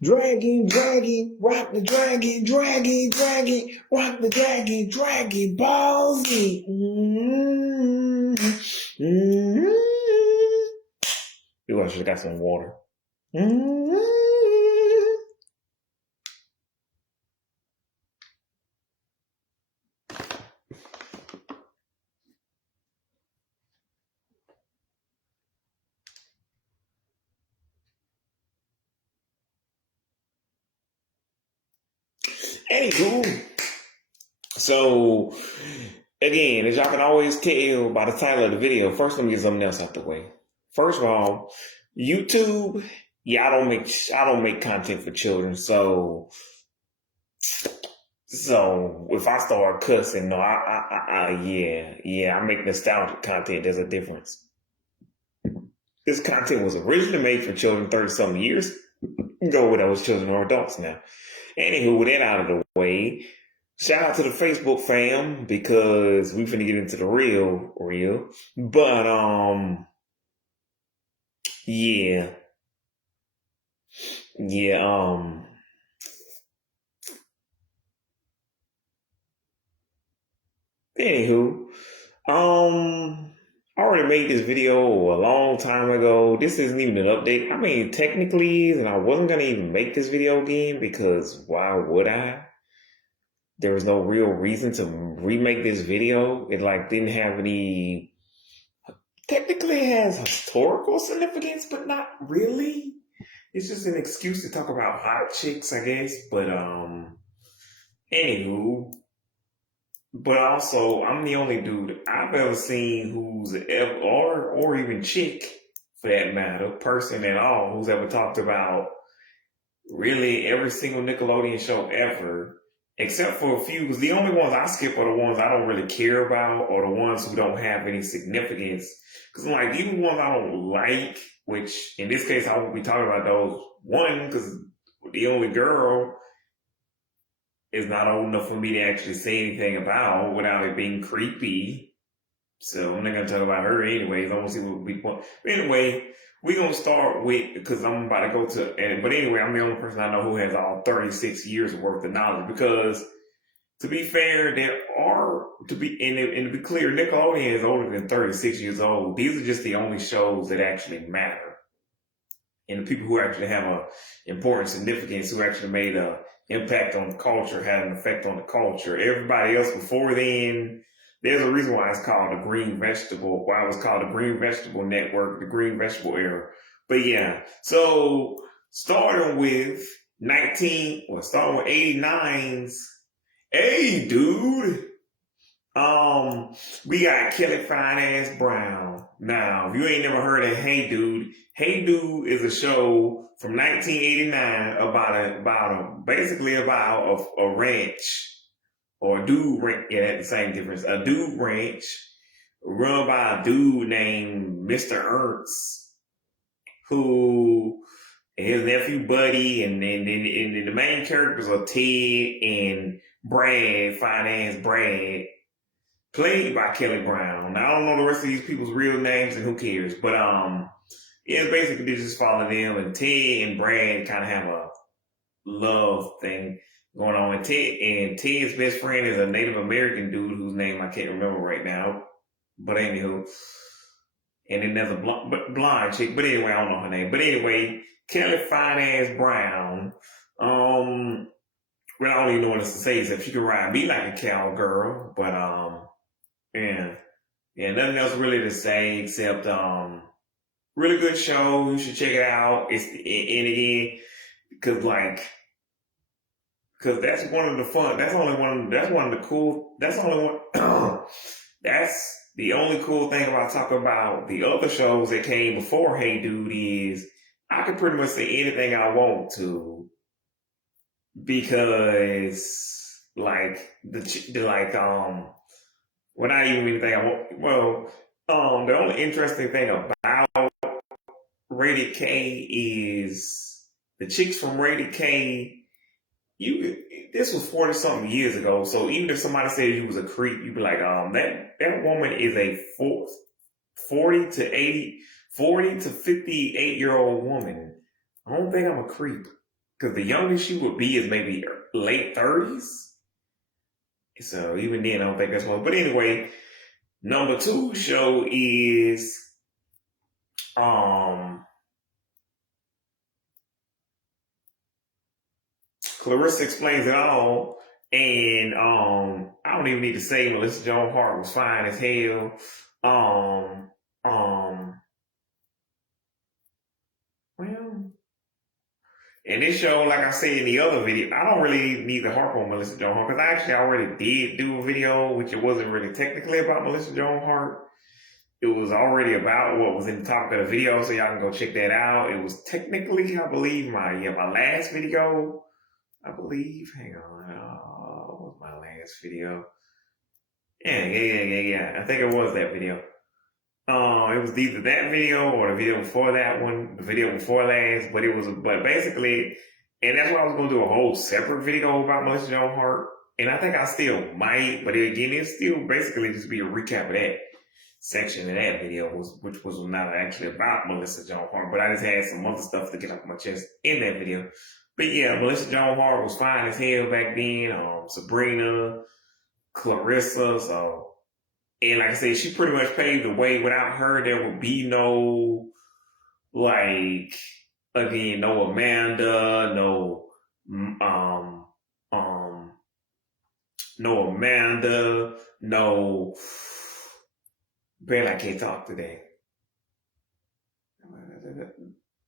Dragon, dragon, rock the dragon, dragon, dragon, rock the dragon, dragon, Ball Z. Ooh, I should have got some water. Anywho, so again, as y'all can always tell by the title of the video, first let me get something else out the way. First of all, YouTube, yeah, I don't make content for children, so if I start cussing, no, I make nostalgic content. There's a difference. This content was originally made for children 30 something years ago, when those children or adults now. Anywho, with that out of the way, shout out to the Facebook fam because we finna get into the real. But yeah. Anywho, I already made this video a long time ago. This isn't even an update. I mean, technically, and I wasn't gonna even make this video again because why would I? There was no real reason to remake this video. It like didn't have any. Technically, it has historical significance, but not really. It's just an excuse to talk about hot chicks, I guess. But anywho. But also, I'm the only dude I've ever seen who's ever, or even chick, for that matter, person at all, who's ever talked about really every single Nickelodeon show ever, except for a few. Because the only ones I skip are the ones I don't really care about, or the ones who don't have any significance. Because like even ones I don't like, which in this case I won't be talking about those. One, because the only girl is not old enough for me to actually say anything about without it being creepy. So I'm not gonna talk about her anyways. I want to see what we point. But anyway, we're gonna start with because I'm about to go to. But anyway, I'm the only person I know who has all 36 years worth of knowledge. Because to be fair, there are to be and to be clear, Nickelodeon is older than 36 years old. These are just the only shows that actually matter, and the people who actually have a important significance, who actually made a impact on the culture, had an effect on the culture. Everybody else before then, there's a reason why it's called the Green Vegetable, why it was called the Green Vegetable Network, the Green Vegetable Era. But yeah, so starting with 89's, hey dude, we got Kelly Fine Ass Brown. Now, if you ain't never heard of Hey Dude, Hey Dude is a show from 1989 basically about a ranch or a dude ranch. Yeah, that's the same difference. A dude ranch run by a dude named Mr. Ernst, who his nephew Buddy, and then the main characters are Ted and Brad, Fine Ass Brad, played by Kelly Brown. Now, I don't know the rest of these people's real names, and who cares? But yeah, basically they just follow them, and Ted and Brad kind of have a love thing going on. And Ted's best friend is a Native American dude whose name I can't remember right now. But anywho, and then there's a blonde chick. But anyway, I don't know her name. But anyway, Kelly Fine Ass Brown. Well, I don't even know what else to say except she can ride me like a cowgirl. But yeah, nothing else really to say except really good show. You should check it out. It's and again because that's one of the fun. That's one of the cool. That's only one. That's the only cool thing about talking about the other shows that came before Hey Dude is I can pretty much say anything I want to because well, not even anything I want. Well, the only interesting thing about Rated K is the chicks from Rated K. This was 40 something years ago, so even if somebody said you was a creep, you'd be like, that woman is a 40 to 58-year-old woman. I don't think I'm a creep. because the youngest she would be is maybe late 30s. So even then, I don't think that's one. But anyway, number two show is um Clarissa Explains It All. And I don't even need to say Melissa Joan Hart was fine as hell. Um well, and this show, like I said in the other video, I don't really need to harp on Melissa Joan Hart because I actually already did do a video, which it wasn't really technically about Melissa Joan Hart. It was already about what was in the topic of the video, so y'all can go check that out. It was technically, I believe, my last video. I believe. Hang on, what was my last video? Yeah. I think it was that video. It was either that video or the video before that one, the video before last. But basically, and that's why I was gonna do a whole separate video about Melissa Joan Hart. And I think I still might, but again, it's still basically just be a recap of that section of that video, which was not actually about Melissa Joan Hart, but I just had some other stuff to get off my chest in that video. But yeah, Melissa Joan Hart was fine as hell back then. Sabrina, Clarissa, so. And like I said, she pretty much paved the way. Without her, there would be no, like, again, no Amanda, no Amanda, no, barely I can't talk today.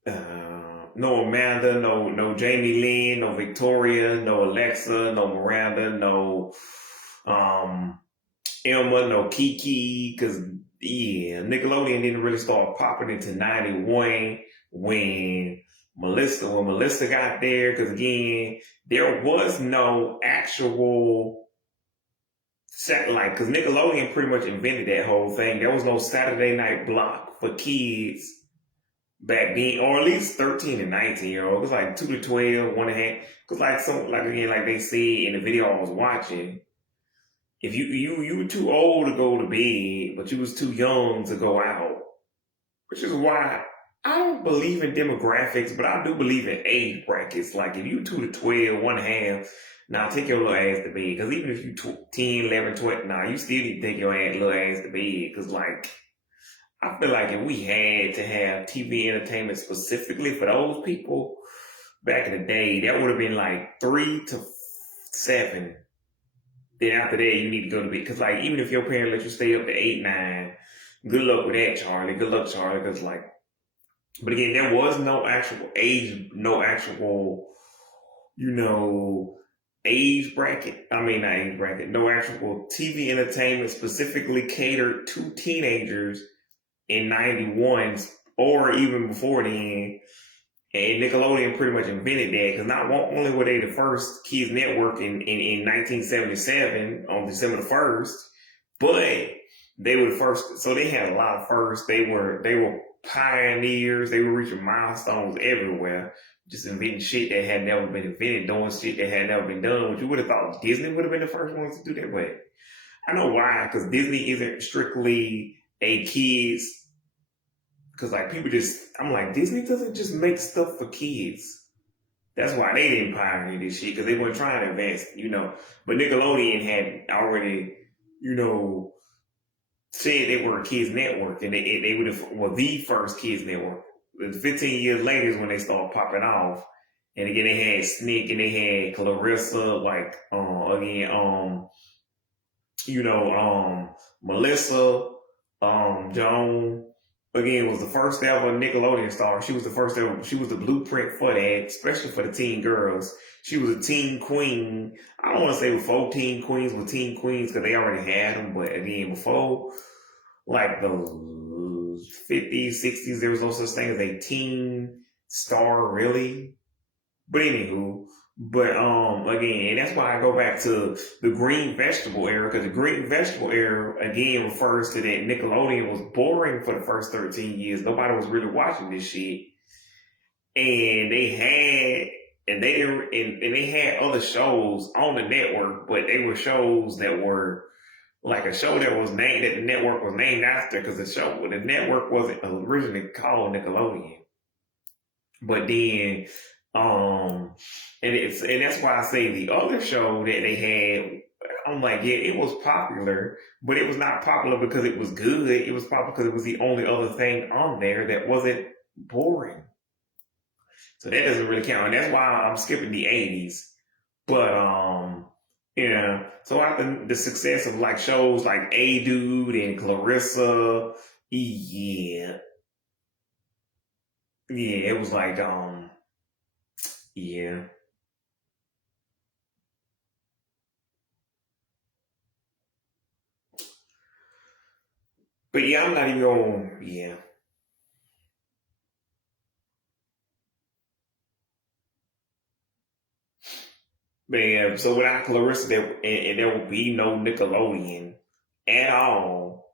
No Amanda, no Jamie Lynn, no Victoria, no Alexa, no Miranda, no, Emma, no Kiki, because, yeah, Nickelodeon didn't really start popping into 91 when Melissa got there, because again, there was no actual satellite, because Nickelodeon pretty much invented that whole thing. There was no Saturday night block for kids back then, or at least 13 and 19-year-olds. It was like 2 to 12, 1.5, because like they said in the video I was watching, if you were too old to go to bed, but you was too young to go out, which is why I don't believe in demographics, but I do believe in age brackets. Like if you 2 to 12, 1.5, now take your little ass to bed. Because even if you 10, 11, 12, now you still need to take your little ass to bed. Because like, I feel like if we had to have TV entertainment specifically for those people back in the day, that would have been like 3 to 7. Then after that, you need to go to bed. Because, like, even if your parents let you stay up to 8, 9, good luck with that, Charlie. Good luck, Charlie. Because, like, but again, there was no actual age, age bracket. I mean, not age bracket. No actual TV entertainment specifically catered to teenagers in 91 or even before then. And Nickelodeon pretty much invented that because not only were they the first kids network in 1977 on December the 1st, but they were the first. So they had a lot of firsts. They were pioneers. They were reaching milestones everywhere, just inventing shit that had never been invented, doing shit that had never been done. Which you would have thought Disney would have been the first ones to do that, but I know why, because Disney isn't strictly a kids. Because, like, I'm like, Disney doesn't just make stuff for kids. That's why they didn't pioneer this shit, because they weren't trying to advance, But Nickelodeon had already, said they were a kids network, and they were the first kids network. 15 years later is when they started popping off. And again, they had Snick and they had Clarissa, like, Melissa, Joan, again, was the first ever Nickelodeon star. She was the first ever. She was the blueprint for that, especially for the teen girls. She was a teen queen. I don't want to say before teen queens were teen queens because they already had them. But again, before like the 50s, 60s, there was no such thing as a teen star, really. But anywho, again, and that's why I go back to the green vegetable era, because the green vegetable era, again, refers to that Nickelodeon was boring for the first 13 years. Nobody was really watching this shit. And they had other shows on the network, but they were shows that were like a show that the network was named after, because the network wasn't originally called Nickelodeon. But then, And that's why I say the other show that they had, I'm like, yeah, it was popular, but it was not popular because it was good. It was popular because it was the only other thing on there that wasn't boring. So that doesn't really count. And that's why I'm skipping the 80s. But yeah. So after the success of like shows like A Dude and Clarissa, yeah. Yeah, it was like yeah. But yeah, I'm not even on yeah. But yeah, so without Clarissa and there would be no Nickelodeon at all.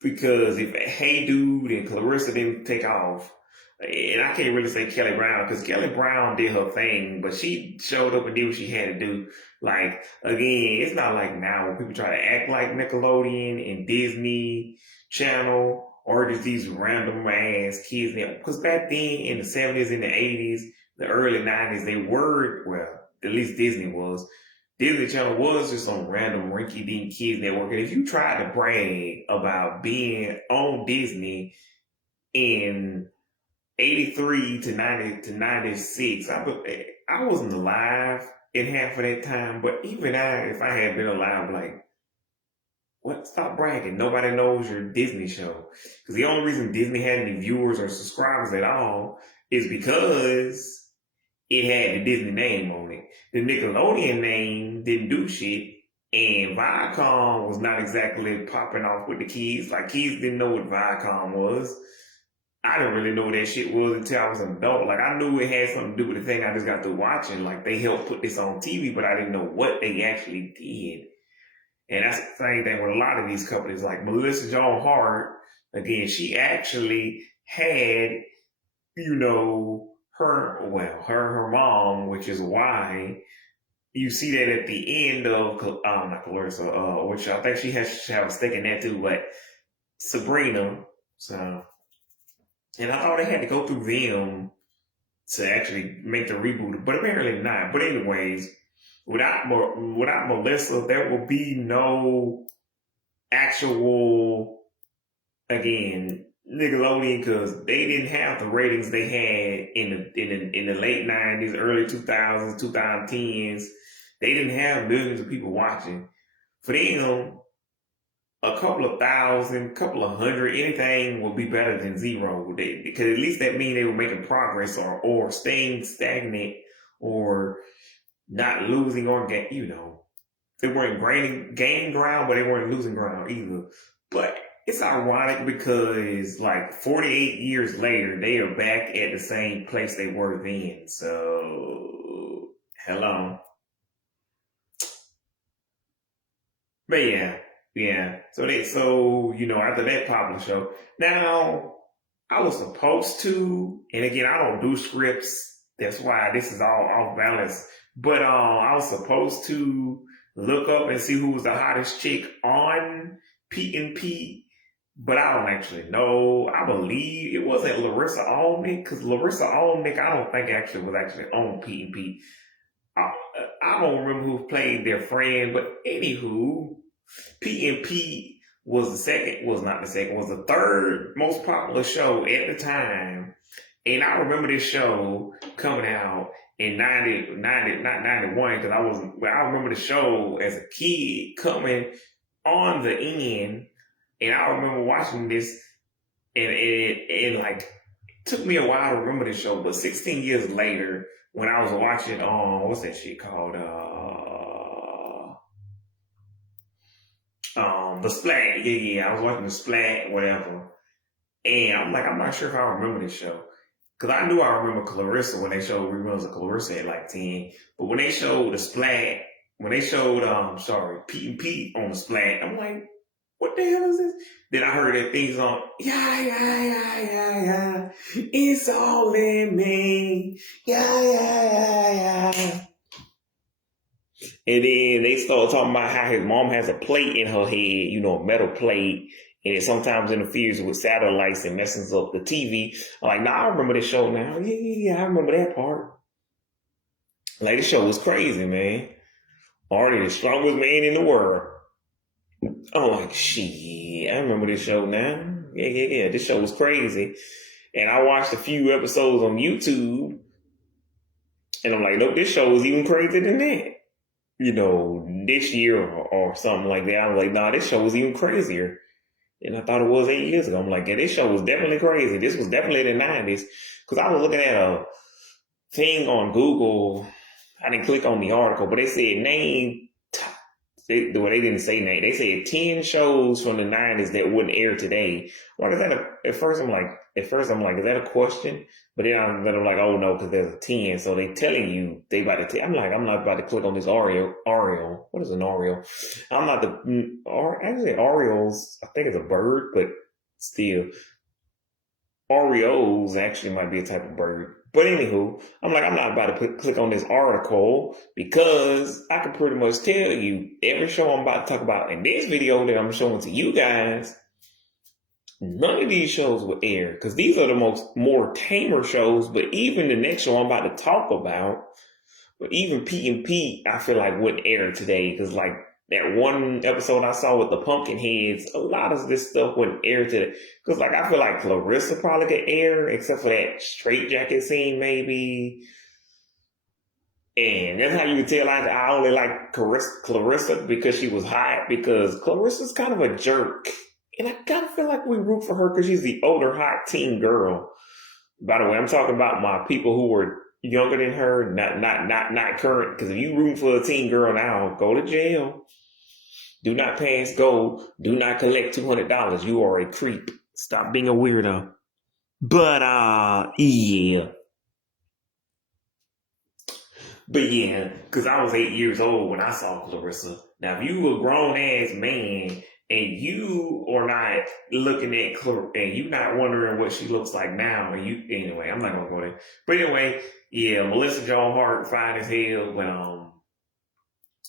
Because if Hey Dude and Clarissa didn't take off, and I can't really say Kelly Brown because Kelly Brown did her thing, but she showed up and did what she had to do. Like again, it's not like now when people try to act like Nickelodeon and Disney Channel or just these random ass kids. Because back then in the 70s and the 80s, the early 90s, they were well, at least Disney was. Disney Channel was just some random rinky dink kids network. And if you tried to brag about being on Disney in 83 to 90 to 96, I wasn't alive in half of that time. But even if I had been alive, like, what? Stop bragging. Nobody knows your Disney show. Because the only reason Disney had any viewers or subscribers at all is because it had the Disney name on it. The Nickelodeon name didn't do shit, and Viacom was not exactly popping off with the kids. Like kids didn't know what Viacom was. I didn't really know what that shit was until I was an adult. Like I knew it had something to do with the thing I just got through watching. Like they helped put this on TV, but I didn't know what they actually did. And that's the same thing with a lot of these companies. Like Melissa Joan Hart, again, she actually had her mom, which is why you see that at the end of not Clarissa, which I think she has to have a stake in that too, but Sabrina. So, and I thought they had to go through them to actually make the reboot, but apparently not. But anyways, without Melissa, there will be no actual again Nickelodeon because they didn't have the ratings they had in the late 90s, early 2000s, 2010s. They didn't have millions of people watching. For them, a couple of thousand, couple of hundred, anything would be better than zero. Because at least that means they were making progress or staying stagnant or not losing or they weren't gaining ground, but they weren't losing ground either. But it's ironic because like 48 years later, they are back at the same place they were then. So, hello. But yeah. So after that popular show, now I was supposed to, and again, I don't do scripts. That's why this is all off balance. But I was supposed to look up and see who was the hottest chick on Pete and Pete, but I don't actually know. I believe it wasn't Larissa Olnick because Larissa Olnick, I don't think actually was actually on Pete and Pete. I, I don't remember who played their friend, but anywho, Pete and Pete was not the second, was the third most popular show at the time. And I remember this show coming out in 90 not 91, because I remember the show as a kid coming on the end. And I remember watching this, and like, it took me a while to remember this show, but 16 years later, when I was watching, what's that shit called? The Splat. Yeah, I was watching the Splat, whatever. And I'm like, I'm not sure if I remember this show. Because I knew I remember Clarissa when they showed reruns of Clarissa at like 10. But when they showed the Splat, when they showed, Pete and Pete on the Splat, I'm like, what the hell is this? Then I heard that things on, yeah. It's all in me. Yeah. And then they started talking about how his mom has a plate in her head, a metal plate, and it sometimes interferes with satellites and messes up the TV. I'm like, nah, I remember this show now. Yeah, I remember that part. Like, the show was crazy, man. Artie, the strongest man in the world. I'm like, shit, I remember this show now. Yeah. This show was crazy. And I watched a few episodes on YouTube, and I'm like, nope, this show was even crazier than that. This year or something like that. I was like, nah, this show was even crazier. And I thought it was 8 years ago. I'm like, yeah, this show was definitely crazy. This was definitely the 90s. Because I was looking at a thing on Google. I didn't click on the article, but they said name. They didn't say name. They said 10 shows from the 90s that wouldn't air today. Well, is that at first I'm like, is that a question? But then I'm like, oh no, because there's a 10. So they telling you they about to tell. I'm not about to click on this Oreo. What is an Oreo? I'm not actually Oreos, I think it's a bird, but still. Oreos actually might be a type of bird. But anywho, I'm not about to click on this article because I can pretty much tell you every show I'm about to talk about in this video that I'm showing to you guys, none of these shows will air because these are the more tamer shows. But even the next show I'm about to talk about, but even Pete and Pete, I feel like wouldn't air today because like that one episode I saw with the pumpkin heads, a lot of this stuff wouldn't air today. Because like I feel like Clarissa probably could air, except for that straight jacket scene maybe. And that's how you can tell I only like Clarissa because she was hot, because Clarissa's kind of a jerk. And I kind of feel like we root for her because she's the older hot teen girl. By the way, I'm talking about my people who were younger than her, not current. Because if you root for a teen girl now, go to jail. Do not pass go. Do not collect $200. You are a creep. Stop being a weirdo. But yeah. But yeah, because I was 8 years old when I saw Clarissa. Now, if you a grown ass man and you are not looking at and you not wondering what she looks like now, and you anyway, I'm not gonna go there. But anyway, yeah, Melissa Joan Hart, fine as hell. But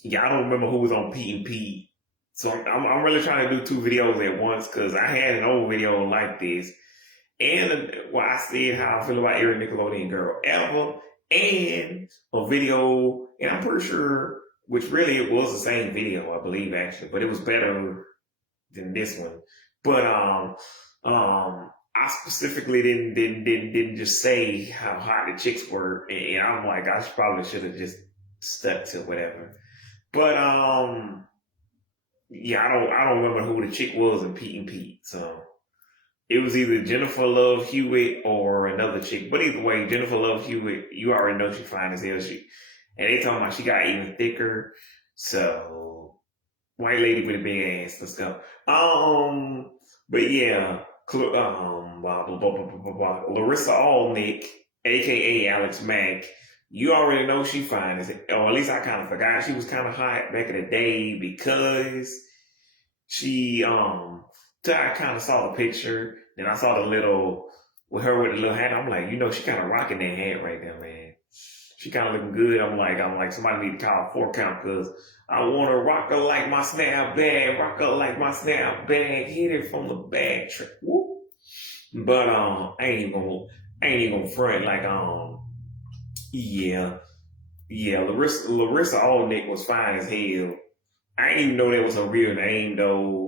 yeah, I don't remember who was on Pete and Pete. So I'm really trying to do two videos at once because I had an old video like this. And I said how I feel about every Nickelodeon girl ever, and a video, and I'm pretty sure, which really it was the same video, I believe actually, but it was better than this one. But I specifically didn't just say how hot the chicks were, and I'm like, I probably should have just stuck to whatever. But yeah, I don't remember who the chick was in Pete and Pete, so. It was either Jennifer Love Hewitt or another chick. But either way, Jennifer Love Hewitt, you already know she fine as hell. And they talking about she got even thicker. So, white lady with a big ass. Let's go. But yeah, Larissa Alnick, aka Alex Mack. You already know she fine as hell. Or at least I kind of forgot she was kind of hot back in the day because she till I kind of saw the picture, then I saw the little with her with the little hat. I'm like, she kind of rocking that hat right there, man. She kind of looking good. I'm like, somebody need to call 4 count because I want to rock her like my snap bag, rock her like my snap bag, hit it from the back. Whoop. But I ain't even gonna front like yeah, Larissa Olnick was fine as hell. I didn't even know that was her real name though.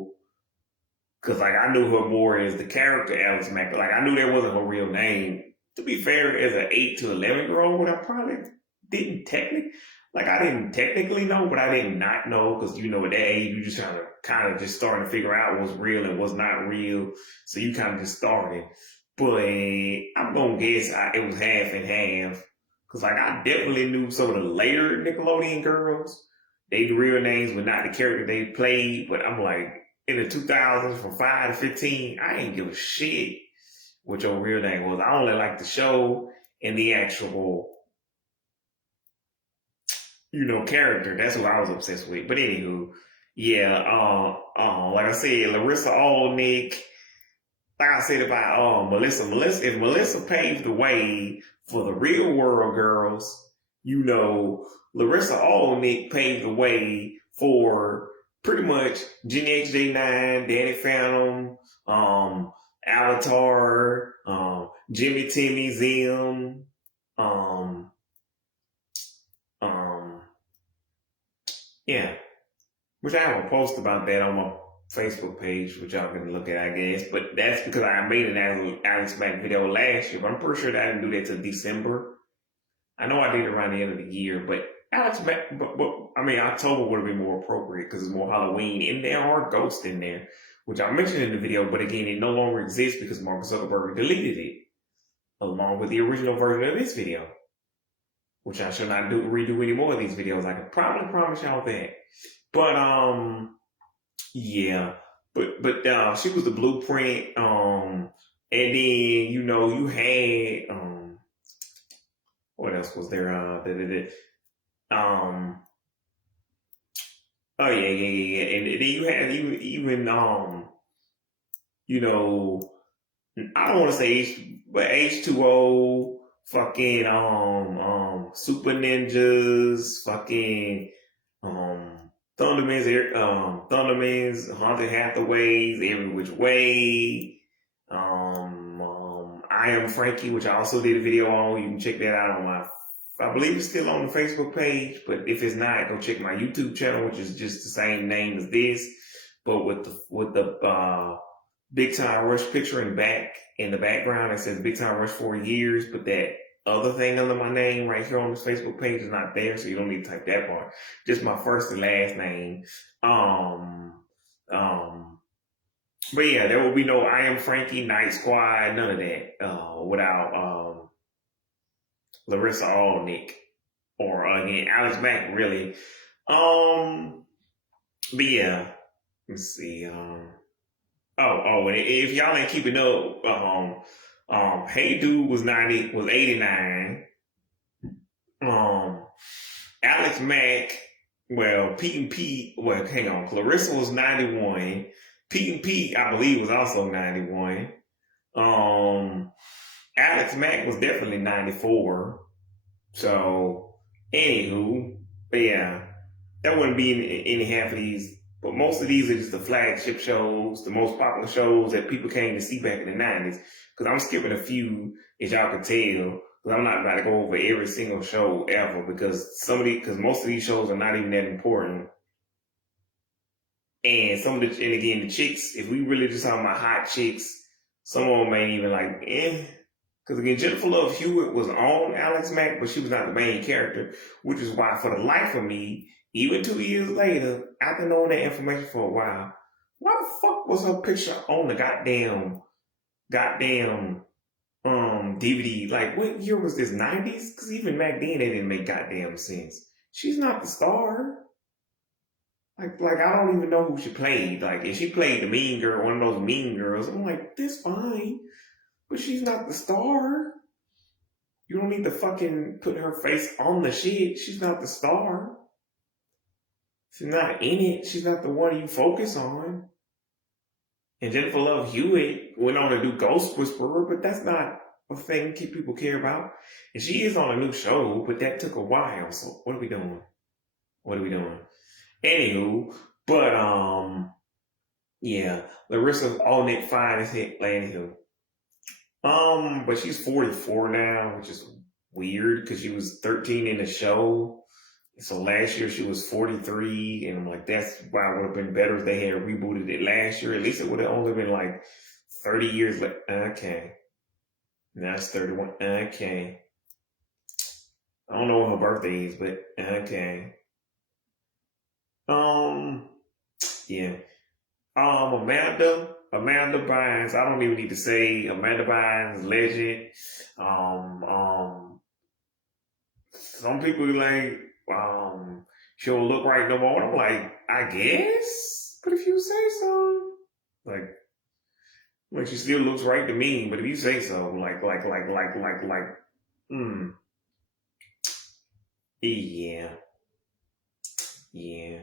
Cause like I knew her more as the character Alice Mack. Like I knew that wasn't her real name. To be fair, as an 8 to 11-year-old, I probably I didn't technically know, but I did not know because at that age you just kind of just starting to figure out what's real and what's not real. So you kind of just started. But I'm gonna guess it was half and half. Cause like I definitely knew some of the later Nickelodeon girls. They real names, but not the character they played. But I'm like, in the 2000s from 5 to 15, I ain't give a shit what your real name was. I only liked the show and the actual, character. That's what I was obsessed with. But anywho, yeah, like I said, Larissa Olnick, like I said about Melissa, if Melissa paved the way for the real world girls, Larissa Olnick paved the way for pretty much Jenny XJ9, Danny Phantom, Avatar, Jimmy Timmy Zim, um, Yeah, which I have a post about that on my Facebook page, which y'all can look at, I guess. But that's because I made an Alex Mack video last year, but I'm pretty sure that I didn't do that till December. I know I did it around the end of the year, but Alex Mack, but I mean, October would have been more appropriate because it's more Halloween, and there are ghosts in there, which I mentioned in the video. But again, it no longer exists because Mark Zuckerberg deleted it along with the original version of this video, which I shall not redo any more of these videos. I can probably promise y'all that. But yeah, but she was the blueprint. And then you had what else was there? Um, oh yeah, and then you had even you know, I don't want to say but H2O, fucking Super Ninjas, fucking Thundermans, Haunted Hathaways, Every Which Way, I Am Frankie, which I also did a video on. You can check that out on I believe it's still on the Facebook page, but if it's not, go check my YouTube channel, which is just the same name as this, but with the Big Time Rush picture in the background. It says Big Time Rush 4 years, but that other thing under my name right here on this Facebook page is not there, so you don't need to type that part. Just my first and last name. Um, um, but yeah, there will be no I Am Frankie, Night Squad, none of that. Without Larissa Alnick or again Alex Mack, really. But yeah, let's see. And if y'all ain't keeping up, Hey Dude was 89. Um, Alex Mack, well, Pete and Pete, well, hang on, Clarissa was 91. Pete and Pete, I believe, was also 91. Um, Alex Mack was definitely 94. So, anywho, but yeah, that wouldn't be in any half of these. But most of these are just the flagship shows, the most popular shows that people came to see back in the 90s. Because I'm skipping a few, as y'all can tell, because I'm not about to go over every single show ever, because most of these shows are not even that important. And and again, the chicks, if we really just talking about hot chicks, some of them ain't even like, eh. Because again, Jennifer Love Hewitt was on Alex Mack, but she was not the main character, which is why, for the life of me, even 2 years later, after knowing that information for a while, why the fuck was her picture on the goddamn DVD? Like, what year was this? 90s? Because even back then, it didn't make goddamn sense. She's not the star. Like I don't even know who she played. Like, if she played the mean girl, one of those mean girls, I'm like, that's fine, but she's not the star. You don't need to fucking put her face on the shit. She's not the star. She's not in it. She's not the one you focus on. And Jennifer Love Hewitt went on to do Ghost Whisperer, but that's not a thing people care about. And she is on a new show, but that took a while. So what are we doing? What are we doing? Anywho, but yeah, Larissa Allnick fine as hit Anywho. But she's 44 now, which is weird because she was 13 in the show. So last year she was 43, and I'm like, that's why it would have been better if they had rebooted it last year. At least it would have only been like 30 years later. Okay. Now it's 31. Okay. I don't know what her birthday is, but okay. Um, yeah. Amanda Bynes. I don't even need to say Amanda Bynes, legend. Some people like, she don't look right no more. I'm like, I guess, but if you say so, like she still looks right to me. But if you say so, hmm, yeah, yeah.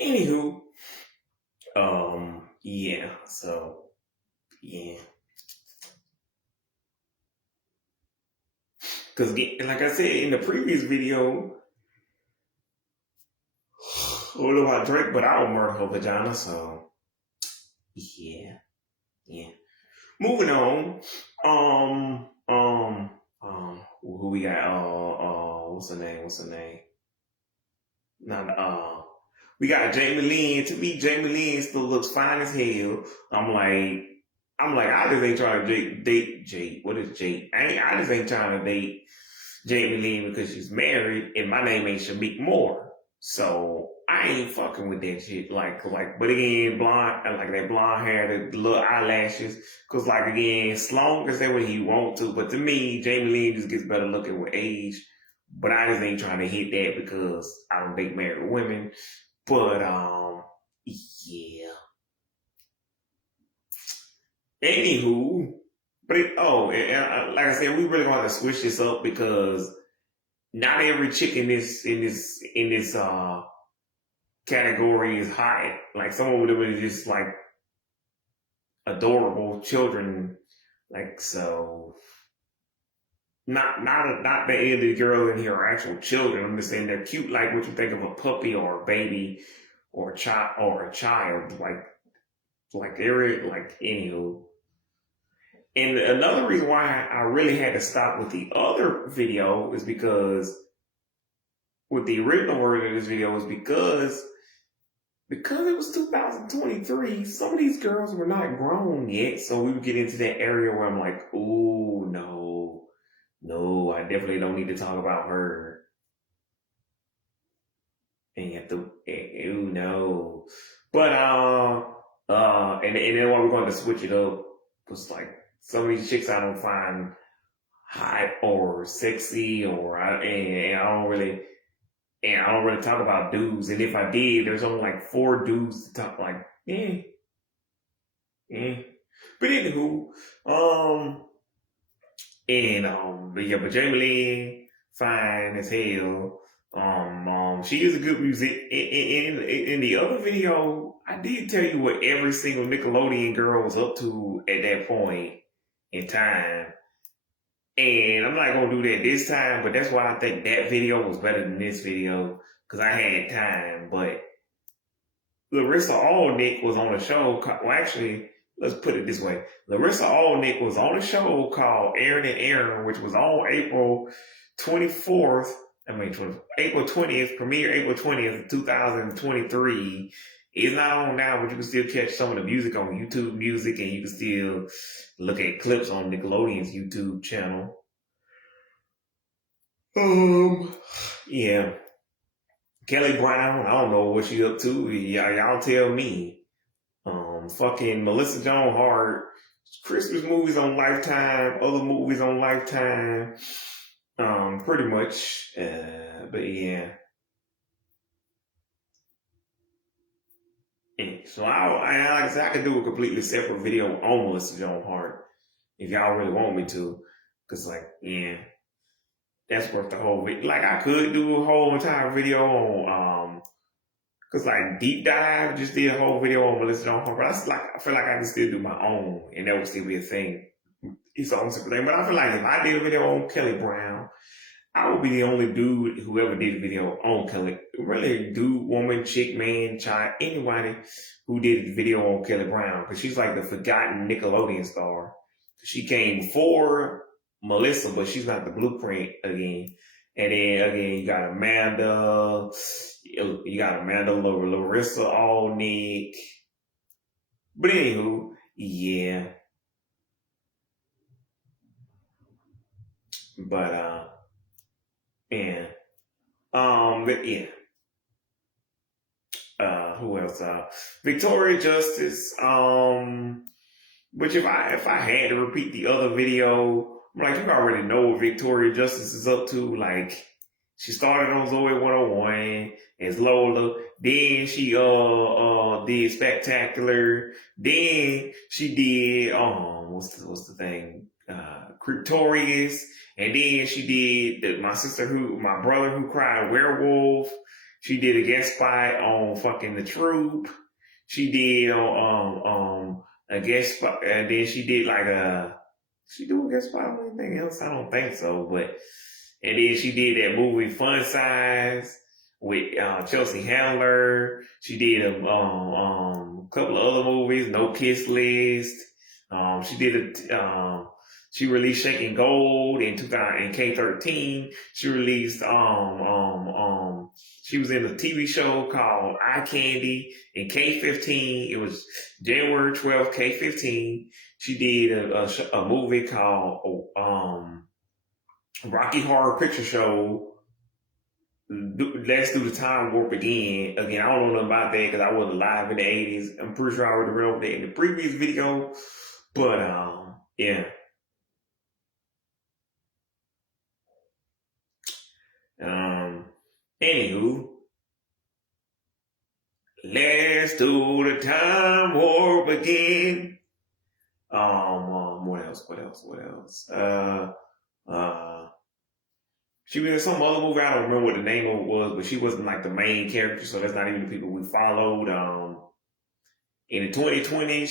Anywho, yeah, so, yeah. Because, like I said in the previous video, what about Drake, but I don't murder her vagina, so, yeah, yeah. Moving on, who we got, what's her name, Not, we got Jamie Lynn. To me, Jamie Lynn still looks fine as hell. I just ain't trying to date Jake. What is Jake? I just ain't trying to date Jamie Lynn because she's married and my name ain't Shamik Moore. So I ain't fucking with that shit. But again, blonde, like that blonde hair, the little eyelashes. Cause like again, Sloan can say what he want to, but to me, Jamie Lynn just gets better looking with age. But I just ain't trying to hit that because I don't date married women. But yeah. Anywho, like I said, we really want to switch this up because not every chick in this category is hot. Like some of them are just like adorable children. Like so, not the end of the girl in here are actual children. I'm just saying they're cute. Like what you think of a puppy or a baby or a child. Like they're like anywho. And another reason why I really had to stop with the other video is because with the original version of this video is because it was 2023, some of these girls were not grown yet. So we would get into that area where I'm like, oh no, I definitely don't need to talk about her. And you have to, oh no. But and then why we're going to switch it up was like some of these chicks I don't find hot or sexy and I don't really talk about dudes. And if I did, there's only like 4 dudes to talk like, yeah. But anywho, but Jamie Lynn, fine as hell. She is a good music. In the other video, I did tell you what every single Nickelodeon girl was up to at that point in time. And I'm not gonna do that this time, but that's why I think that video was better than this video because I had time. But Larissa Alnick was on a show. Well, actually, let's put it this way: Larissa Alnick was on a show called Aaron and Aaron, which was on April 24th. April 20th, premiere April 20th, 2023. It's not on now, but you can still catch some of the music on YouTube Music, and you can still look at clips on Nickelodeon's YouTube channel. Yeah. Kelly Brown, I don't know what she up to. Y'all tell me. Fucking Melissa Joan Hart, Christmas movies on Lifetime, other movies on Lifetime. Pretty much. But yeah. So like I said, I could do a completely separate video on Melissa Joan Hart if y'all really want me to. Cause like, yeah, that's worth the whole video. Like I could do a whole entire video on, cause like Deep Dive just did a whole video on Melissa Joan Hart. But I feel like I can still do my own and that would still be a thing. It's own separate thing. But I feel like if I did a video on Kelly Brown, I would be the only dude who ever did a video on Kelly. Really, dude, woman, chick, man, child, anybody who did a video on Kelly Brown. Because she's like the forgotten Nickelodeon star. She came before Melissa, but she's not the blueprint again. And then again, you got Amanda, Larissa Alnick. But anywho, yeah. But yeah. But yeah. Who else? Victoria Justice. Which if I had to repeat the other video, like you already know what Victoria Justice is up to. Like she started on Zoe 101 as Lola. Then she did Spectacular. Then she did what's the thing? Cryptorious. And then she did my brother who cried werewolf. She did a guest spot on fucking The Troop. She did a guest spot, and then she did like a. She do a guest spot on anything else? I don't think so. But and then she did that movie Fun Size with Chelsea Handler. She did a couple of other movies, No Kiss List. She did a she released Shaking Gold in 2000 in K13. She released she was in a TV show called Eye Candy in K15. It was January 12th, K15. She did a movie called Rocky Horror Picture Show. Let's do the time warp again. Again, I don't know nothing about that because I wasn't alive in the 80s. I'm pretty sure I already read that in the previous video. But yeah. Anywho, let's do the time warp again. What else? She was in some other movie. I don't remember what the name of it was, but she wasn't like the main character, so that's not even the people we followed. In the 2020s,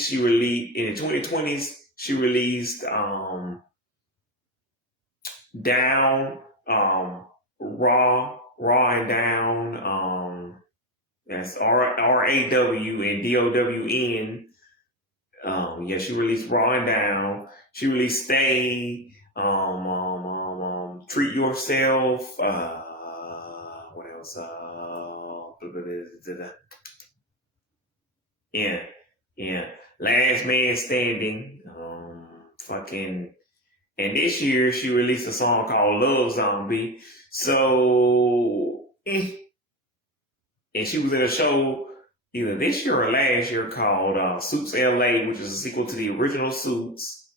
she released Down, Raw and Down. That's RAW and DOWN. Yeah, she released Raw and Down. She released Stay. Treat Yourself. What else? Yeah. Last Man Standing. Fucking. And this year she released a song called Love Zombie. So, and she was in a show either this year or last year called Suits LA, which is a sequel to the original Suits.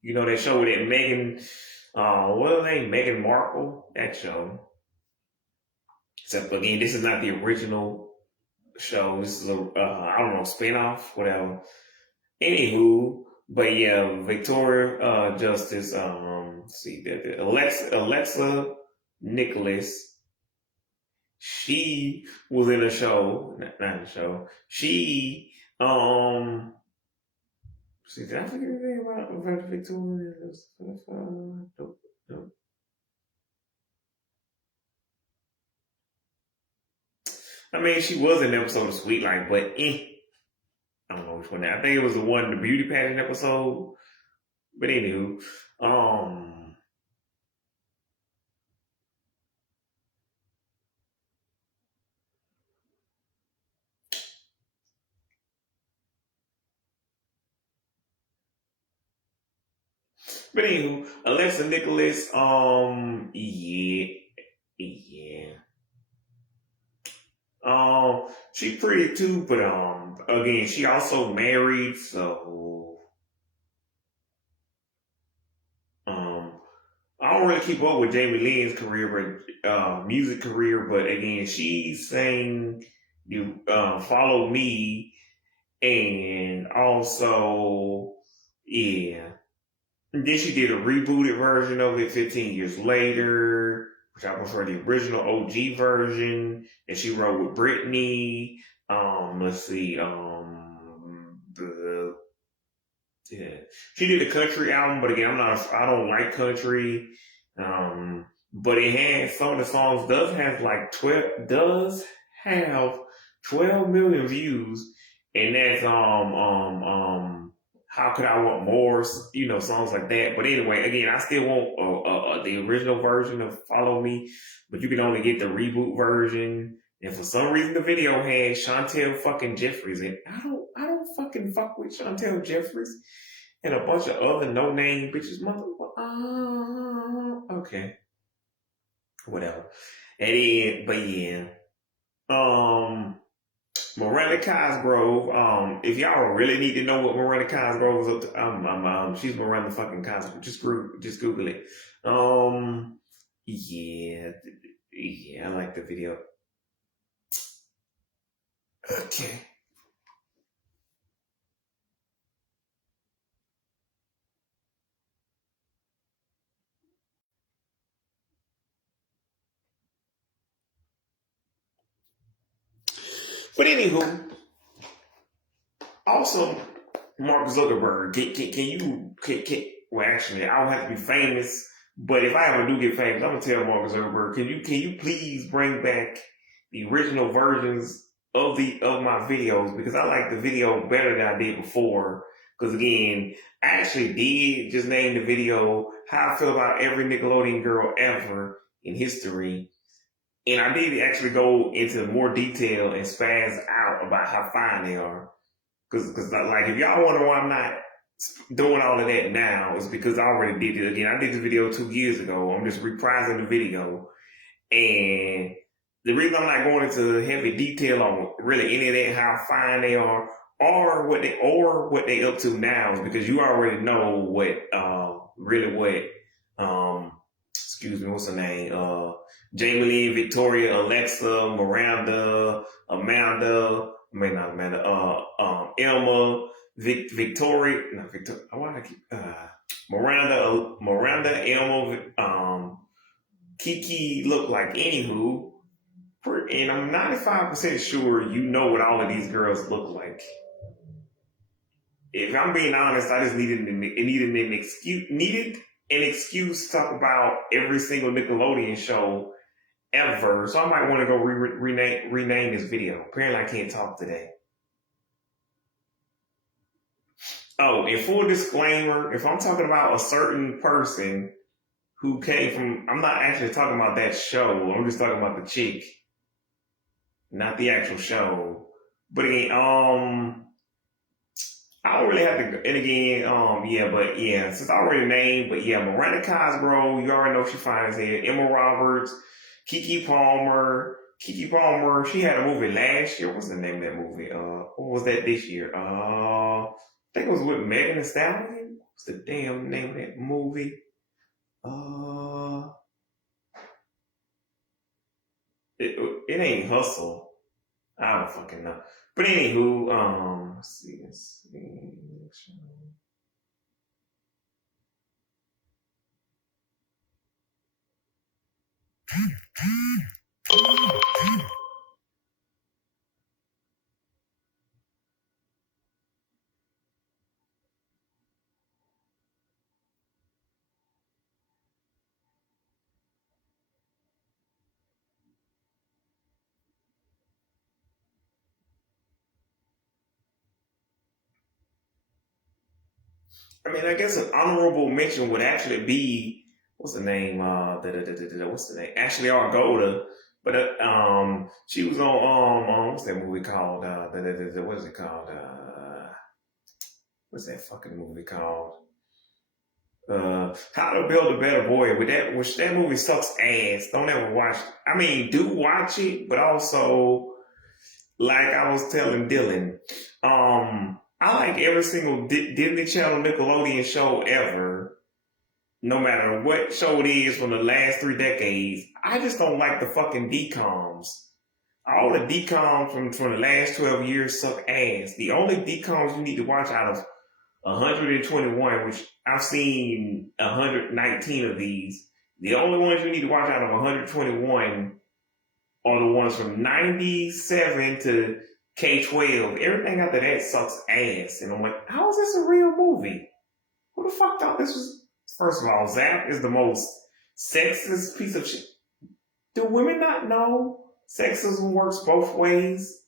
You know that show with that Megan, what her name? Meghan Markle. That show. Except again, this is not the original show. This is a I don't know, spinoff, whatever. Anywho, but yeah, Victoria Justice. See that Alexa Nicholas. She was in a show, not a show. She See, did I forget anything about Victoria? Nope. I mean, she was in an episode of Sweet Life, but I don't know which one. I think it was the one, the beauty pageant episode. But anywho, Alexa Nicholas, yeah. She's pretty too, but again, she also married, so um, I don't really keep up with Jamie Lynn's career, but music career. But again, she sang "You Follow Me," and also, yeah. And then she did a rebooted version of it 15 years later, which I prefer the original OG version. And she wrote with Britney. Let's see. Yeah, she did a country album, but again, I don't like country. But it has some of the songs does have 12 million views, and that's how could I want more? You know, songs like that. But anyway, again, I still want the original version of Follow Me, but you can only get the reboot version. And for some reason, the video had Chantel fucking Jeffries, and I don't fucking fuck with Chantel Jeffries and a bunch of other no name bitches. Okay, whatever. And then, but yeah, Miranda Cosgrove. If y'all really need to know what Miranda Cosgrove is up to, she's Miranda fucking Cosgrove. Just Google it. Yeah, I like the video. Okay. But anywho, also Mark Zuckerberg, well actually I don't have to be famous, but if I ever do get famous, I'm gonna tell Mark Zuckerberg, can you please bring back the original versions of my videos, because I like the video better than I did before. Because again, I actually did just name the video how I feel about every Nickelodeon girl ever in history. And I did actually go into more detail and spaz out about how fine they are. Because like, if y'all wonder why I'm not doing all of that now, it's because I already did it again. I did this video 2 years ago. I'm just reprising the video. And the reason I'm not going into heavy detail on really any of that, how fine they are, or what they up to now, is because you already know excuse me, what's her name? Jamie Lee, Victoria, Alexa, Miranda, Amanda, I mean not Amanda, Elma, Victoria, not Victoria. Why do I keep Miranda, Elma, Kiki look like anywho. And I'm 95% sure you know what all of these girls look like. If I'm being honest, I just needed an excuse to talk about every single Nickelodeon show ever. So I might want to go rename this video. Apparently I can't talk today. Oh, and full disclaimer, if I'm talking about a certain person who came from, I'm not actually talking about that show. I'm just talking about the chick, not the actual show. But again, I don't really have to, and again, since I already named, but yeah, Miranda Cosgrove, you already know she fine as hell. Emma Roberts, Keke Palmer, she had a movie last year. What's the name of that movie? What was that this year? I think it was with Megan Thee Stallion. What's the damn name of that movie? It ain't Hustle. I don't fucking know. But anywho, let's see. I mean, I guess an honorable mention would actually be, what's the name? What's the name? Ashley Argota. But she was on what's that movie called? What is it called? What's that fucking movie called? How to Build a Better Boy. Which that movie sucks ass. Don't ever watch it. I mean, do watch it, but also, like I was telling Dylan, I like every single Disney Channel Nickelodeon show ever, no matter what show it is from the last 3 decades. I just don't like the fucking DComs. All the DComs from the last 12 years suck ass. The only DComs you need to watch out of 121, which I've seen 119 of these, the only ones you need to watch out of 121 are the ones from 97 to K-12. Everything after that sucks ass. And I'm like, how is this a real movie? Who the fuck thought this was? First of all, Zap is the most sexist piece of shit. Do women not know sexism works both ways?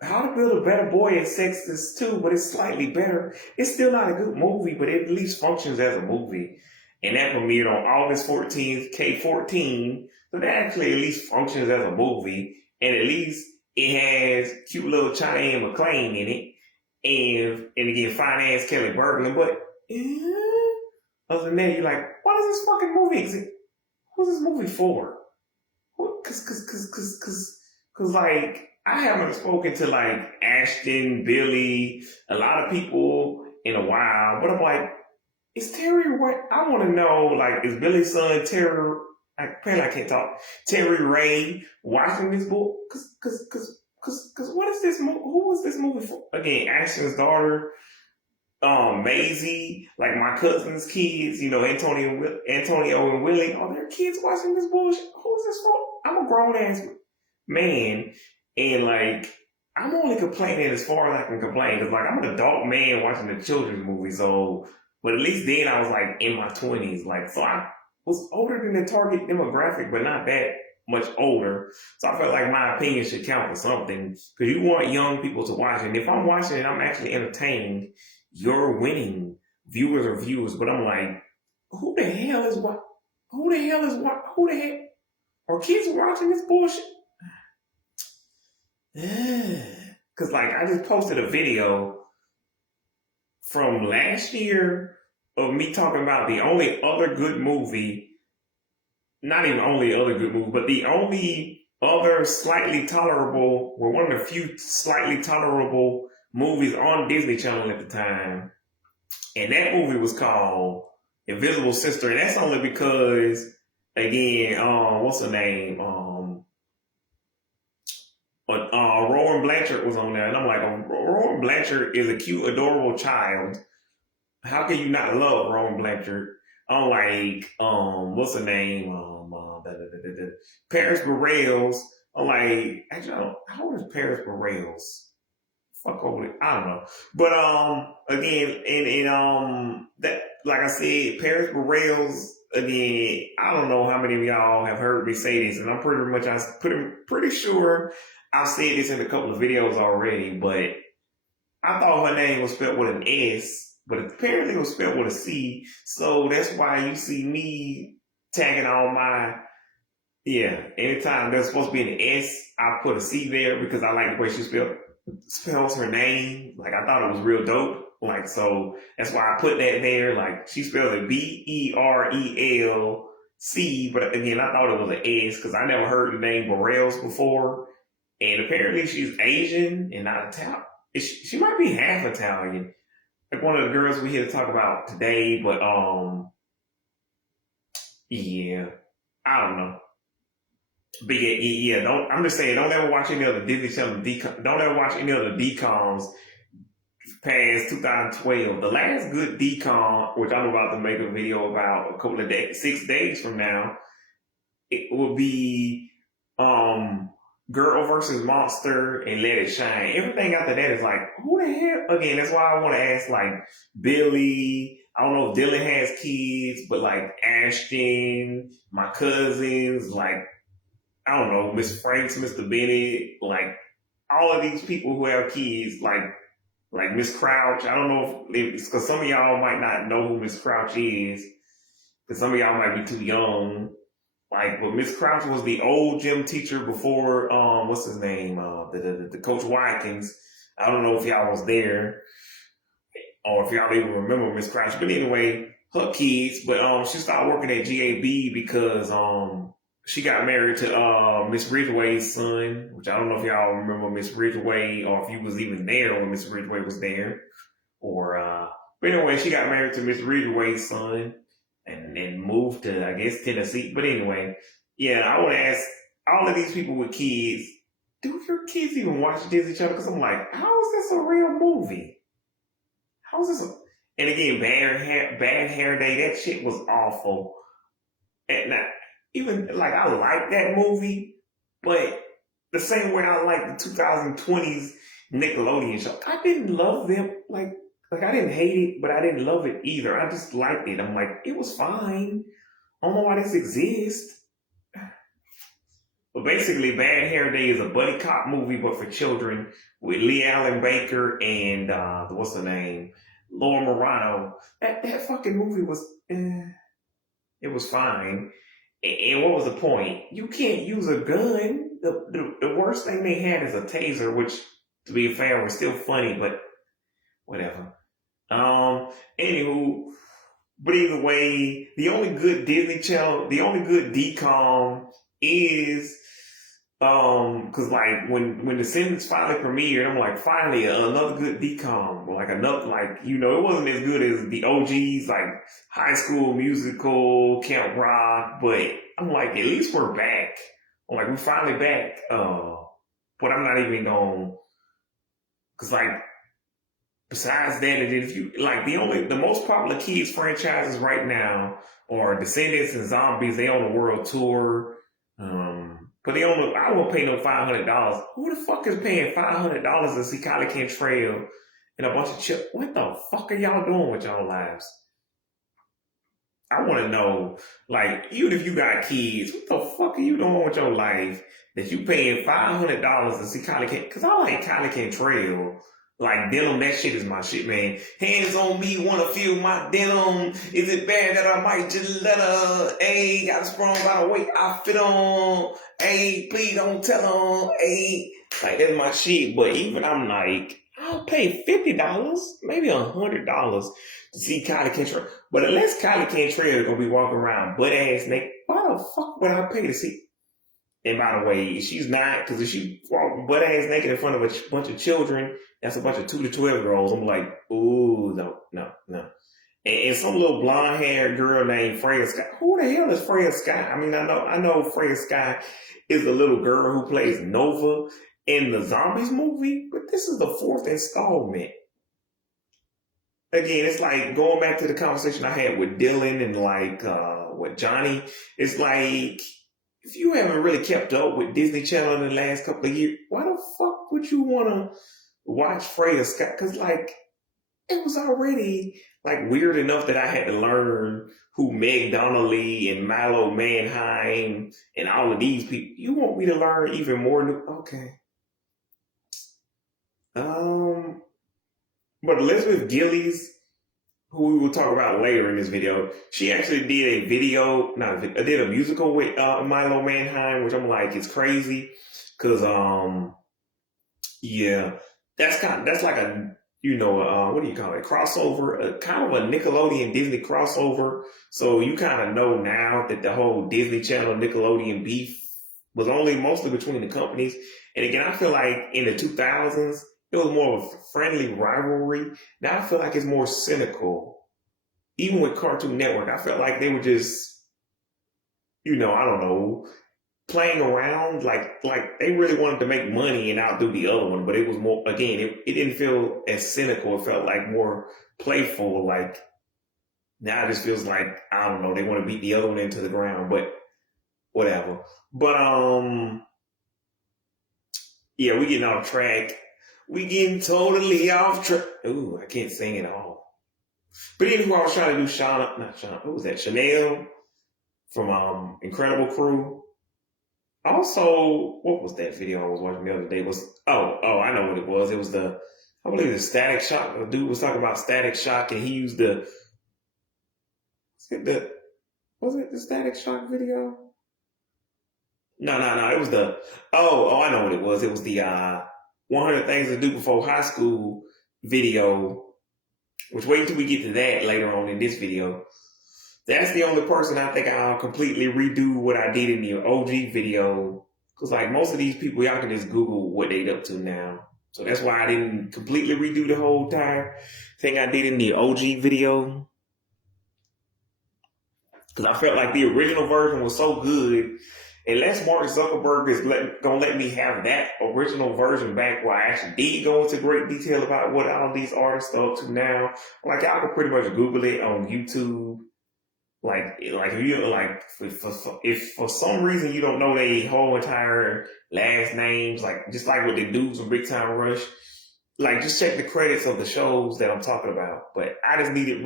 How to Build a Better Boy is sexist too, but it's slightly better. It's still not a good movie, but it at least functions as a movie. And that premiered on August 14th, K14. So that actually at least functions as a movie. And at least it has cute little Cheyenne McClain in it. And again, fine ass Kelly Bergman. But other than that, you're like, what is this fucking movie exist? Who's this movie for? Cause like, I haven't spoken to like Ashton, Billy, a lot of people in a while, but I'm like, is Terry Ray? I want to know, like, is Billy's son Terry? Apparently, I can't talk. Terry Ray watching this book? Cause what is this movie? Who is this movie for? Again, Ashton's daughter, Maisie, like my cousin's kids, Antonio and Willie. Are their kids watching this bullshit? Who is this for? I'm a grown ass man. And like, I'm only complaining as far as I can complain because like I'm an adult man watching a children's movie. So, but at least then I was like in my 20s. Like, so I was older than the target demographic, but not that much older. So I felt like my opinion should count for something because you want young people to watch it. And if I'm watching it, I'm actually entertained. You're winning viewers or views, but I'm like, who the hell is what? Who the hell is what? Who the hell are kids watching this bullshit? Cause like I just posted a video from last year of me talking about the only other good movie, not even only other good movie, but the only other slightly tolerable, or one of the few slightly tolerable movies on Disney Channel at the time. And that movie was called Invisible Sister. And that's only because, again, what's her name? Rowan Blanchard was on there, and I'm like, Rowan Blanchard is a cute, adorable child. How can you not love Rowan Blanchard? I'm like, what's her name? Paris Bareilles. I'm like, actually, how old is Paris Bareilles? Fuck over it. I don't know. But again, and that like I said, Paris Bareilles. Again, I don't know how many of y'all have heard me say this, and I'm pretty sure I've said this in a couple of videos already, but I thought her name was spelled with an S, but apparently it was spelled with a C. So that's why you see me tagging on my, yeah, anytime there's supposed to be an S, I put a C there because I like the way she spells her name. Like I thought it was real dope. Like, so that's why I put that there. Like she spelled it Berelc, but again, I thought it was an S because I never heard the name Bareilles before. And apparently she's Asian and not Italian. She might be half Italian. Like one of the girls we here to talk about today, but yeah, I don't know. But yeah, I'm just saying, don't ever watch any other Disney Channel. Don't ever watch any other DComs past 2012. The last good DCom, which I'm about to make a video about a couple of days, 6 days from now, it will be Girl versus Monster and Let It Shine. Everything after that is like, who the hell? Again, that's why I want to ask like Billy. I don't know if Dylan has kids, but like Ashton, my cousins, like I don't know, Miss Franks, Mr. Bennett, like all of these people who have kids, like Miss Crouch. I don't know if it's because some of y'all might not know who Miss Crouch is, because some of y'all might be too young. Like, but Miss Crouch was the old gym teacher before, what's his name? The Coach Watkins. I don't know if y'all was there or if y'all even remember Miss Crouch. But anyway, her kids, but she started working at GAB because she got married to Miss Ridgway's son, which I don't know if y'all remember Miss Ridgway or if you was even there when Miss Ridgway was there. Or but anyway, she got married to Miss Ridgway's son and moved to, I guess, Tennessee. But anyway, yeah, I want to ask all of these people with kids, do your kids even watch Disney Channel? Because I'm like, how is this a real movie? How is this and again, Bad Hair Day, that shit was awful. And now, even, like, I like that movie, but the same way I like the 2020s Nickelodeon show, I didn't love them, like I didn't hate it, but I didn't love it either. I just liked it. I'm like, it was fine. I don't know why this exists. But basically, Bad Hair Day is a buddy cop movie, but for children, with Lee Allen Baker and what's the name, Laura Marano. That fucking movie was, it was fine. And what was the point? You can't use a gun. The worst thing they had is a taser, which, to be fair, was still funny, but whatever. Anywho, but either way, the only good Disney Channel, the only good DCOM is, cause like when The Sims finally premiered, I'm like, finally another good DCOM, like another, like, you know, it wasn't as good as the OGs, like High School Musical, Camp Rock, but I'm like, at least we're back. I'm like, we're finally back. But I'm not even going, cause like, besides that, and if you like the most popular kids franchises right now are Descendants and Zombies. They on the world tour. But they don't. I won't pay no $500. Who the fuck is paying $500 to see Kylie Cantrell and a bunch of chip? What the fuck are y'all doing with y'all lives? I want to know, like, even if you got kids, what the fuck are you doing with your life that you paying $500 to see Kylie Cantrell? Because I like Kylie Cantrell. Like, denim, that shit is my shit, man. Hands on me, wanna feel my denim. Is it bad that I might just let her? Ayy, got sprung by the weight I fit on. Ayy, please don't tell them. Ayy, like, that's my shit. But even I'm like, I'll pay $50, maybe $100 to see Kylie Cantrell. But unless Kylie Cantrell gonna be walking around butt ass naked, why the fuck would I pay to see? And by the way, she's not, because if she walk butt ass naked in front of a bunch of children, that's a bunch of 2 to 12-year-olds. I'm like, ooh, no. And some little blonde haired girl named Freya Scott. Who the hell is Freya Scott? I mean, I know Freya Scott is the little girl who plays Nova in the Zombies movie, but this is the 4th installment. Again, it's like going back to the conversation I had with Dylan and like with Johnny. It's like, if you haven't really kept up with Disney Channel in the last couple of years, why the fuck would you want to watch Freya Scott? Because, like, it was already, like, weird enough that I had to learn who Meg Donnelly and Milo Manheim and all of these people. You want me to learn even more? Okay. But Elizabeth Gillies, who we will talk about later in this video, she actually did did a musical with Milo Manheim, which I'm like, it's crazy, cause yeah, that's like a what do you call it, crossover, kind of a Nickelodeon Disney crossover. So you kind of know now that the whole Disney Channel Nickelodeon beef was only mostly between the companies. And again, I feel like in the 2000s it was more of a friendly rivalry. Now I feel like it's more cynical. Even with Cartoon Network, I felt like they were just, I don't know, playing around. Like they really wanted to make money and outdo the other one. But it was more, again, it didn't feel as cynical. It felt like more playful. Like now it just feels like, I don't know, they want to beat the other one into the ground. But whatever. But yeah, we getting off track. We getting totally off track. Ooh, I can't sing at all. But anyway, I was trying to do who was that? Chanel from Incredible Crew. Also, what was that video I was watching the other day? I know what it was. It was I believe the Static Shock. The dude was talking about Static Shock and he used was it the Static Shock video? No. It was I know what it was. It was the 100 Things to Do Before High School video, which wait until we get to that later on in this video. That's the only person I think I'll completely redo what I did in the OG video. Because like most of these people, y'all can just Google what they're up to now. So that's why I didn't completely redo the whole entire thing I did in the OG video. Because I felt like the original version was so good. Unless Mark Zuckerberg is gonna let me have that original version back, where I actually did go into great detail about what all these artists are up to now. Like y'all can pretty much Google it on YouTube. If for some reason you don't know their whole entire last names, like just like with the dudes from Big Time Rush, like just check the credits of the shows that I'm talking about. But I just needed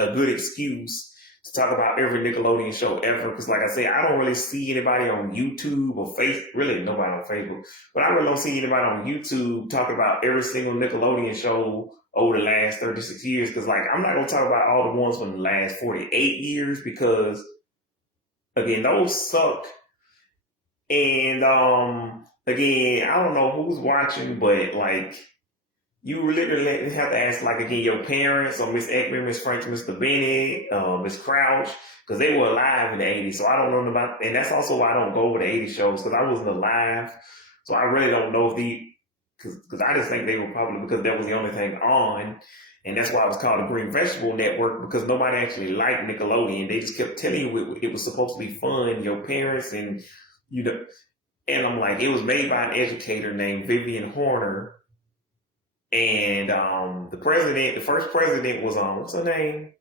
a good excuse to talk about every Nickelodeon show ever. Because like I said, I don't really see anybody on YouTube or Facebook, really nobody on Facebook, but I really don't see anybody on YouTube talking about every single Nickelodeon show over the last 36 years. Because like, I'm not going to talk about all the ones from the last 48 years because, again, those suck. And again, I don't know who's watching, but like, you literally have to ask, like, again, your parents or Miss Ekman, Miss Frank, Mr. Bennett, Miss Crouch, because they were alive in the 80s. So I don't know about, and that's also why I don't go over the 80s shows, because I wasn't alive. So I really don't know because I just think they were probably because that was the only thing on. And that's why it was called the Green Vegetable Network, because nobody actually liked Nickelodeon. They just kept telling you it was supposed to be fun, your parents, and, and I'm like, it was made by an educator named Vivian Horner. And the first president was what's her name?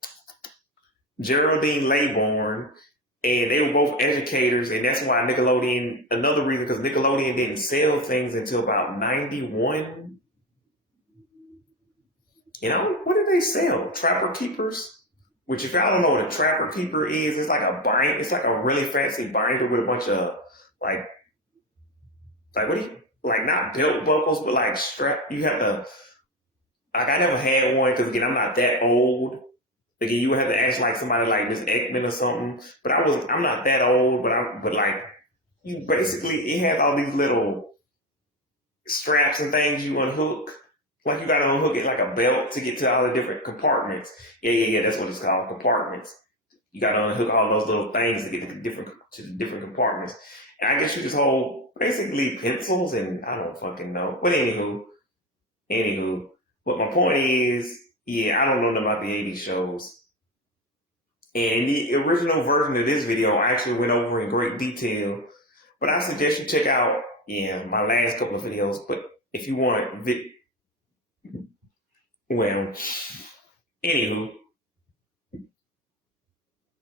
Geraldine Laybourne. and they were both educators, and that's why Nickelodeon. Another reason, because Nickelodeon didn't sell things until about '91. You know, what did they sell? Trapper Keepers. Which, if y'all don't know what a Trapper Keeper is, it's like a bind. It's like a really fancy binder with a bunch of like what do you like? Not belt buckles, but like strap. You have to. Like, I never had one because again, I'm not that old. Again, you would have to ask like somebody like Miss Ekman or something. But I'm not that old. But like, you basically it has all these little straps and things you unhook. Like you got to unhook it like a belt to get to all the different compartments. Yeah. That's what it's called, compartments. You got to unhook all those little things to get to the different compartments. And I guess you just hold basically pencils and I don't fucking know. But anywho. But my point is, yeah, I don't know nothing about the '80s shows. And the original version of this video I actually went over in great detail. But I suggest you check out, my last couple of videos. But if you want, well, anywho,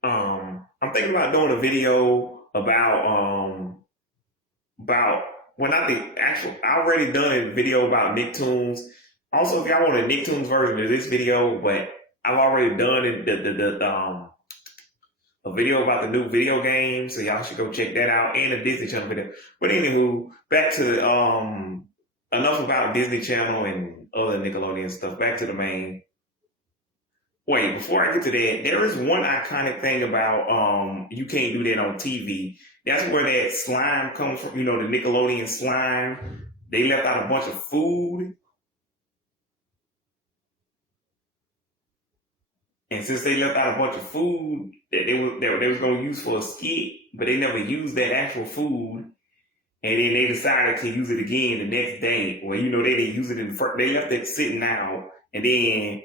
I'm thinking about doing a video about, well, not the actual, I already done a video about Nicktoons. Also, if y'all want a Nicktoons version of this video, but I've already done a video about the new video game, so y'all should go check that out, and a Disney Channel video. But anywho, back to enough about Disney Channel and other Nickelodeon stuff. Back to the main. Wait, before I get to that, there is one iconic thing about you can't do that on TV. That's where that slime comes from. You know, the Nickelodeon slime. They left out a bunch of food. And since they left out a bunch of food that they was going to use for a skit, but they never used that actual food, and then they decided to use it again the next day. Well, you know, they didn't use it they left it sitting out, and then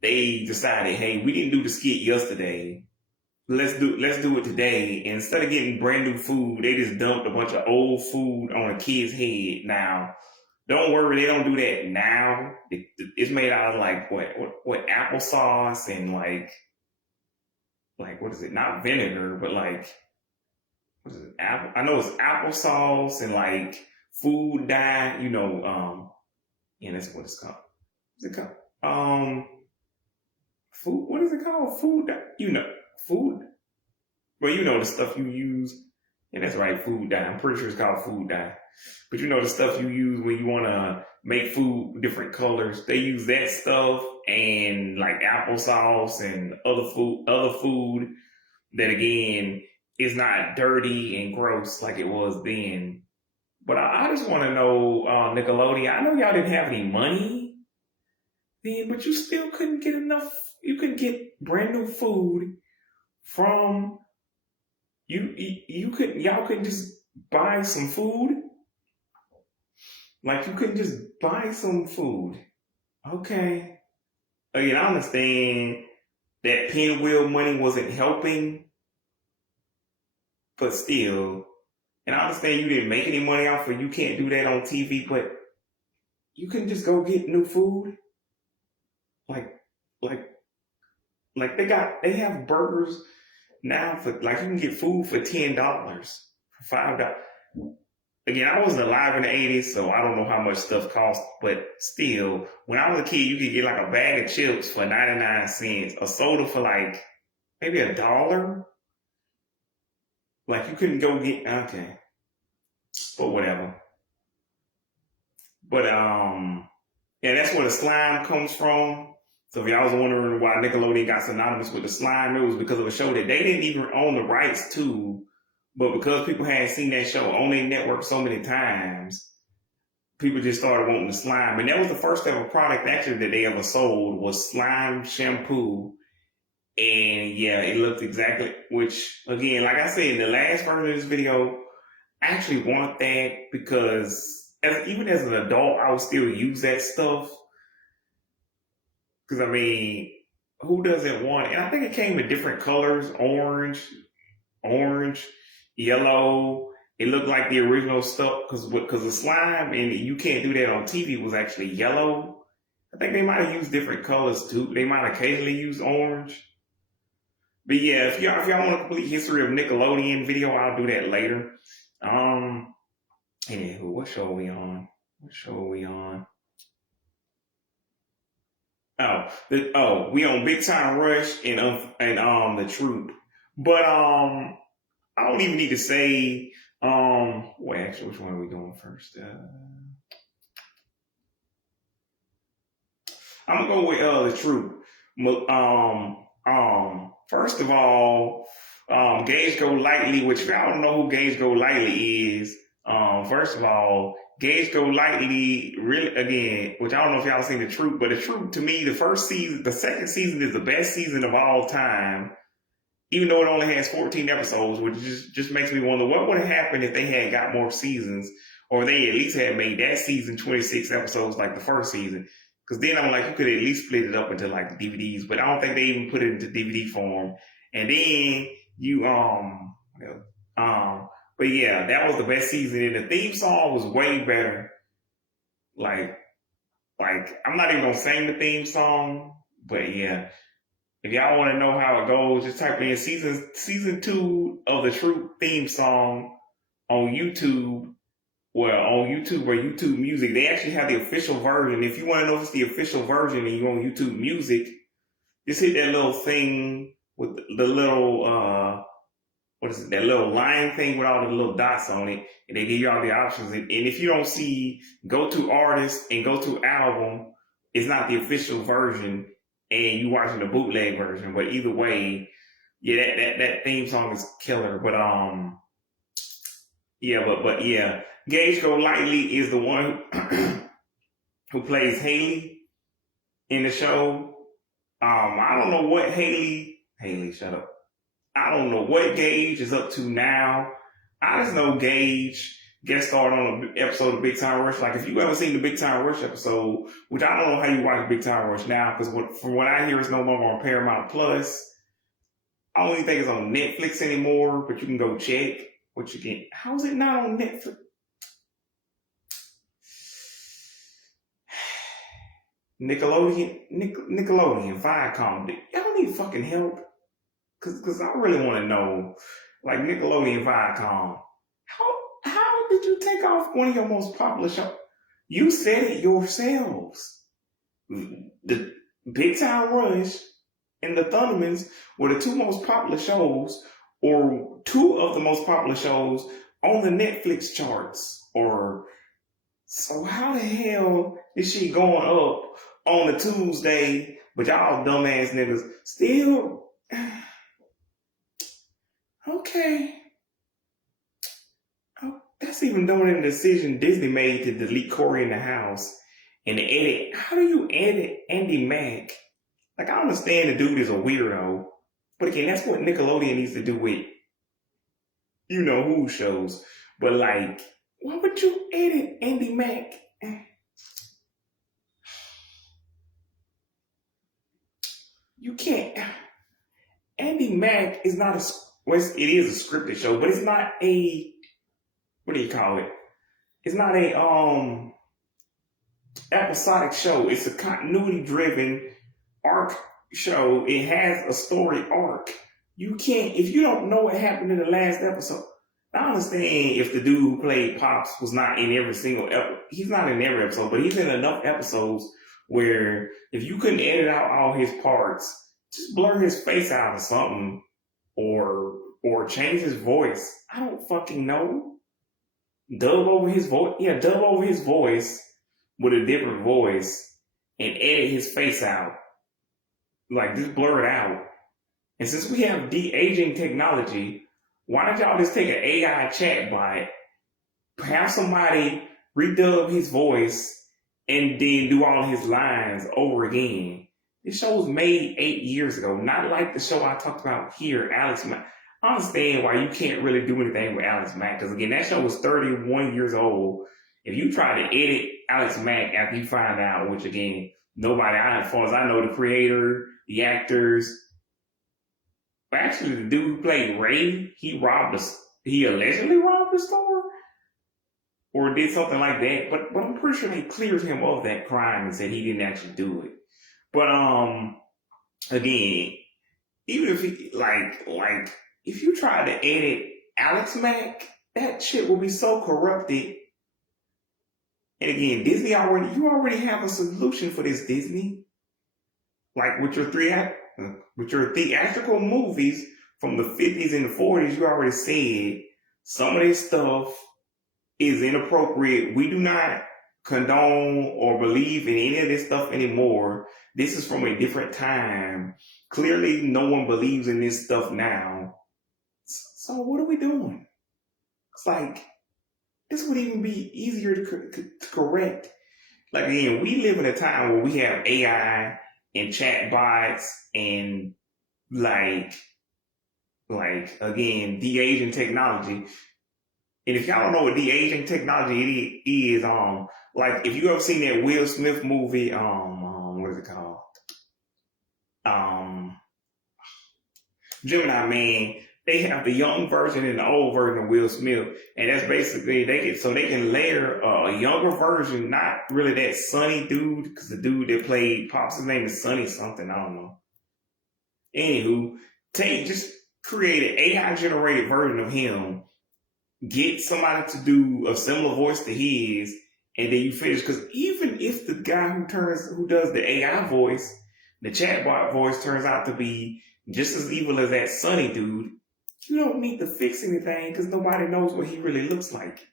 they decided, hey, we didn't do the skit yesterday. Let's do it today. And instead of getting brand new food, they just dumped a bunch of old food on a kid's head. Now, don't worry, they don't do that now. It's made out of like what applesauce and like what is it? Not vinegar, but like what is it? I know it's applesauce and like food dye. You know, yeah, that's what it's called. What's it called? Food. What is it called? Food dye. You know, food. Well, you know the stuff you use. And that's right, food dye. I'm pretty sure it's called food dye. But you know the stuff you use when you want to make food different colors. They use that stuff and like applesauce and other food that again is not dirty and gross like it was then. But I just want to know, Nickelodeon. I know y'all didn't have any money then, but you still couldn't get enough. You couldn't get brand new food from y'all couldn't just buy some food. Like, you couldn't just buy some food. Okay. Again, I understand that pinwheel money wasn't helping, but still. And I understand you didn't make any money off of you can't do that on TV, but you couldn't just go get new food. Like they have burgers now for, like, you can get food for $10, for $5. Again, I wasn't alive in the '80s, so I don't know how much stuff cost, but still, when I was a kid, you could get like a bag of chips for 99 cents, a soda for like maybe $1. Like, you couldn't go get, okay, but whatever. But, yeah, that's where the slime comes from. So if y'all was wondering why Nickelodeon got synonymous with the slime, it was because of a show that they didn't even own the rights to. But because people hadn't seen that show on their network so many times, people just started wanting the slime. And that was the first ever product actually that they ever sold was slime shampoo. And yeah, it looked exactly, which again, like I said in the last version of this video, I actually want that because even as an adult, I would still use that stuff. Because I mean, who doesn't want it? And I think it came in different colors, orange, yellow. It looked like the original stuff because the slime, and you can't do that on TV, was actually yellow. I think they might have used different colors too. They might occasionally use orange. But yeah, if y'all want a complete history of Nickelodeon video, I'll do that later. Anywho, what show are we on? What show are we on? We on Big Time Rush and The Troop. But I don't even need to say wait, actually, which one are we doing first? I'm gonna go with The Troop. First of all, Gage Golightly, which if y'all don't know who Gage Golightly is, first of all, Gage Golightly really again, which I don't know if y'all seen The Troop, but The Troop to me, the second season is the best season of all time. Even though it only has 14 episodes, which just makes me wonder what would have happened if they had got more seasons, or they at least had made that season 26 episodes like the first season. Because then I'm like, you could at least split it up into like the DVDs, but I don't think they even put it into DVD form. And then but yeah, that was the best season, and the theme song was way better. Like, I'm not even gonna sing the theme song, but yeah. If y'all want to know how it goes, just type in season 2 of The Troop theme song on YouTube. Well, on YouTube or YouTube Music, they actually have the official version. If you want to know if it's the official version and you're on YouTube Music, just hit that little thing with the little what is it? That little line thing with all the little dots on it, and they give you all the options. And if you don't see go to artist and go to album, it's not the official version, and you watching the bootleg version. But either way, yeah, that theme song is killer. But yeah, Gage Golightly is the one who plays Haley in the show. I don't know what Haley, shut up. I don't know what Gage is up to now. I just know Gage guest starred on an episode of Big Time Rush. Like, if you ever seen the Big Time Rush episode, which I don't know how you watch Big Time Rush now, because from what I hear, it's no longer on Paramount Plus. I don't even think it's on Netflix anymore, but you can go check what you get. How is it not on Netflix? Nickelodeon, Viacom. Y'all need fucking help. Cause I really want to know, like Nickelodeon, Viacom, how did you take off one of your most popular shows? You said it yourselves. The Big Time Rush and the Thundermans were the two most popular shows, or two of the most popular shows on the Netflix charts. Or so how the hell is she going up on a Tuesday, but y'all dumbass niggas still? Okay. Oh, that's even during the decision Disney made to delete Corey in the House and edit. How do you edit Andy Mack? Like, I understand the dude is a weirdo, but again, that's what Nickelodeon needs to do with, you know, who shows. But like, why would you edit Andy Mack? You can't. Andy Mack is not a. Well, it is a scripted show, but it's not a. What do you call it? It's not a episodic show. It's a continuity driven arc show. It has a story arc. You can't, if you don't know what happened in the last episode. I understand if the dude who played Pops was not in every single episode. He's not in every episode, but he's in enough episodes where if you couldn't edit out all his parts, just blur his face out or something, or change his voice. I don't fucking know. Dub over his voice. Yeah, dub over his voice with a different voice and edit his face out. Like, just blur it out. And since we have de-aging technology, why don't y'all just take an AI chatbot, have somebody redub his voice, and then do all his lines over again? This show was made 8 years ago, not like the show I talked about here, Alex Mack. I understand why you can't really do anything with Alex Mack, because again, that show was 31 years old. If you try to edit Alex Mack after you find out, which again, nobody, as far as I know, the creator, the actors, but actually the dude who played Ray, he allegedly robbed the store, or did something like that. But I'm pretty sure they cleared him of that crime and said he didn't actually do it. But again, even if he like if you try to edit Alex Mack, that shit will be so corrupted. And again, Disney you already have a solution for this, Disney. Like with your theatrical movies from the 50s and the 40s, you already said some of this stuff is inappropriate. We do not condone or believe in any of this stuff anymore. This is from a different time. Clearly, no one believes in this stuff now. So what are we doing? It's like, this would even be easier to correct. Like, again, we live in a time where we have AI and chat bots and like again, de-aging technology. And if y'all don't know what de-aging technology is, like if you ever seen that Will Smith movie, what is it called? Gemini Man, they have the young version and the old version of Will Smith, and that's basically they can layer a younger version, not really that Sonny dude, because the dude that played Pops, his name is Sonny something, I don't know. Anywho, just create an AI generated version of him, get somebody to do a similar voice to his, and then you finish. Because even if the guy who does the AI voice, the chatbot voice, turns out to be just as evil as that Sonny dude, you don't need to fix anything because nobody knows what he really looks like.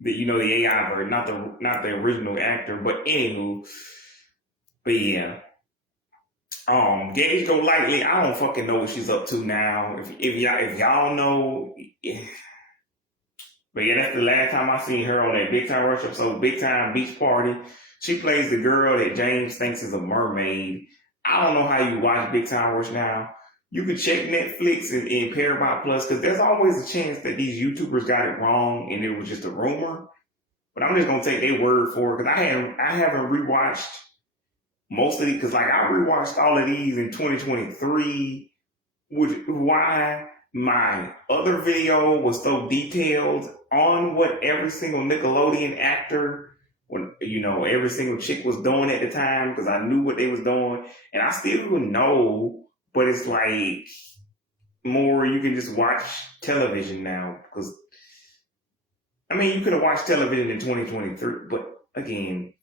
The AI version, not the original actor. But anywho, but yeah. Gage Golightly, I don't fucking know what she's up to now. If y'all know, yeah. But yeah, that's the last time I seen her on that Big Time Rush episode, Big Time Beach Party. She plays the girl that James thinks is a mermaid. I don't know how you watch Big Time Rush now. You can check Netflix and Paramount Plus, because there's always a chance that these YouTubers got it wrong and it was just a rumor. But I'm just gonna take their word for it, because I haven't rewatched most of these, because like I rewatched all of these in 2023, why my other video was so detailed on what every single Nickelodeon actor, when every single chick was doing at the time, because I knew what they was doing, and I still know, but it's like more you can just watch television now, because I mean you could have watched television in 2023, but again,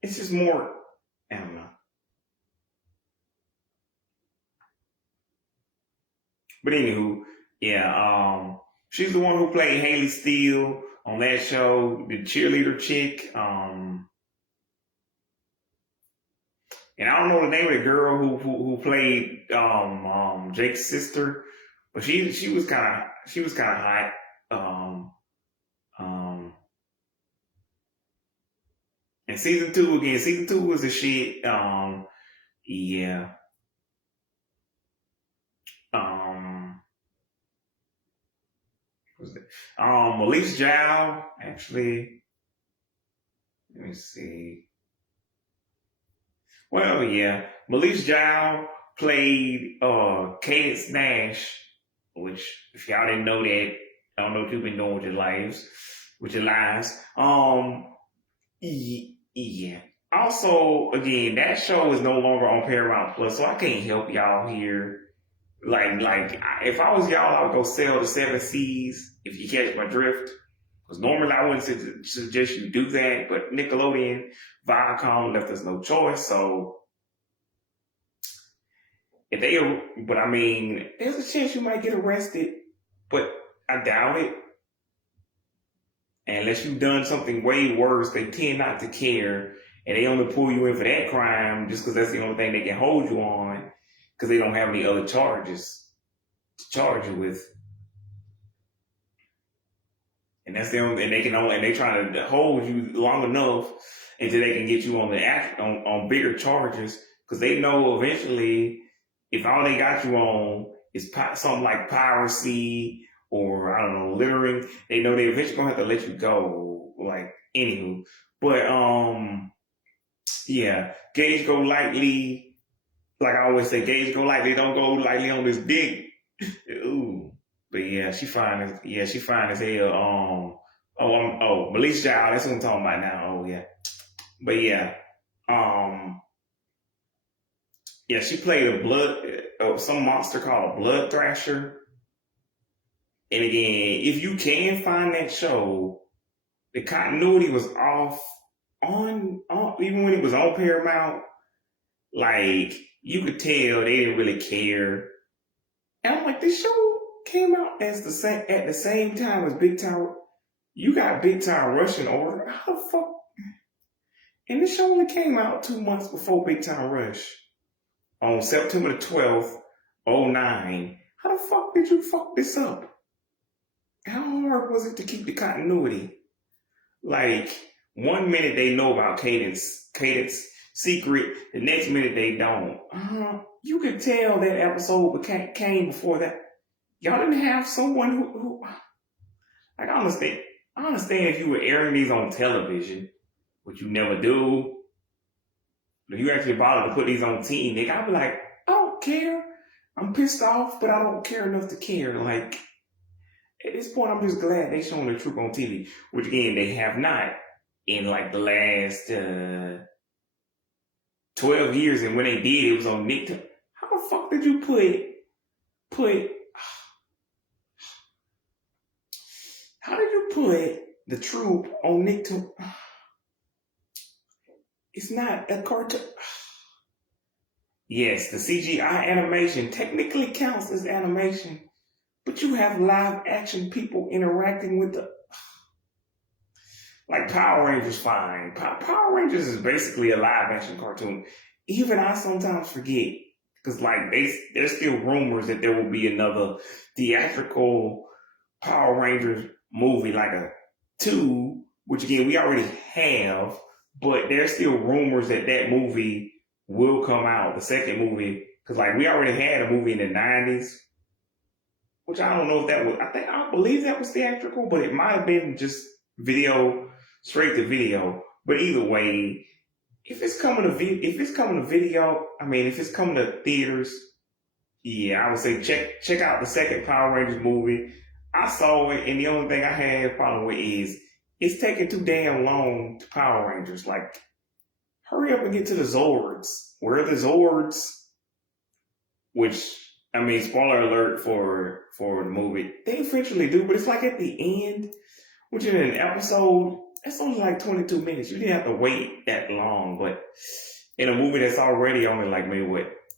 it's just more, I don't know. But anywho, yeah, she's the one who played Haley Steele on that show, the cheerleader chick. And I don't know the name of the girl who played Jake's sister, but she was kind of hot. And season two was a shit. Yeah. Was it? Elise Zhao, actually. Let me see. Well, yeah. Elise Zhao played Cadence Nash, which, if y'all didn't know that, I don't know what you've been doing with your lives. Yeah. Also, again, that show is no longer on Paramount Plus, so I can't help y'all here. Like, if I was y'all, I would go sell the Seven Seas, if you catch my drift. Because normally I wouldn't suggest you do that, but Nickelodeon, Viacom left us no choice, so but I mean, there's a chance you might get arrested, but I doubt it. And unless you've done something way worse, they tend not to care, and they only pull you in for that crime just because that's the only thing they can hold you on, because they don't have any other charges to charge you with. And that's the only, and they trying to hold you long enough until they can get you on bigger charges, because they know eventually, if all they got you on is something like piracy or, I don't know, littering, they know they eventually gonna have to let you go. Like, anywho. But, yeah, Gage Golightly, like I always say, Gage Golightly, don't go lightly on this dick. Ooh. But yeah, she fine as hell. Elise Zhao, that's what I'm talking about now. Oh yeah. But yeah. Yeah, she played a some monster called Blood Thrasher. And again, if you can find that show, the continuity was off on even when it was on Paramount. Like you could tell they didn't really care. And I'm like, this show came out as at the same time as Big Time. You got Big Time Rush in order. How the fuck? And this show only came out 2 months before Big Time Rush on September the 12th, 09. How the fuck did you fuck this up? How hard was it to keep the continuity? Like, 1 minute they know about Cadence secret, the next minute they don't. You could tell that episode came before that. Y'all didn't have someone who like, I understand if you were airing these on television, which you never do. If you actually bother to put these on TV, I'd be like, I don't care. I'm pissed off, but I don't care enough to care. Like, at this point, I'm just glad they showing the truth on TV, which again, they have not in like the last 12 years. And when they did, it was on Nick. How the fuck did you put, how did you put the truth on Nick? It's not a cartoon. Yes, the CGI animation technically counts as animation, but you have live action people interacting with the. Like Power Rangers, fine. Power Rangers is basically a live action cartoon. Even I sometimes forget because like there's still rumors that there will be another theatrical Power Rangers movie, like a 2, which again we already have, but there's still rumors that movie will come out, the second movie, because like we already had a movie in the 90s, which I don't know if that was. I believe that was theatrical, but it might have been just video, straight to video. But either way, if it's coming to video, if it's coming to theaters, yeah, I would say check out the second Power Rangers movie. I saw it, and the only thing I had a problem with is it's taking too damn long to Power Rangers. Like, hurry up and get to the Zords. Where are the Zords? Which, spoiler alert for the movie. They eventually do, but it's like at the end, which in an episode, it's only like 22 minutes. You didn't have to wait that long, but in a movie that's already only like maybe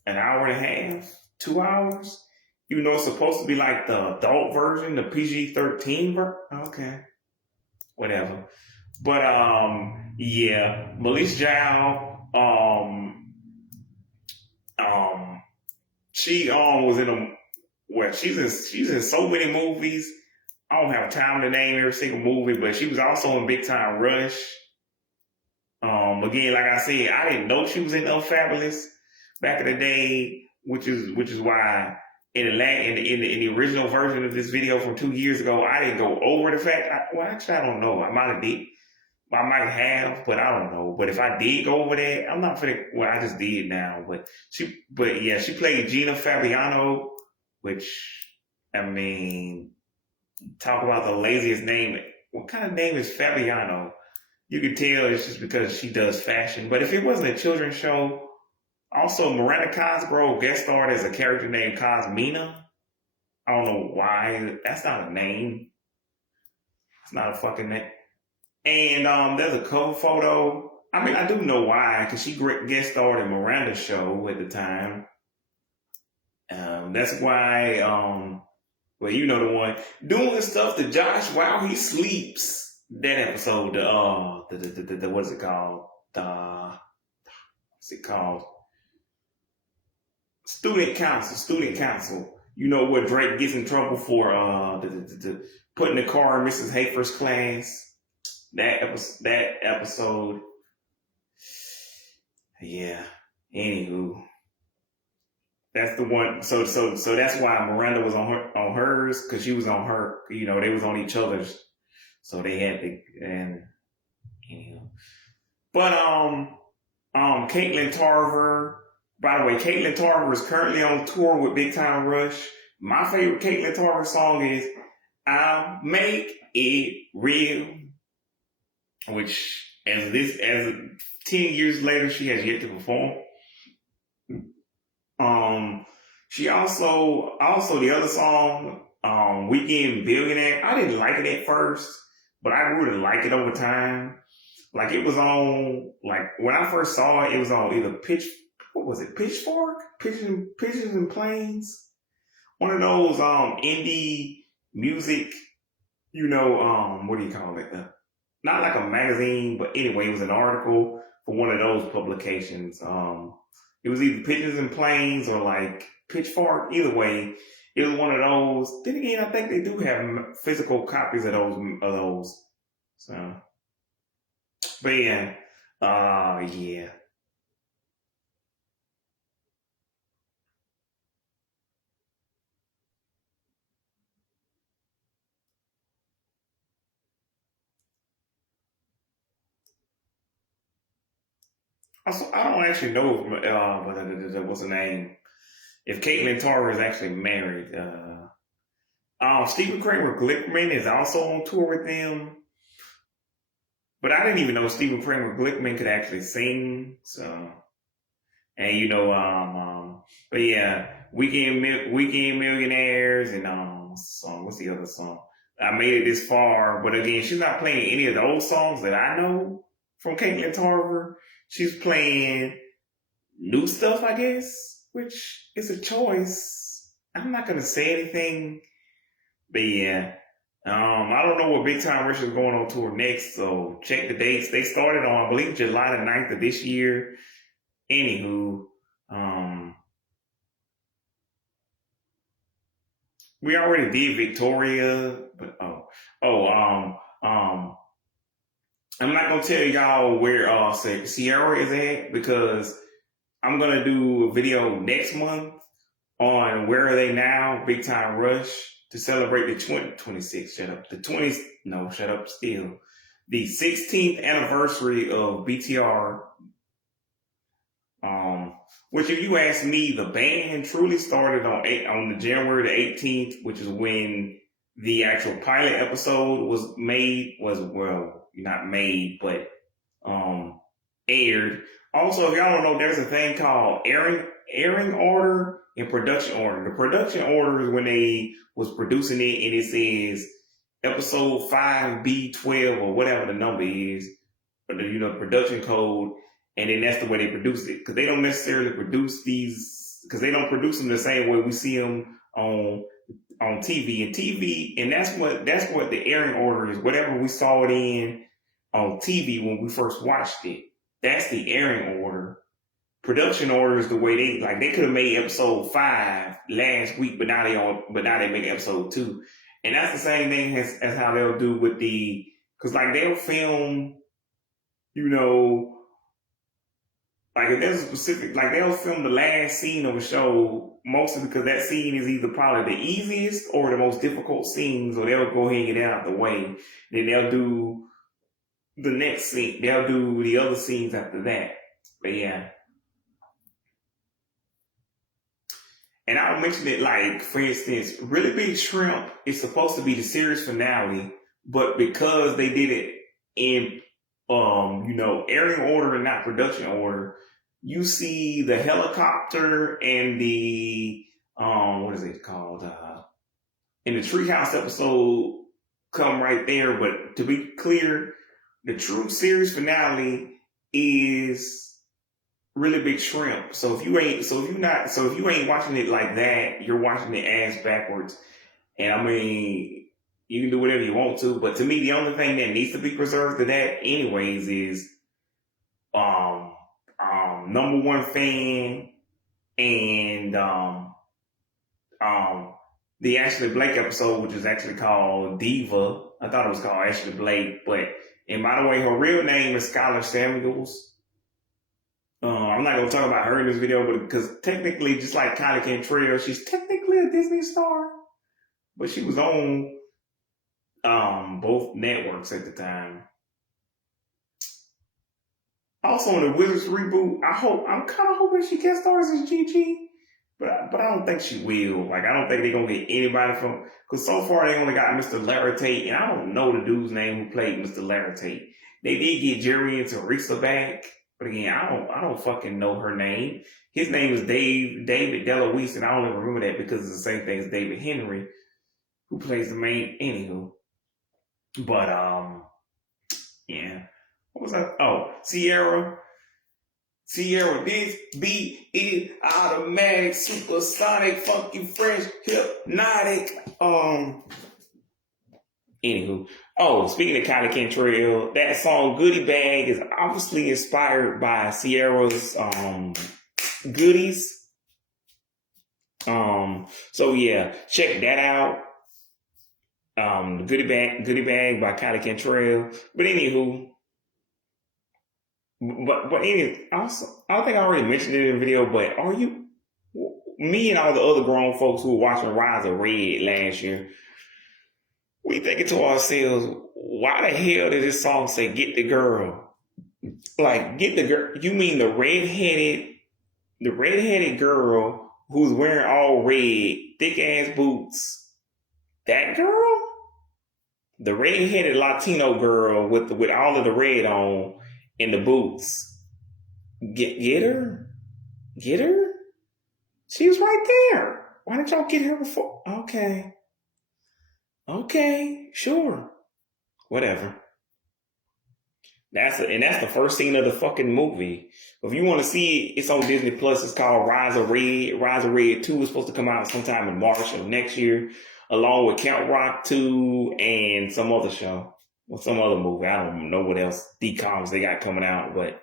an hour and a half, 2 hours, even though it's supposed to be like the adult version, the PG-13 version. Okay, whatever. But yeah, Melissa Zhao, she was in she's in so many movies. I don't have time to name every single movie, but she was also in Big Time Rush. Again, like I said, I didn't know she was in Unfabulous back in the day, which is why in the original version of this video from 2 years ago, I didn't go over the fact. Actually, I don't know. I might have, but I don't know. But if I did go over that, I'm not finna. Well, I just did now. But she played Gina Fabiano, which talk about the laziest name. What kind of name is Fabiano? You can tell it's just because she does fashion. But if it wasn't a children's show, also Miranda Cosgrove guest starred as a character named Cosmina. I don't know why. That's not a name. It's not a fucking name. And there's a cover photo. I do know why, because she guest starred in Miranda's show at the time. That's why, well, you know the one, doing stuff to Josh while he sleeps. That episode, the what's it called? What's it called? Student Council. You know what Drake gets in trouble for, putting the car in Mrs. Hafer's class. That episode. Yeah. Anywho, that's the one. So that's why Miranda was on hers, because she was on her. You know, they was on each other's. So they had to. And anywho, but Caitlin Tarver. By the way, Caitlin Tarver is currently on tour with Big Time Rush. My favorite Caitlin Tarver song is "I'll Make It Real," which as 10 years later, she has yet to perform. Um, she also the other song, Weekend Billionaire. I didn't like it at first, but I grew to like it over time. Like it was on, like when I first saw it, it was on either what was it, Pitchfork, Pigeons and Planes, one of those indie music, what do you call it? Not like a magazine, but anyway, it was an article for one of those publications. It was either Pigeons and Planes or like Pitchfork. Either way, it was one of those. Then again, I think they do have physical copies of those. So, but yeah, yeah. Also, I don't actually know what's the name. If Caitlin Tarver is actually married. Stephen Kramer Glickman is also on tour with them. But I didn't even know Stephen Kramer Glickman could actually sing. So, and but yeah, Weekend Millionaires and song. What's the other song? I made it this far, but again, she's not playing any of those songs that I know from Caitlin Tarver. She's playing new stuff, I guess, which is a choice. I'm not gonna say anything, but yeah. I don't know what Big Time Rush is going on tour next, so check the dates. They started on, I believe, July the 9th of this year. Anywho, um, we already did Victoria, but I'm not gonna tell y'all where Sierra is at because I'm gonna do a video next month on Where Are They Now, Big Time Rush, to celebrate the 2026, shut up, the 20th, no, shut up still, the 16th anniversary of BTR, um, which if you ask me, the band truly started on the January the 18th, which is when the actual pilot episode well, not made, but um, aired. Also, if y'all don't know, there's a thing called airing order and production order. The production order is when they was producing it and it says episode 5B12 or whatever the number is, or the production code, and then that's the way they produce it. Because they don't necessarily produce these, because they don't produce them the same way we see them on TV. And that's what the airing order is. Whatever we saw it in on TV when we first watched it, that's the airing order. Production order is the way they could have made episode 5 last week, but now they make episode 2, and that's the same thing as how they'll do with because like they'll film, you know, like if there's a specific, like they'll film the last scene of a show mostly because that scene is either probably the easiest or the most difficult scene, so they'll go ahead and get it out of the way. Then they'll do the next scene. They'll do the other scenes after that. But yeah. And I'll mention it like, for instance, Really Big Shrimp is supposed to be the series finale, but because they did it in airing order and not production order, you see the helicopter and the what is it called? In the Treehouse episode come right there. But to be clear, the true series finale is Really Big Shrimp. So if you ain't watching it like that, you're watching it ass backwards. And I mean, you can do whatever you want to, but to me, the only thing that needs to be preserved to that, anyways, is um number one fan and um the Ashley Blake episode, which is actually called Diva. I thought it was called Ashley Blake, but and by the way, her real name is Skylar Samuels. I'm not gonna talk about her in this video, but because technically, just like Kylie Cantrell, she's technically a Disney star, but she was on both networks at the time. Also, in the Wizards reboot, I'm kind of hoping she guest stars as Gigi, but I don't think she will. Like, I don't think they're gonna get anybody from, because so far they only got Mr. Larry Tate, and I don't know the dude's name who played Mr. Larry Tate. They did get Jerry and Teresa back, But again, I don't fucking know her name. His name is David DeLuise, and I don't even remember that because it's the same thing as David Henry, who plays the main. Anywho, but yeah. What was that? Oh, Sierra. Sierra, this beat is automatic, supersonic, funky, fresh, hypnotic. Anywho, oh, speaking of Kylie Cantrell, that song "Goodie Bag" is obviously inspired by Sierra's goodies. So yeah, check that out. Goodie Bag by Kylie Cantrell. But anywho, but anyway, also, I think I already mentioned it in the video, but are you, me and all the other grown folks who were watching Rise of Red last year, we thinking to ourselves, why the hell did this song say "Get the Girl"? Like, get the girl, you mean the redheaded girl who's wearing all red, thick ass boots? That girl? The red-headed Latino girl with all of the red on and the boots. Get her? Get her? She was right there. Why didn't y'all get her before? Okay, sure. Whatever. That's the first scene of the fucking movie. If you want to see it, it's on Disney Plus. It's called Rise of Red. Rise of Red 2 is supposed to come out sometime in March of next year, along with Count Rock 2 and some other show. Or some other movie. I don't know what else DComs they got coming out, but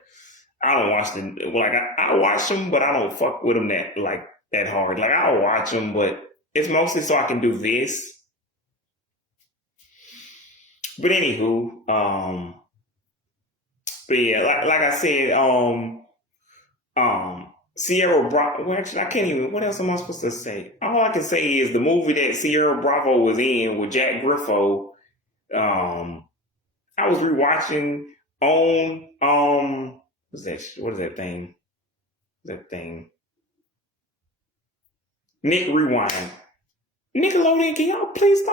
I don't watch them. Like, I watch them, but I don't fuck with them that hard. Like, I'll watch them, but it's mostly so I can do this. But anywho, but yeah, like I said, Sierra Bravo. Well, actually, I can't even. What else am I supposed to say? All I can say is the movie that Sierra Bravo was in with Jack Griffo. I was rewatching on what's that? What is that thing? That thing. Nick Rewind. Nickelodeon, can y'all please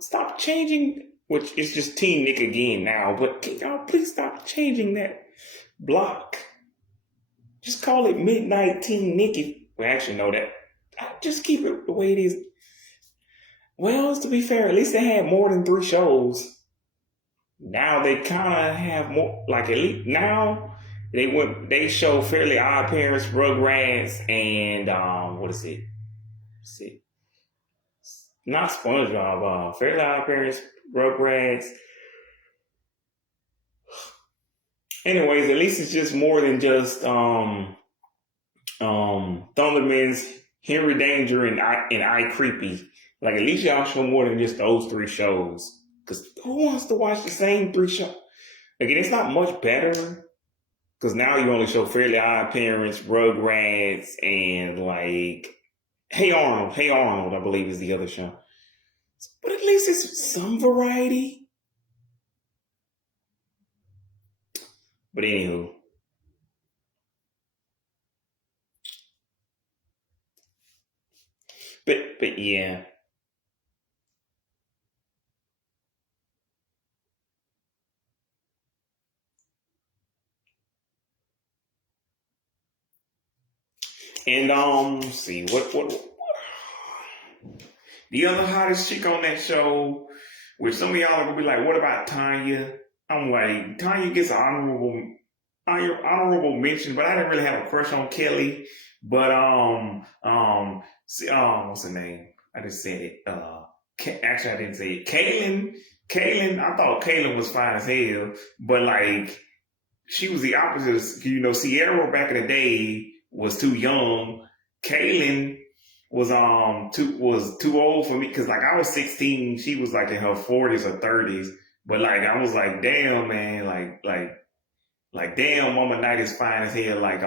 stop changing? Which is just Teen Nick again now, but can y'all please stop changing that block? Just call it Midnight Teen Nick. Well, actually, no, that just keep it the way it is. Well, to be fair, at least they had more than 3 shows. Now they kind of have more. Like, at least now they show Fairly Odd Parents, Rugrats, and what is it? Let's see. Not SpongeBob. Fairly Odd Parents, Rugrats. Anyways, at least it's just more than just Thundermans, Henry Danger, and iCreepy. Like, at least y'all show more than just those 3 shows. Because who wants to watch the same 3 shows? Again, it's not much better. Because now you only show Fairly Odd Parents, Rugrats, and like Hey Arnold, I believe is the other show. But at least it's some variety. But anywho. But yeah. And let's see what the other hottest chick on that show, which some of y'all are gonna be like, what about Tanya? I'm like, Tanya gets an honorable mention, but I didn't really have a crush on Kelly. But what's her name? I just said it. Actually, I didn't say it. Kaylin, I thought Kaylin was fine as hell, but like, she was the opposite. You know, Sierra back in the day was too young. Kaylin was too old for me because like I was 16, she was like in her 40s or 30s. But like I was like, damn man, like damn, Mama Night is fine as hell. Like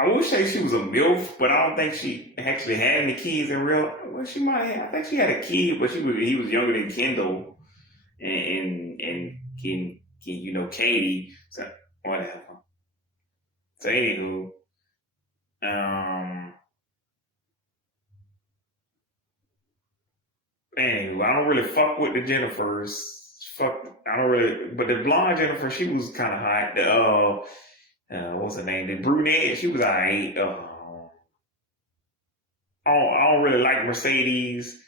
I would say she was a MILF, but I don't think she actually had any kids in real. Well, she might have. I think she had a kid, but he was younger than Kendall and you know Katie. So whatever. So anywho, um, Man, I don't really fuck with the Jennifers. Fuck, I don't really. But the blonde Jennifer, she was kind of hot. What's her name? The brunette, she was alright. I don't really like Mercedes.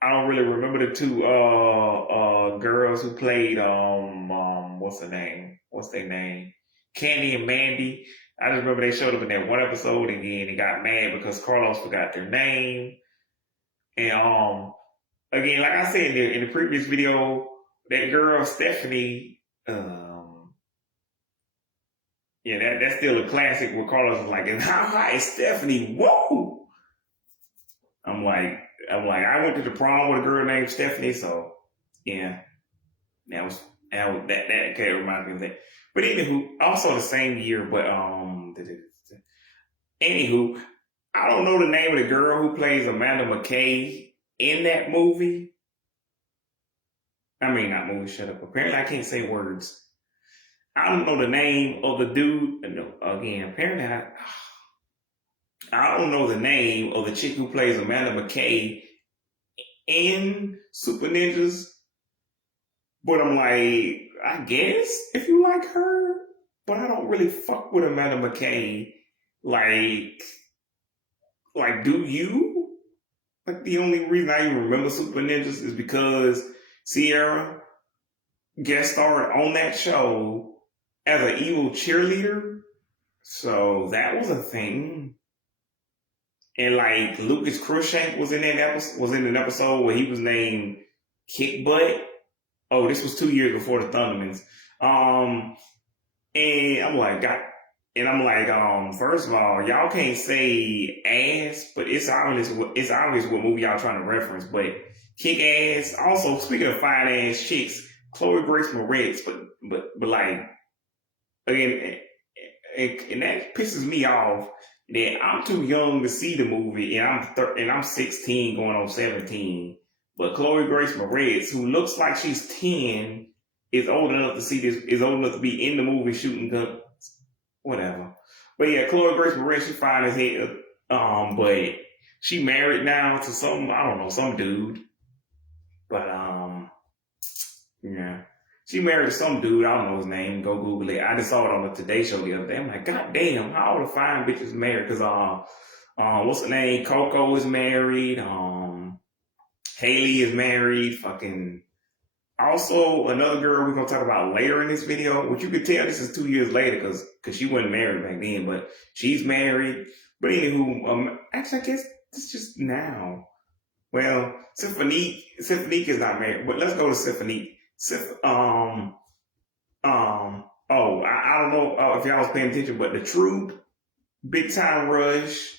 I don't really remember the two girls who played what's her name? What's their name? Candy and Mandy. I just remember they showed up in that one episode and then they got mad because Carlos forgot their name. And again, like I said in the previous video, that girl Stephanie, yeah, that's still a classic where Carlos was like, and how high is Stephanie? Whoa! I'm like, I went to the prom with a girl named Stephanie, so yeah, that kind of reminds me of that. But anywho, also the same year, but anywho, I don't know the name of the girl who plays Amanda McKay in that movie. I mean, not movie. Shut up. Apparently, I can't say words. I don't know the name of the dude. Again, apparently, I don't know the name of the chick who plays Amanda McKay in Super Ninjas. But I'm like, I guess if you like her, but I don't really fuck with Amanda McKay. Like, do you? Like, the only reason I even remember Super Ninjas is because Sierra guest starred on that show as an evil cheerleader. So that was a thing. And like Lucas Cruikshank was in an episode where he was named Kick Butt. Oh, this was 2 years before the Thundermans. And I'm like, first of all, y'all can't say ass, but it's obvious what movie y'all trying to reference. But Kick Ass. Also, speaking of fine ass chicks, Chloe Grace Moretz, but like again, and that pisses me off that I'm too young to see the movie, and I'm 16 going on 17. But Chloe Grace Moretz, who looks like she's 10, is old enough to see this, is old enough to be in the movie shooting guns. Whatever. But yeah, Chloe Grace Moretz, she fine as hell. But she married now to I don't know, some dude. But yeah. She married to some dude, I don't know his name, go Google it. I just saw it on the Today Show the other day. I'm like, God damn, how all the fine bitches married? Cause what's her name? Coco is married, Haley is married, fucking also another girl we're gonna talk about later in this video, which you could tell this is 2 years later cause she wasn't married back then, but she's married. But anywho, actually I guess it's just now. Well, Symphonique is not married, but let's go to Symphonique. I don't know if y'all was paying attention, but The Truth, Big Time Rush,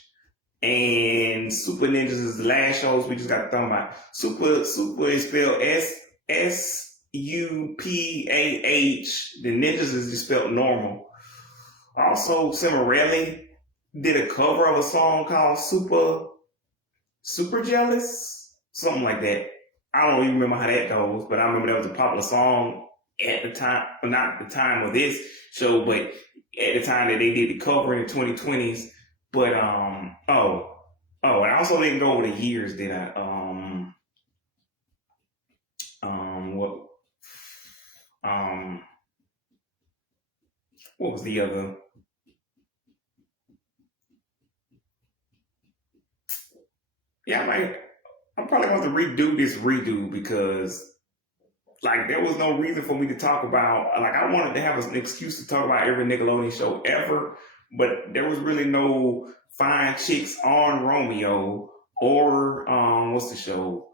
and Super Ninjas is the last shows we just got to talk about. Super is spelled SUPAH. The Ninjas is just spelled normal. Also, Cimarelli did a cover of a song called Super Jealous, something like that. I don't even remember how that goes, but I remember that was a popular song at the time, not the time of this show, but at the time that they did the cover in the 2020s. But and I also didn't go over the years, did I? What was the other? Yeah, I'm probably going to redo this redo because like there was no reason for me to talk about, like I wanted to have an excuse to talk about every Nickelodeon show ever, but there was really no fine chicks on Romeo or what's the show?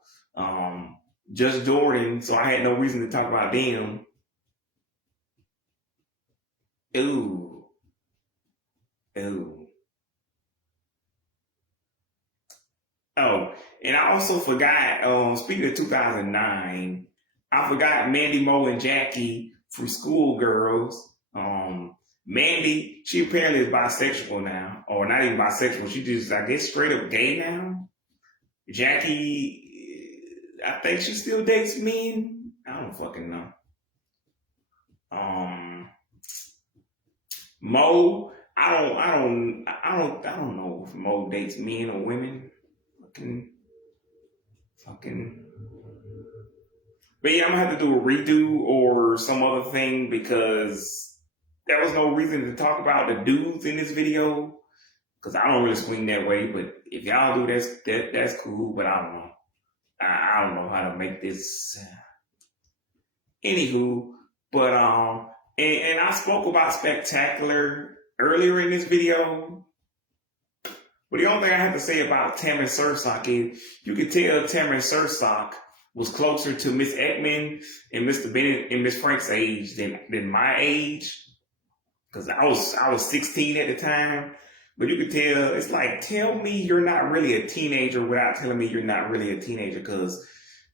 Just Jordan, so I had no reason to talk about them. Ooh. Oh, and I also forgot, speaking of 2009, I forgot Mandy Moe and Jackie from Schoolgirls. Mandy, she apparently is bisexual now, or not even bisexual. She just, I guess, straight up gay now. Jackie, I think she still dates men. I don't fucking know. Um, Mo, I don't know if Mo dates men or women. Fucking Fucking. But yeah, I'm gonna have to do a redo or some other thing because there was no reason to talk about the dudes in this video. Because I don't really swing that way. But if y'all do, that's cool. But I don't know. I don't know how to make this. Anywho, but and I spoke about Spectacular earlier in this video. But the only thing I have to say about Tammin Sursok is you could tell Tammin Sursok was closer to Miss Ekman and Mr. Bennett and Miss Frank's age than my age. Because I was 16 at the time. But you could tell, it's like, tell me you're not really a teenager without telling me you're not really a teenager. Because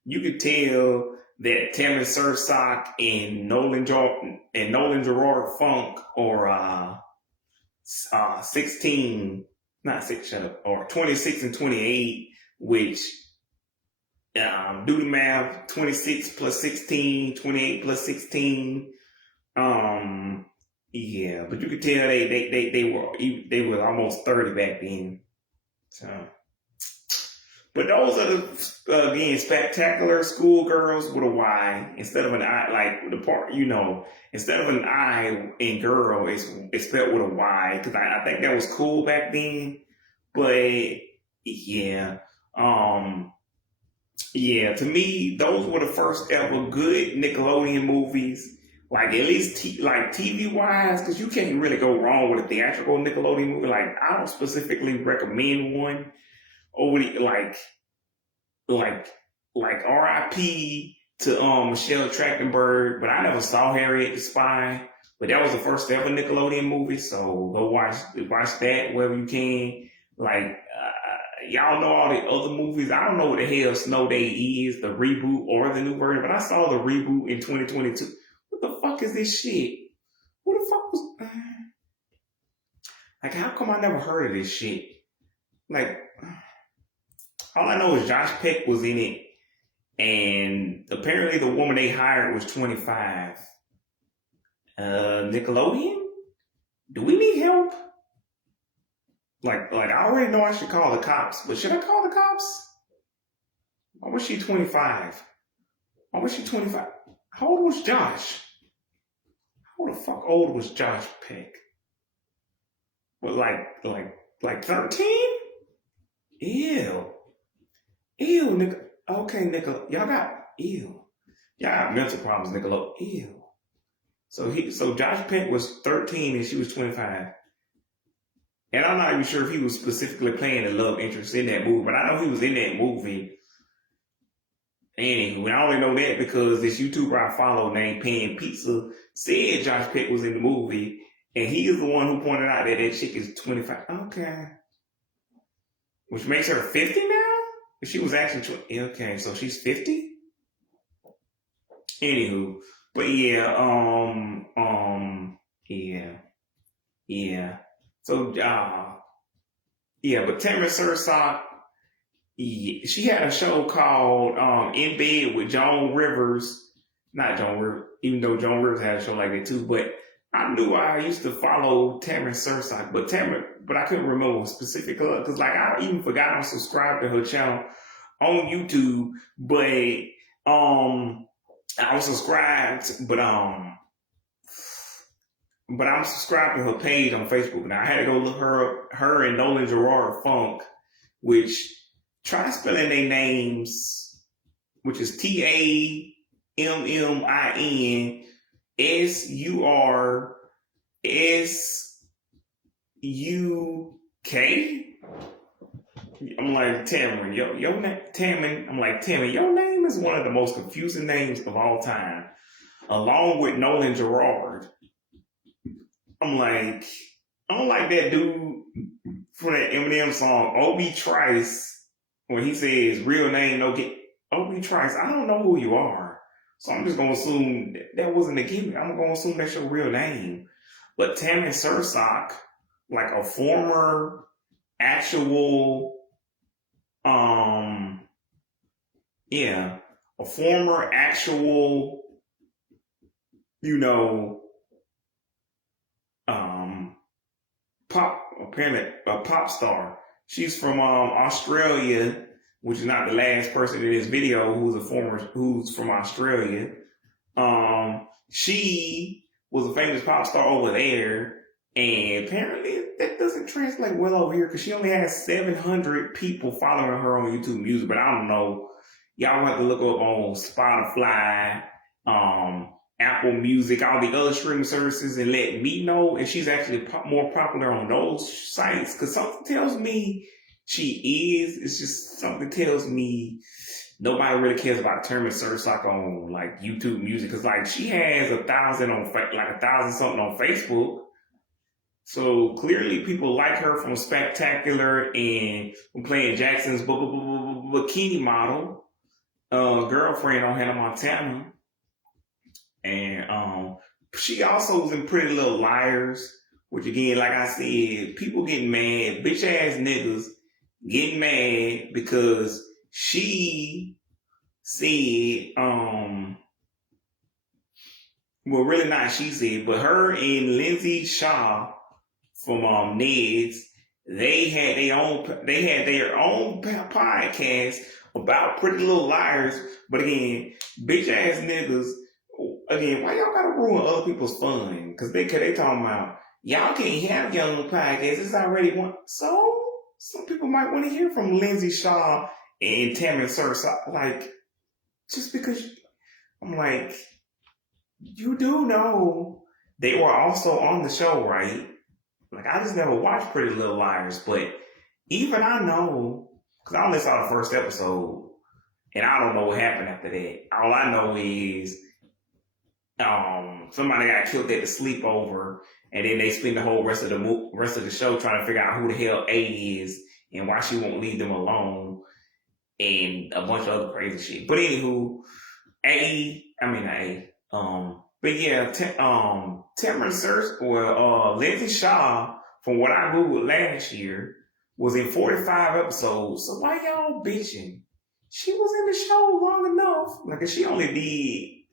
you could tell that Tammin Sursok and Nolan Gerard Funk or 16, not six, shut up, or 26 and 28, which do the math, 26 plus 16, 28 plus 16. Yeah, but you could tell they were almost 30 back then. So, but those are the again Spectacular Schoolgirls with a Y instead of an I, like the part, instead of an I in girl, it's spelled with a Y because I think that was cool back then. But yeah, yeah, to me those were the first ever good Nickelodeon movies. Like at least TV wise, because you can't really go wrong with a theatrical Nickelodeon movie. Like I don't specifically recommend one over the like R.I.P. to Michelle Trachtenberg, but I never saw Harriet the Spy. But that was the first ever Nickelodeon movie, so go watch that wherever you can. Like y'all know all the other movies. I don't know what the hell Snow Day is, the reboot or the new version, but I saw the reboot in 2022. What the fuck is this shit? What the fuck was... Like, how come I never heard of this shit? Like, all I know is Josh Peck was in it, and apparently the woman they hired was 25. Nickelodeon? Do we need help? Like I already know I should call the cops, but should I call the cops? Why was she 25? Why was she 25? How old was Josh? How the fuck old was Josh Peck? What, like 13? Ew. Ew, nigga. Okay, nigga. Y'all got mental problems, nigga. Ew. So Josh Peck was 13 and she was 25. And I'm not even sure if he was specifically playing the love interest in that movie, but I know he was in that movie. Anywho, I only know that because this YouTuber I follow named Pan Pizza said Josh Peck was in the movie, and he is the one who pointed out that chick is 25. Okay. Which makes her 50 now? If she was actually 20. Okay, so she's 50? Anywho, but yeah, yeah. So, yeah, but Tammin Sursok, she had a show called In Bed with Joan Rivers. Not Joan Rivers, even though Joan Rivers had a show like that too. But I knew I used to follow Tammin Sursok, but I couldn't remember specifically because like I even forgot to subscribe to her channel on YouTube. But I was subscribed, but I'm subscribed to her page on Facebook. Now I had to go look her and Nolan Gerard Funk, which try spelling their names, which is TAMMIN SURSUK. I'm like, Tammin, your name, Tammin. I'm like, Tammin, your name is one of the most confusing names of all time, along with Nolan Gerard. I'm like, I don't like that dude from that Eminem song, Obi Trice, when he says real name, no get Obi Trice. I don't know who you are, so I'm just gonna assume that wasn't a gimmick. I'm gonna assume that's your real name. But Tammin Sursok, like a former actual, a former actual, pop star. She's from Australia, which is not the last person in this video who's from Australia. She was a famous pop star over there, and apparently that doesn't translate well over here because she only has 700 people following her on YouTube Music. But I don't know. Y'all have to look up on Spotify, Apple Music, all the other streaming services, and let me know if she's actually more popular on those sites. Because something tells me she is. It's just something tells me nobody really cares about Tamara Sursock on like YouTube Music. Because like she has 1,000 on like 1,000 something on Facebook. So clearly people like her from Spectacular and from playing Jackson's bikini model girlfriend on Hannah Montana. And she also was in Pretty Little Liars, which again, like I said, people getting mad, bitch ass niggas getting mad because she said, well, really not she said, but her and Lindsay Shaw from Ned's, they had their own podcast about Pretty Little Liars. But again, bitch ass niggas, again, why y'all gotta ruin other people's fun? Because they talking about y'all can't have your own podcast. It's already one. So some people might want to hear from Lindsay Shaw and Tamara Sursock. Like, just because I'm like, you do know they were also on the show, right? Like, I just never watched Pretty Little Liars, but even I know, because I only saw the first episode, and I don't know what happened after that. All I know is somebody got killed at the sleepover, and then they spend the whole rest of the show trying to figure out who the hell A is and why she won't leave them alone, and a bunch of other crazy shit. But anywho, but yeah, Tamara Lindsay Shaw, from what I Googled last year, was in 45 episodes. So why y'all bitching? She was in the show long enough. Like, if she only did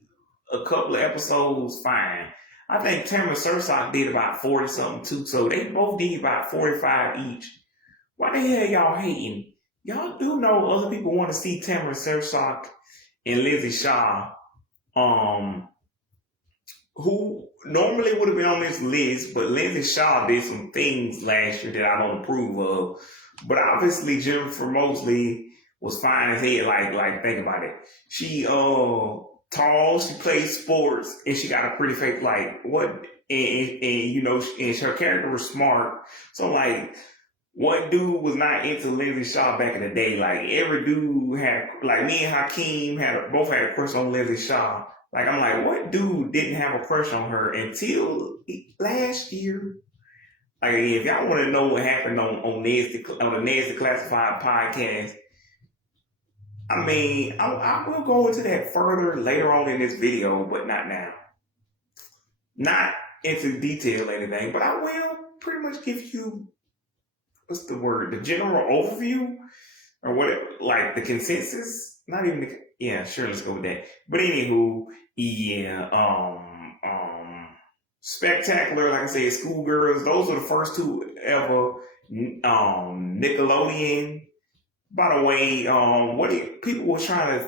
a couple of episodes, fine. I think Tamara Sursock did about 40 something too. So they both did about 45 each. Why the hell y'all hating? Y'all do know other people want to see Tamara Sursock and Lindsay Shaw, who normally would have been on this list, but Lindsay Shaw did some things last year that I don't approve of. But obviously Jennifer Moseley was fine as hell. Like think about it. She tall, she plays sports, and she got a pretty face. Like what? And you know, and her character was smart. So like, what dude was not into Lindsay Shaw back in the day? Like every dude had, like me and Hakeem both had a crush on Lindsay Shaw. Like, I'm like, what dude didn't have a crush on her until last year? Like, if y'all want to know what happened on the Nasty Classified podcast, I mean, I will go into that further later on in this video, but not now. Not into detail or anything, but I will pretty much give you, what's the word, the general overview, or what, like the consensus, not even the, yeah, sure, let's go with that. But anywho, yeah, Spectacular, like I said, Schoolgirls, those are the first two ever. Nickelodeon, by the way, people were trying to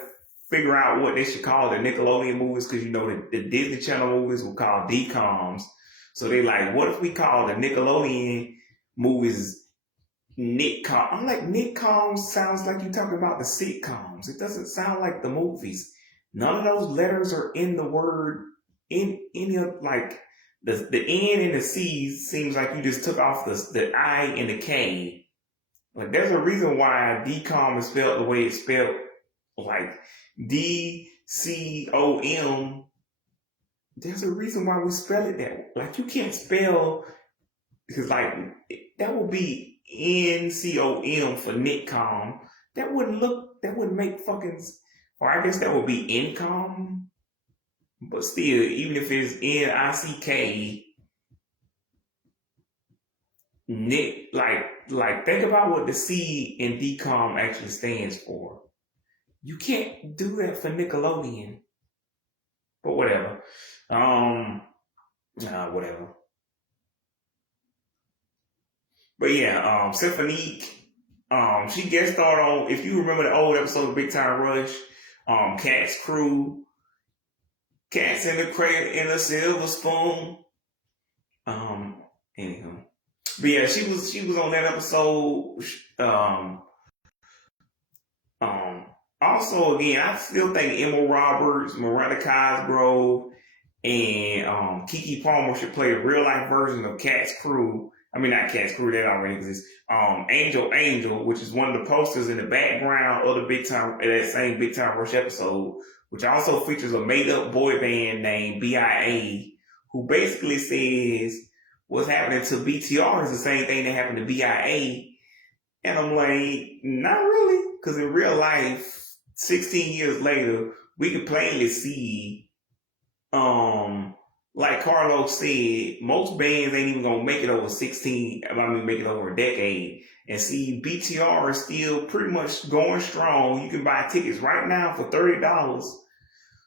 figure out what they should call the Nickelodeon movies, because you know the Disney Channel movies were called DComs. So they like, what if we call the Nickelodeon movies Nitcom? I'm like, Nitcoms sounds like you're talking about the sitcoms. It doesn't sound like the movies. None of those letters are in the word, in any of, like, the N and the C seems like you just took off the I and the K. Like, there's a reason why DCOM is spelled the way it's spelled, like DCOM. There's a reason why we spell it that way. Like, you can't spell, because like, that would be NCOM for Nitcom. That wouldn't make fucking, or I guess that would be Incom. But still, even if it's NICK, like think about what the C in DCOM actually stands for. You can't do that for Nickelodeon. But whatever. Whatever. But yeah, Symphonique, She guest starred on, if you remember the old episode of Big Time Rush, Cat's Crew, Cats in the Crate and a Silver Spoon. Anywho. But yeah, she was on that episode. Also again, I still think Emma Roberts, Miranda Cosgrove, and Keke Palmer should play a real life version of Cat's Crew. I mean, not Cat's Crew, that already exists. Angel, which is one of the posters in the background of that same Big Time Rush episode, which also features a made up boy band named BIA, who basically says what's happening to BTR is the same thing that happened to BIA. And I'm like, not really, because in real life, 16 years later, we can plainly see, like Carlos said, most bands ain't even gonna make it over make it over a decade. And see, BTR is still pretty much going strong. You can buy tickets right now for $30.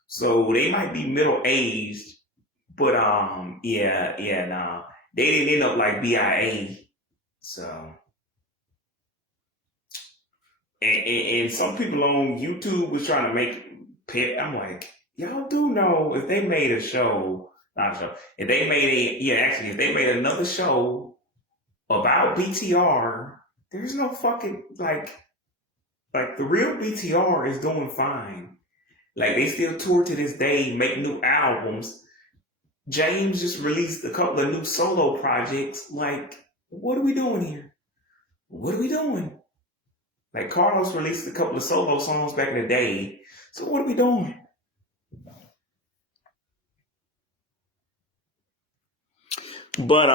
So they might be middle aged, but nah. They didn't end up like BIA. So and some people on YouTube was trying to make pit. I'm like, y'all do know if they made a show, not a show, if they made another show about BTR, there's no fucking like the real BTR is doing fine. Like they still tour to this day, make new albums. James just released a couple of new solo projects. Like, what are we doing here? What are we doing? Like Carlos released a couple of solo songs back in the day. So what are we doing? But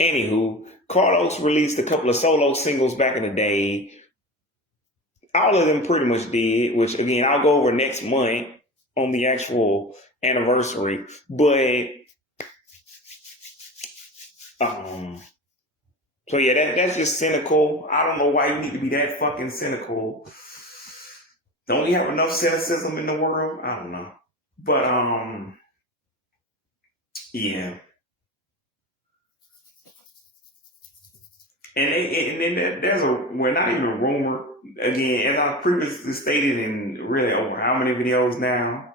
anywho, Carlos released a couple of solo singles back in the day. All of them pretty much did, which again I'll go over next month on the actual anniversary. But so yeah, that's just cynical. I don't know why you need to be that fucking cynical. Don't you have enough cynicism in the world? I don't know. But yeah. And then there's we're not even a rumor. Again, as I previously stated in really over how many videos now,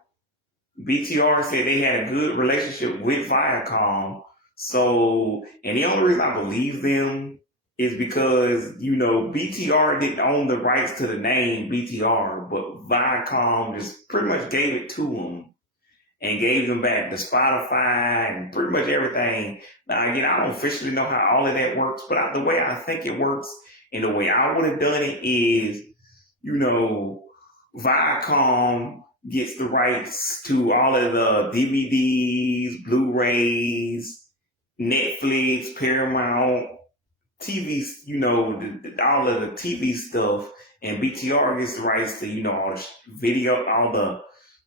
BTR said they had a good relationship with Viacom. So, and the only reason I believe them is because, BTR didn't own the rights to the name BTR, but Viacom just pretty much gave it to them and gave them back to Spotify and pretty much everything. Now, again, I don't officially know how all of that works, but the way I think it works and the way I would have done it is, Viacom gets the rights to all of the DVDs, Blu-rays, Netflix, Paramount, TV, all of the TV stuff, and BTR gets the rights to, all the all the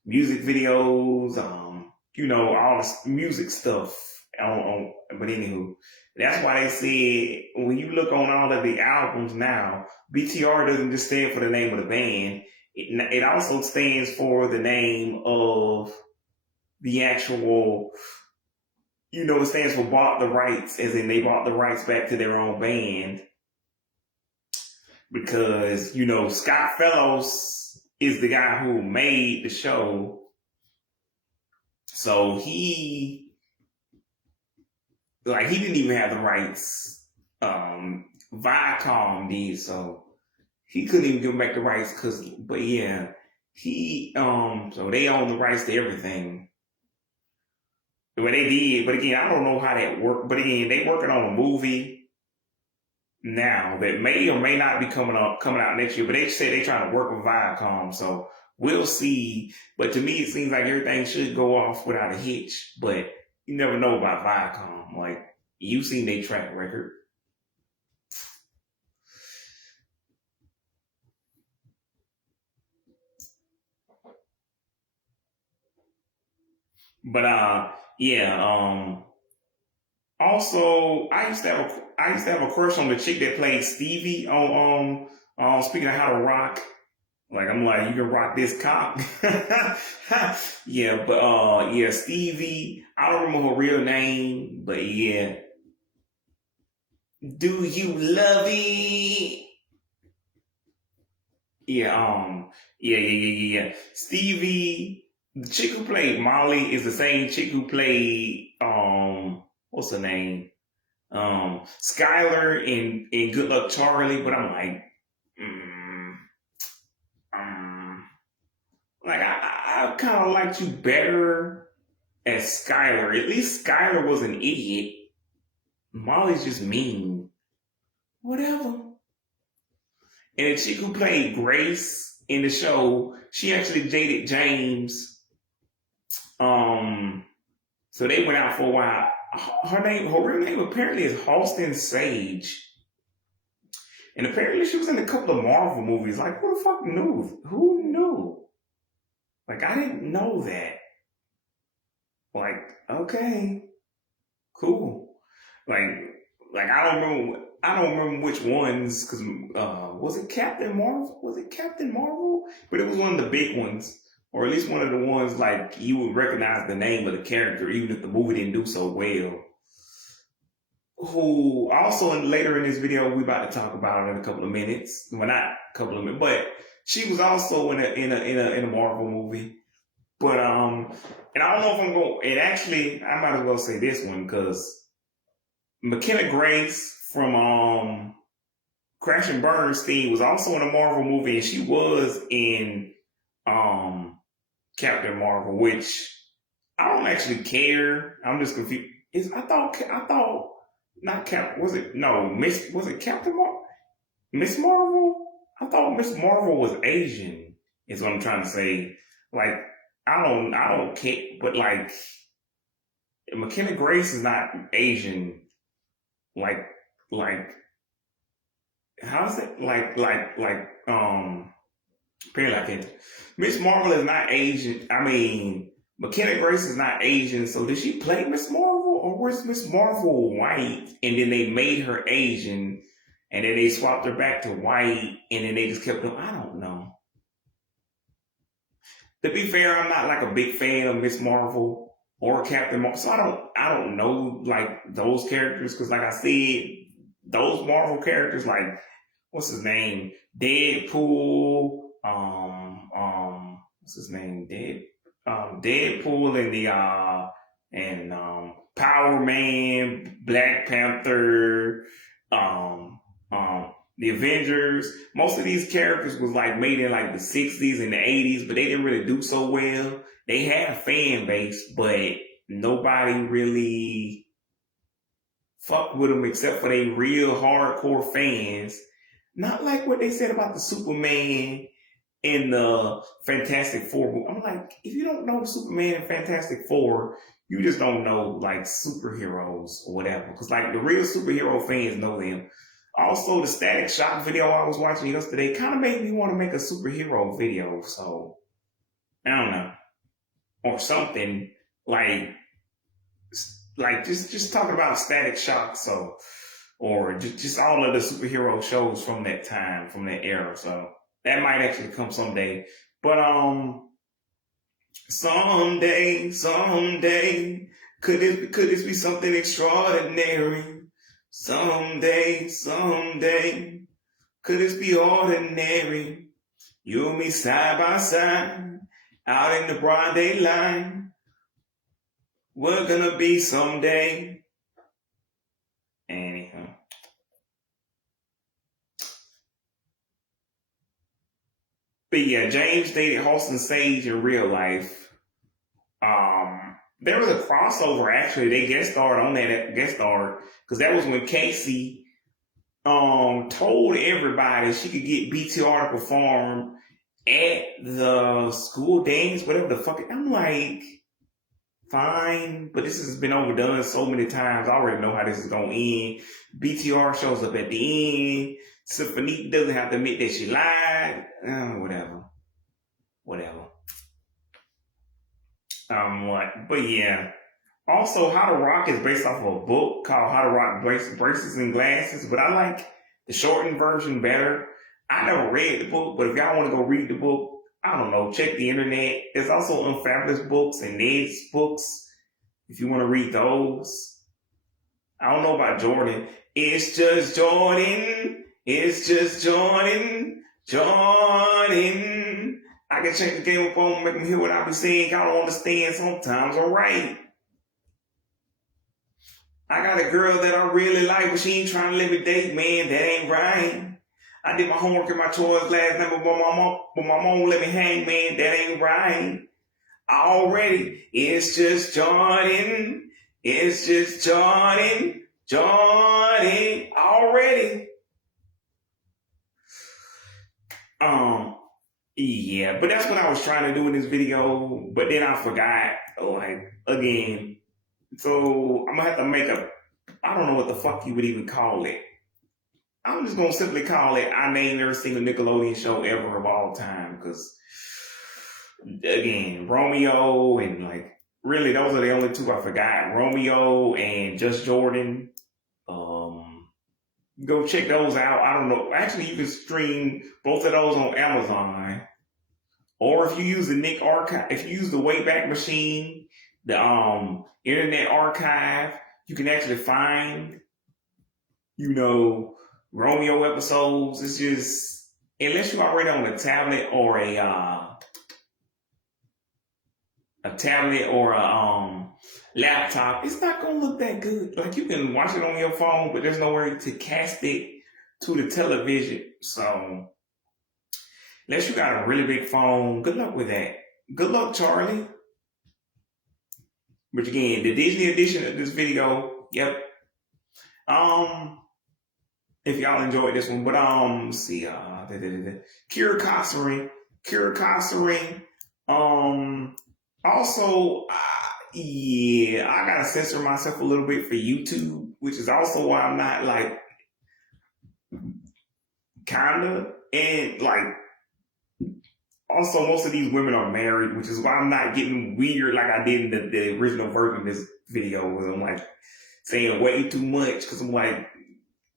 music videos, all the music stuff. But anywho, that's why they said when you look on all of the albums now, BTR doesn't just stand for the name of the band. It also stands for the name of the actual, it stands for bought the rights, as in they bought the rights back to their own band. Because, Scott Fellows is the guy who made the show. So he didn't even have the rights. Viacom did, so he couldn't even give back the rights so they own the rights to everything. But they did, but again, I don't know how that worked. But again, they working on a movie now that may or may not be coming out next year, but they say they're trying to work with Viacom, so we'll see. But to me, it seems like everything should go off without a hitch, but you never know about Viacom. Like, you've seen their track record. But also I used to have a crush on the chick that played Stevie on Speaking of How to Rock. Like, I'm like, you can rock this cock. Yeah, but Stevie, I don't remember her real name, but yeah. Do you love it? Yeah, yeah. Stevie, the chick who played Molly is the same chick who played what's her name? Skylar in Good Luck Charlie, but I'm like, mm, um, like I kind of liked you better as Skylar. At least Skylar was an idiot. Molly's just mean. Whatever. And the chick who played Grace in the show, she actually dated James. Um, so they went out for a while. Her real name apparently is Halston Sage. And apparently she was in a couple of Marvel movies. Like, who the fuck knew? Who knew? Like, I didn't know that. Like, okay, cool. Like I don't remember which ones because was it Captain Marvel? Was it Captain Marvel? But it was one of the big ones, or at least one of the ones like you would recognize the name of the character even if the movie didn't do so well. Who also later in this video we about to talk about in a couple of minutes. Well, not a couple of minutes, but she was also in a Marvel movie. But and I don't know if I'm going. And actually, I might as well say this one because McKenna Grace from Crash and Bernstein was also in a Marvel movie, and she was in Captain Marvel, which I don't actually care. I'm just confused. I thought not Cap. Was it no Miss? Was it Captain Marvel? Miss Marvel? I thought Miss Marvel was Asian. Is what I'm trying to say. Like I don't care, but like McKenna Grace is not Asian. Like how's it apparently I can't. Miss Marvel is not Asian. I mean McKenna Grace is not Asian, so did she play Miss Marvel or was Miss Marvel white and then they made her Asian and then they swapped her back to white and then they just kept going? I don't know. To be fair, I'm not like a big fan of Miss Marvel or Captain Marvel, so I don't know like those characters because like I said, those Marvel characters like what's his name, Deadpool, what's his name, Deadpool and Power Man, Black Panther, the Avengers. Most of these characters was like made in like the 60s and the 80s, but they didn't really do so well. They had a fan base, but nobody really fucked with them except for they real hardcore fans. Not like what they said about the Superman and the Fantastic Four. I'm like, if you don't know Superman and Fantastic Four, you just don't know like superheroes or whatever. Because like the real superhero fans know them. Also, the Static Shock video I was watching yesterday kind of made me want to make a superhero video. So, I don't know. Or something like just talking about Static Shock. So, or just all of the superhero shows from that time, from that era. So, that might actually come someday. But, someday, could this be something extraordinary? Someday, could this be ordinary? You and me side by side, out in the broad daylight. We're gonna be someday. Anyhow. But yeah, James dated Halston Sage in real life. There was a crossover actually. They guest starred on that because that was when Casey told everybody she could get BTR to perform at the school dance, whatever the fuck. I'm like, fine, but this has been overdone so many times. I already know how this is gonna end. BTR shows up at the end. Symphony doesn't have to admit that she lied. Whatever. But yeah. Also, How to Rock is based off of a book called How to Rock Braces and Glasses, but I like the shortened version better. I never read the book, but if y'all want to go read the book, I don't know, check the internet. There's also Unfabulous books and Ned's books if you want to read those. I don't know about Jordan. It's just Jordan. It's just Jordan. Jordan. I can change the game up on, make them hear what I be saying. Y'all don't understand sometimes, alright. I got a girl that I really like, but she ain't trying to let me date, man. That ain't right. I did my homework and my chores last night, but my mom let me hang, man. That ain't right. Already, it's just Jordan. It's just Jordan. Jordan. Already. Yeah, but that's what I was trying to do in this video, but then I forgot, like, again. So I'm gonna have to make I don't know what the fuck you would even call it. I'm just gonna simply call it I named every single Nickelodeon show ever of all time, because again, Romeo and like really those are the only two I forgot. Romeo and Just Jordan. Go check those out. I don't know. Actually, you can stream both of those on Amazon. Or if you use the Nick Archive, if you use the Wayback Machine, the Internet Archive, you can actually find, Romeo episodes. It's just, unless you're already on a tablet or a laptop, it's not gonna look that good. Like you can watch it on your phone, but there's nowhere to cast it to the television. So unless you got a really big phone, good luck with that. Good luck, Charlie. But again, the Disney edition of this video, yep. If y'all enjoyed this one, but let's see, Kira Kossering. Also, yeah, I gotta censor myself a little bit for YouTube, which is also why I'm not like kinda, and like also most of these women are married, which is why I'm not getting weird like I did in the original version of this video, where I'm like saying way too much, because I'm like,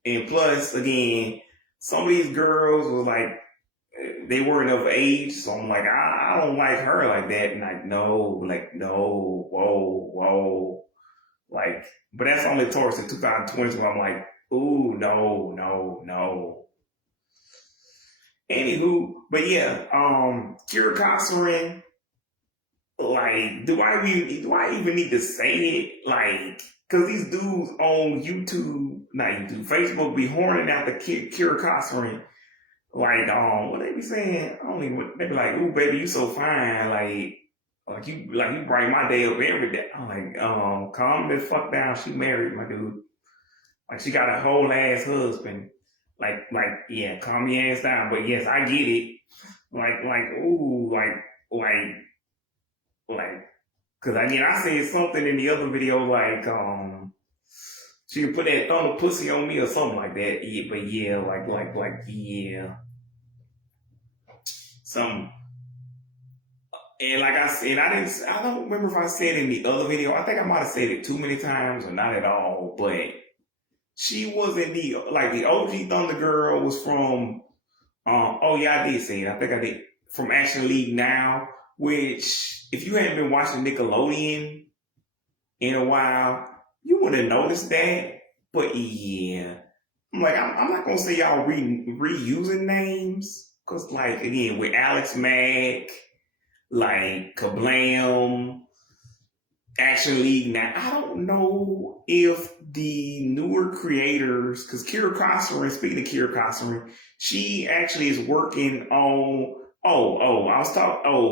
and plus again, some of these girls were like, they weren't of age, so I'm like, I don't like her like that. And like, no, whoa. Like, but that's only towards the 2020s where I'm like, ooh, no. Anywho, but yeah, Kira Kossering, like, do I even need to say it? Like, cause these dudes on Facebook be horning out the Kira Kossering. Like, what they be saying? I don't even, they be like, ooh, baby, you so fine. Like you brighten my day up every day. I'm like, calm the fuck down. She married, my dude. Like, she got a whole ass husband. Like, yeah, calm your ass down. But yes, I get it. Cause again, I said something in the other video, like, she could put that thunder pussy on me or something like that. Yeah, but yeah, yeah. And like I said, I don't remember if I said in the other video, I think I might have said it too many times or not at all, but she wasn't the OG Thunder Girl was from, oh yeah, I did say it. I think I did, from Action League Now, which if you hadn't been watching Nickelodeon in a while, you would have noticed that. But yeah, I'm like, I'm not gonna say y'all reusing names, cause like again with Alex Mack, like Kablam, Action League. Now I don't know if the newer creators, cause Kira Kossering, speaking of Kira Kossering, she actually is working on.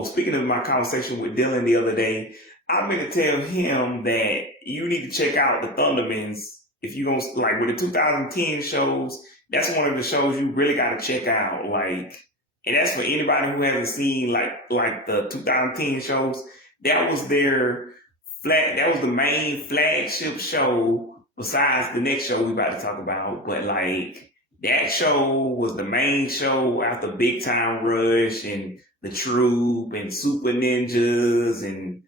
Speaking of my conversation with Dylan the other day, I'm going to tell him that you need to check out the Thundermans. If you're going to, like, with the 2010 shows, that's one of the shows you really got to check out. Like, and that's for anybody who hasn't seen, like the 2010 shows. That was that was the main flagship show besides the next show we about to talk about. But, like, that show was the main show after Big Time Rush and The Troop and Super Ninjas and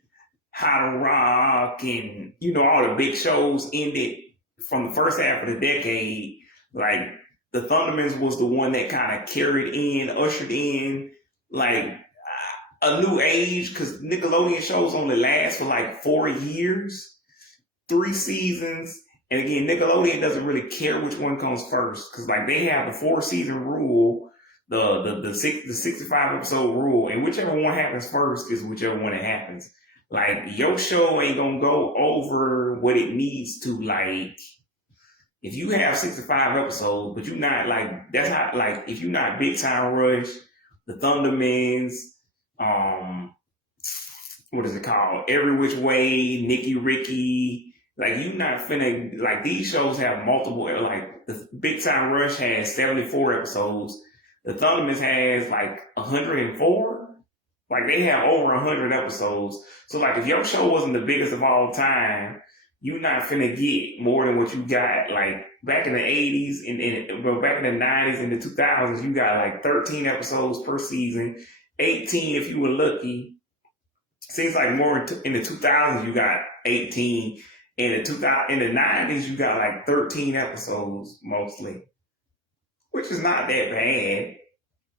How to Rock and, all the big shows ended from the first half of the decade. Like, the Thundermans was the one that kind of ushered in, like, a new age, because Nickelodeon shows only last for like 4 years, 3 seasons. And again, Nickelodeon doesn't really care which one comes first, because like they have the 4-season rule. the 65 episode rule, and whichever one happens first is whichever one that happens. Like your show ain't gonna go over what it needs to. Like if you have 65 episodes, but you not like that's how like if you not Big Time Rush, the Thundermans, um, what is it called? Every Which Way, Nicky Ricky. Like you not finna like these shows have multiple like the Big Time Rush has 74 episodes. The Thundermans has like 104. Like they have over 100 episodes. So like if your show wasn't the biggest of all time, you're not finna get more than what you got. Like back in the 80s and back in the 90s and the 2000s, you got like 13 episodes per season, 18 if you were lucky. Seems like more in the 2000s you got 18. In the 90s you got like 13 episodes mostly, which is not that bad.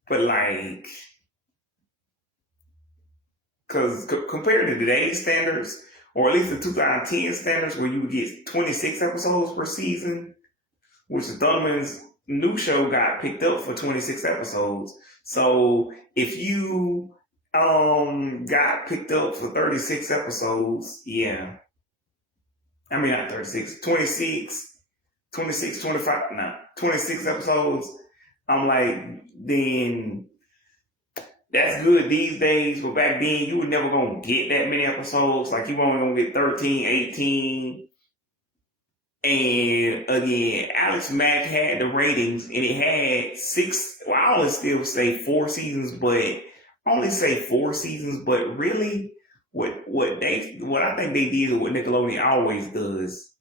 But like, because compared to today's standards, or at least the 2010 standards, where you would get 26 episodes per season, which the Thunderman's new show got picked up for 26 episodes. So if you got picked up for 36 episodes, yeah. I mean, not 36, 26, 25, nah, 26 episodes. I'm like, then that's good these days, but back then you were never going to get that many episodes. Like you only going to get 13, 18. And again, Alex Mack had the ratings and it had well, I only still say 4 seasons, but really what I think they did is what Nickelodeon always does.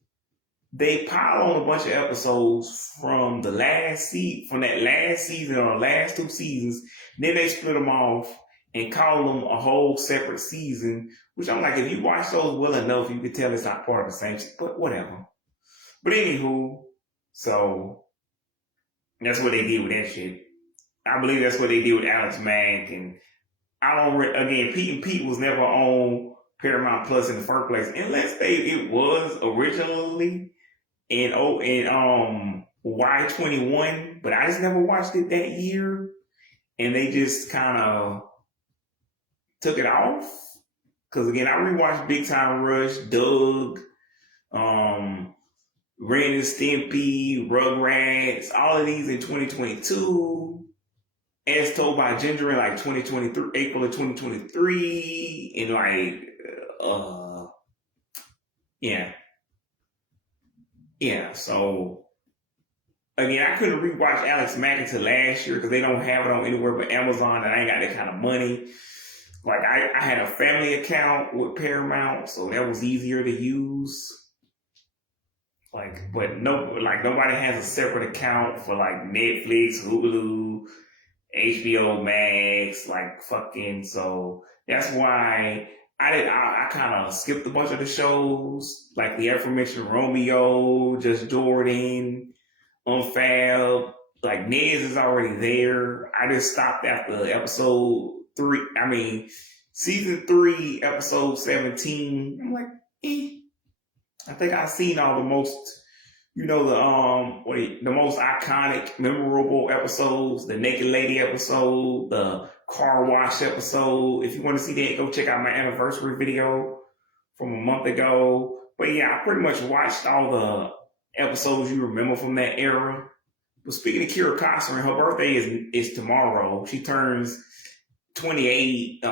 They pile on a bunch of episodes from that last season or last 2 seasons. Then they split them off and call them a whole separate season, which I'm like, if you watch those well enough, you can tell it's not part of the same shit, but whatever. But anywho, so that's what they did with that shit. I believe that's what they did with Alex Mack, and Pete and Pete was never on Paramount Plus in the first place, unless it was originally in Y21, but I just never watched it that year, and they just kind of took it off. Because again, I rewatched Big Time Rush, Doug, Ren and Stimpy, Rugrats, all of these in 2022, as told by Ginger in like 2023, April of 2023, and like, yeah. So again, I couldn't rewatch Alex Mack until last year because they don't have it on anywhere but Amazon, and I ain't got that kind of money. Like I had a family account with Paramount, so that was easier to use. But nobody has a separate account for like Netflix, Hulu, HBO Max, so that's why I kind of skipped a bunch of the shows, like the aforementioned Romeo, Just Jordan, Unfab, like Nez is already there. I just stopped after season 3, episode 17. I'm like, I think I've seen all the most, the most iconic, memorable episodes. The Naked Lady episode, the Car Wash episode. If you want to see that, go check out my anniversary video from a month ago. But yeah, I pretty much watched all the episodes you remember from that era. But speaking of Kira Costner, her birthday is tomorrow. She turns 28.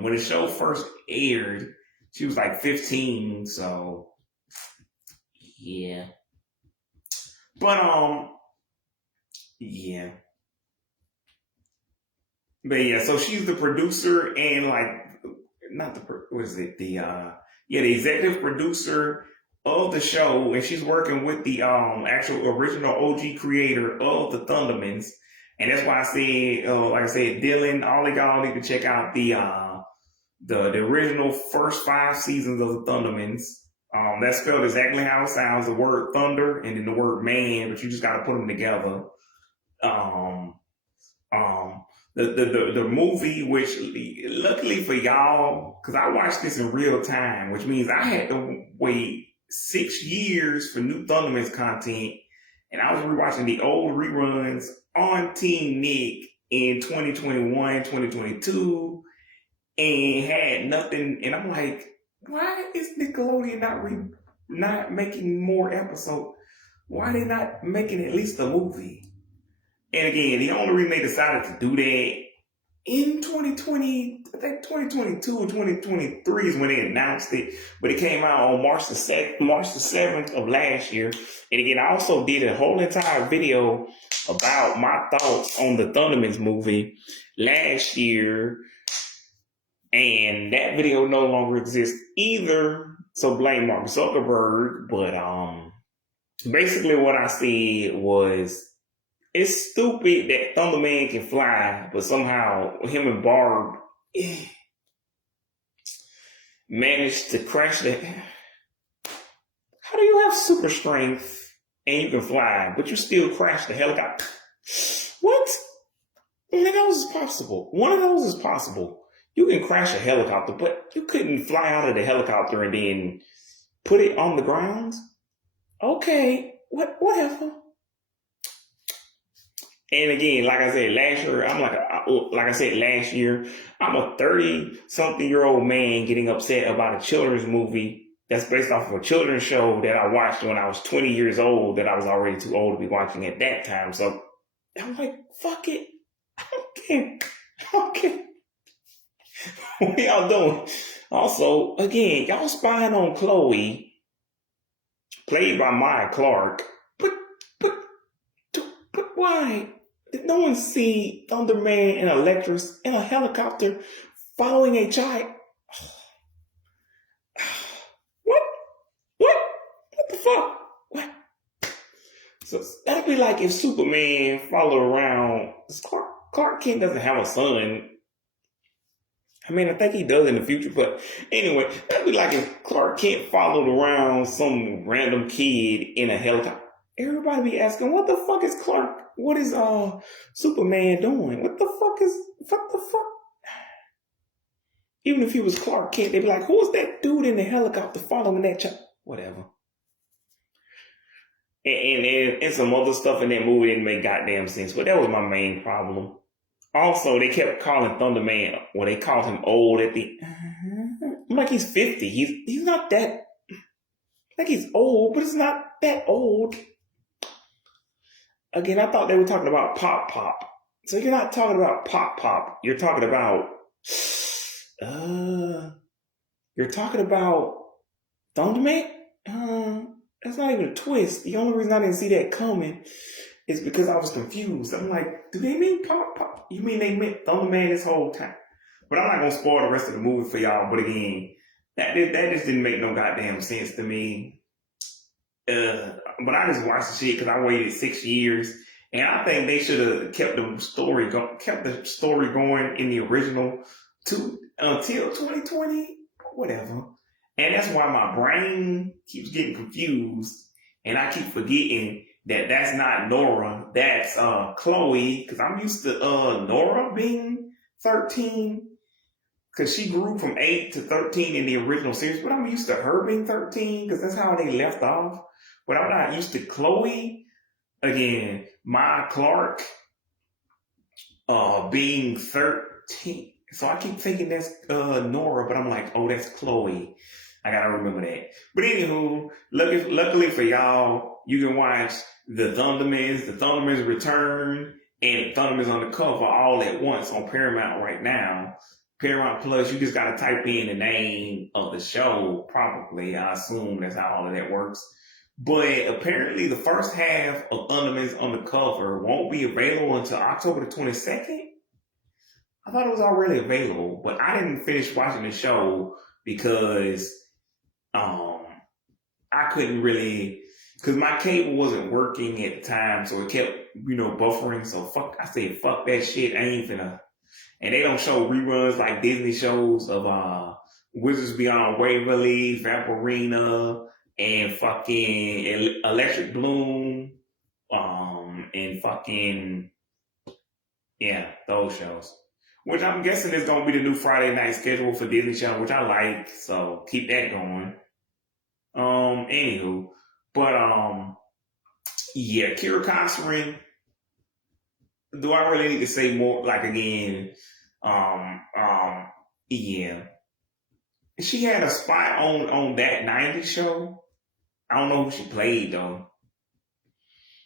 When the show first aired, she was like 15. So yeah. But yeah. But yeah, so she's the producer and the executive producer of the show, and she's working with the actual original OG creator of the Thundermans. And that's why I said, Dylan, all of y'all need to check out the original first 5 seasons of the Thundermans. That's spelled exactly how it sounds, the word thunder and then the word man, but you just got to put them together. The movie, which luckily for y'all, because I watched this in real time, which means I had to wait 6 years for new Thundermans content, and I was rewatching the old reruns on Team Nick in 2021, 2022, and had nothing. And I'm like, why is Nickelodeon not making more episodes? Why are they not making at least a movie? And again, the only reason they decided to do that in 2020, I think 2022 or 2023 is when they announced it, but it came out on March the 7th of last year. And again, I also did a whole entire video about my thoughts on the Thundermans movie last year, and that video no longer exists either. So blame Mark Zuckerberg. But basically what I said was, it's stupid that Thunderman can fly, but somehow him and Barb managed to crash that. How do you have super strength and you can fly, but you still crash the helicopter? What? One of those is possible. One of those is possible. You can crash a helicopter, but you couldn't fly out of the helicopter and then put it on the ground? Okay, whatever. And again, like I said last year, last year, I'm a 30-something-year-old man getting upset about a children's movie that's based off of a children's show that I watched when I was 20 years old, that I was already too old to be watching at that time. So I'm like, fuck it. I don't care. What y'all doing? Also, again, y'all spying on Chloe, played by Maya Clarke. But why? Did no one see Thunderman and Electress in a helicopter following a child? What? What the fuck? What? So that'd be like if Superman followed around. Clark Kent doesn't have a son. I mean, I think he does in the future, but anyway, that'd be like if Clark Kent followed around some random kid in a helicopter. Everybody be asking, what the fuck is Clark? What is Superman doing? What the fuck? Even if he was Clark Kent, they'd be like, who's that dude in the helicopter following that child? Whatever. And some other stuff in that movie didn't make goddamn sense, but that was my main problem. Also, they kept calling Thunderman, well, they called him old at the... I'm like, he's 50. He's not that... Like, he's old, but it's not that old. Again, I thought they were talking about Pop Pop. So you're not talking about Pop Pop. You're talking about... you're talking about Thunderman? That's not even a twist. The only reason I didn't see that coming is because I was confused. I'm like, do they mean Pop Pop? You mean they meant Thunderman this whole time? But I'm not going to spoil the rest of the movie for y'all. But again, that just didn't make no goddamn sense to me. But I just watched the shit because I waited 6 years. And I think they should have kept the story going in the original until 2020, whatever. And that's why my brain keeps getting confused. And I keep forgetting that that's not Nora. That's Chloe. Because I'm used to Nora being 13. Because she grew from 8 to 13 in the original series. But I'm used to her being 13. Because that's how they left off. But I'm not used to Chloe. Again, Maya Clarke being 13. So I keep thinking that's Nora. But I'm like, oh, that's Chloe. I gotta remember that. But anywho, luckily for y'all, you can watch the Thundermans Return, and Thundermans Undercover all at once on Paramount right now. Paramount Plus, you just gotta type in the name of the show, probably. I assume that's how all of that works. But apparently the first half of Thundermans Undercover won't be available until October the 22nd. I thought it was already available, but I didn't finish watching the show because I couldn't really, because my cable wasn't working at the time, so it kept, buffering. So I said, fuck that shit. I ain't finna. And they don't show reruns like Disney shows of Wizards Beyond Waverly, Vampirina, and fucking Electric Bloom, and fucking, yeah, those shows. Which I'm guessing is going to be the new Friday night schedule for Disney Channel, which I like. So keep that going. Anywho, but yeah, Kira Cosrin, Do I really need to say more? Like again, yeah. She had a spot on that '90s show. I don't know who she played though.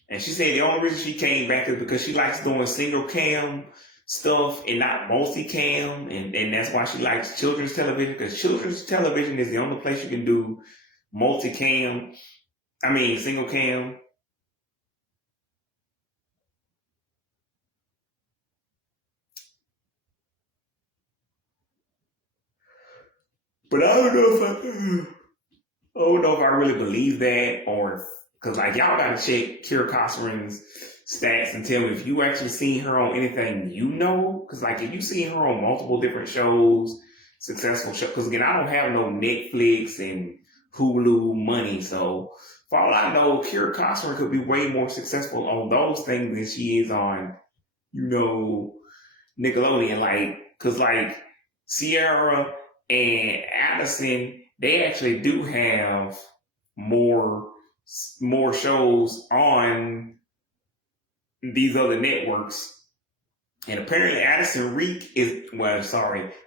And she said the only reason she came back is because she likes doing single cam stuff and not multi cam, and that's why she likes children's television because children's television is the only place you can do multi cam. I mean single cam. But I don't know if I really believe that or because like y'all gotta check Kira Cochran's stats and tell me if you actually seen her on anything you know. Because like if you seen her on multiple different shows, successful shows. Because again, I don't have no Netflix and Hulu money, so for all I know, Kira Cochran could be way more successful on those things than she is on, you know, Nickelodeon. Like, because like Sierra and Addison, they actually do have more more shows on these other networks. And apparently Addison Reek is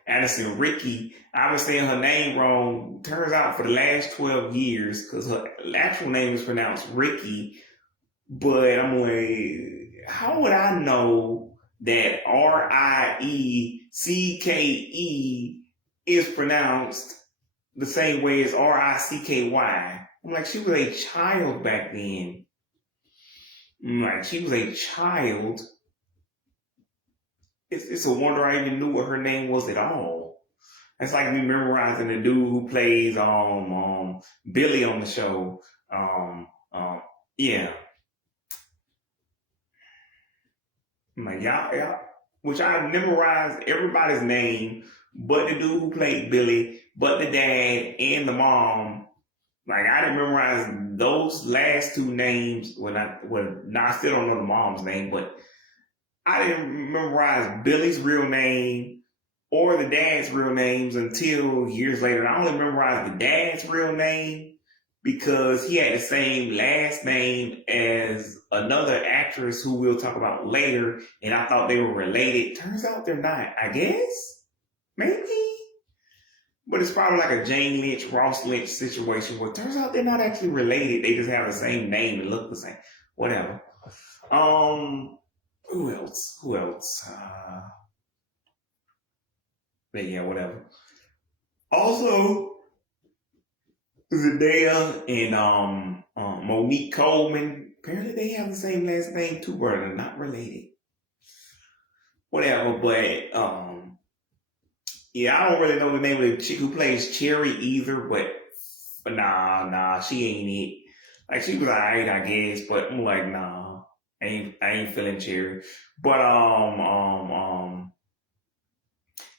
Addison Ricky. I was saying her name wrong. Turns out for the last 12 years, because her actual name is pronounced Ricky, but I'm like, how would I know that Riecke is pronounced the same way as Ricky? I'm like, she was a child back then. I'm like, she was a child. It's a wonder I even knew what her name was at all. It's like me memorizing the dude who plays Billy on the show. Yeah. I'm like, y'all, which I memorized everybody's name, but the dude who played Billy, but the dad and the mom. Like I didn't memorize those last two names. I still don't know the mom's name, but I didn't memorize Billy's real name or the dad's real names until years later. I only memorized the dad's real name because he had the same last name as another actress who we'll talk about later, and I thought they were related. Turns out they're not, I guess. Maybe. But it's probably like a Jane Lynch, Ross Lynch situation where it turns out they're not actually related. They just have the same name and look the same. Whatever. Who else? But yeah, whatever. Also, Zendaya and Monique Coleman. Apparently, they have the same last name too, but they're not related. Whatever, but yeah, I don't really know the name of the chick who plays Cherry either, but nah, she ain't it. Like she was alright, I guess, but I'm like, nah, I ain't feeling Cherry. But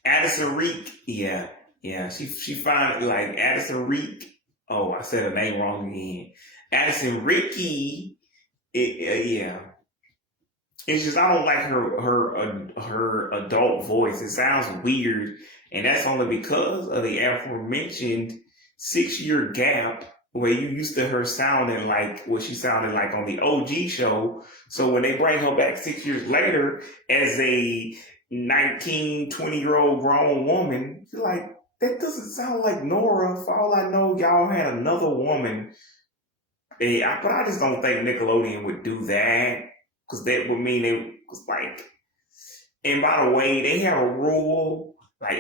Addison Reek, yeah, she finally like Addison Reek. Oh, I said her name wrong again. Addison Ricky, yeah. It's just I don't like her adult voice. It sounds weird, and that's only because of the aforementioned 6 year gap where you used to her sounding like what she sounded like on the OG show. So when they bring her back 6 years later as a 19, 20-year-old grown woman, you're like, that doesn't sound like Nora. For all I know, y'all had another woman. But I just don't think Nickelodeon would do that because that would mean it was like. And by the way, they have a rule like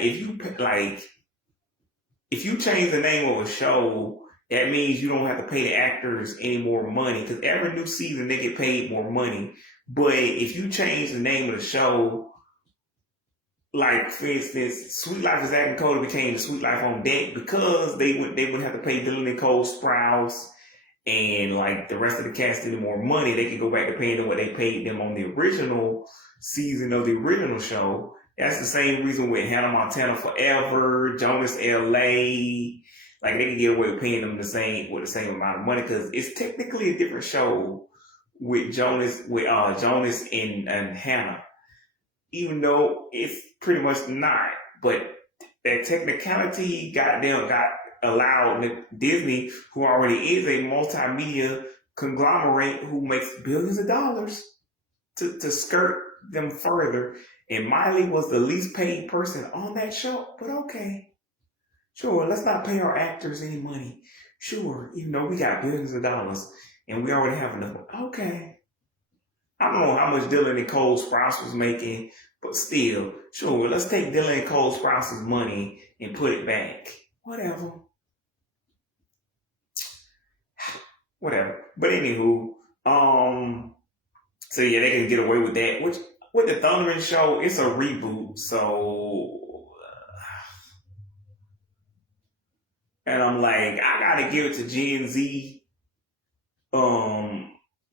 if you change the name of a show, that means you don't have to pay the actors any more money because every new season they get paid more money. But if you change the name of the show, like for instance, Sweet Life of Zack and Cody became the Sweet Life on Deck because they would have to pay Dylan Nicole Sprouse and like the rest of the cast any more money, they could go back to paying them what they paid them on the original season of the original show. That's the same reason with Hannah Montana Forever, Jonas LA. Like they can get away with paying them the same amount of money because it's technically a different show with Jonas and Hannah, even though it's pretty much not. But that technicality got allowed Disney, who already is a multimedia conglomerate who makes billions of dollars, to skirt them further. And Miley was the least paid person on that show. But okay, sure, let's not pay our actors any money. Sure, even though we got billions of dollars and we already have enough. Okay. I don't know how much Dylan and Cole Sprouse was making, but still, sure, let's take Dylan and Cole Sprouse's money and put it back. Whatever. Whatever. But anywho, so yeah, they can get away with that. Which with the Thundering show, it's a reboot, so and I'm like, I gotta give it to Gen Z.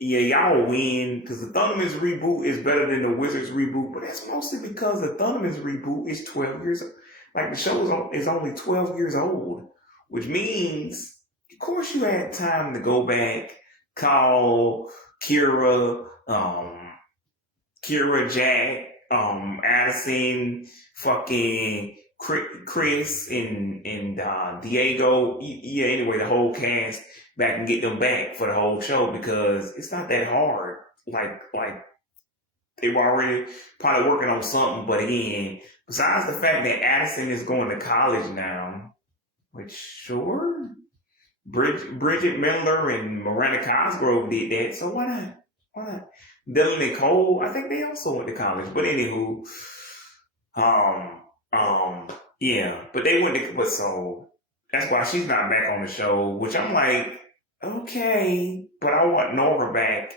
Yeah, y'all win because the Thundermans reboot is better than the Wizards reboot, but that's mostly because the Thundermans reboot is 12 years. Like the show is only 12 years old, which means, of course, you had time to go back, call Kira, Jack, Addison, fucking Chris, and Diego. Yeah, anyway, the whole cast back and get them back for the whole show because it's not that hard. Like they were already probably working on something, but again, besides the fact that Addison is going to college now, which sure, Bridget Miller and Miranda Cosgrove did that, so why not? Why not? Dylan and Cole, I think they also went to college, but anywho, yeah, but they went to, but so that's why she's not back on the show, which I'm like, okay, but I want Nora back.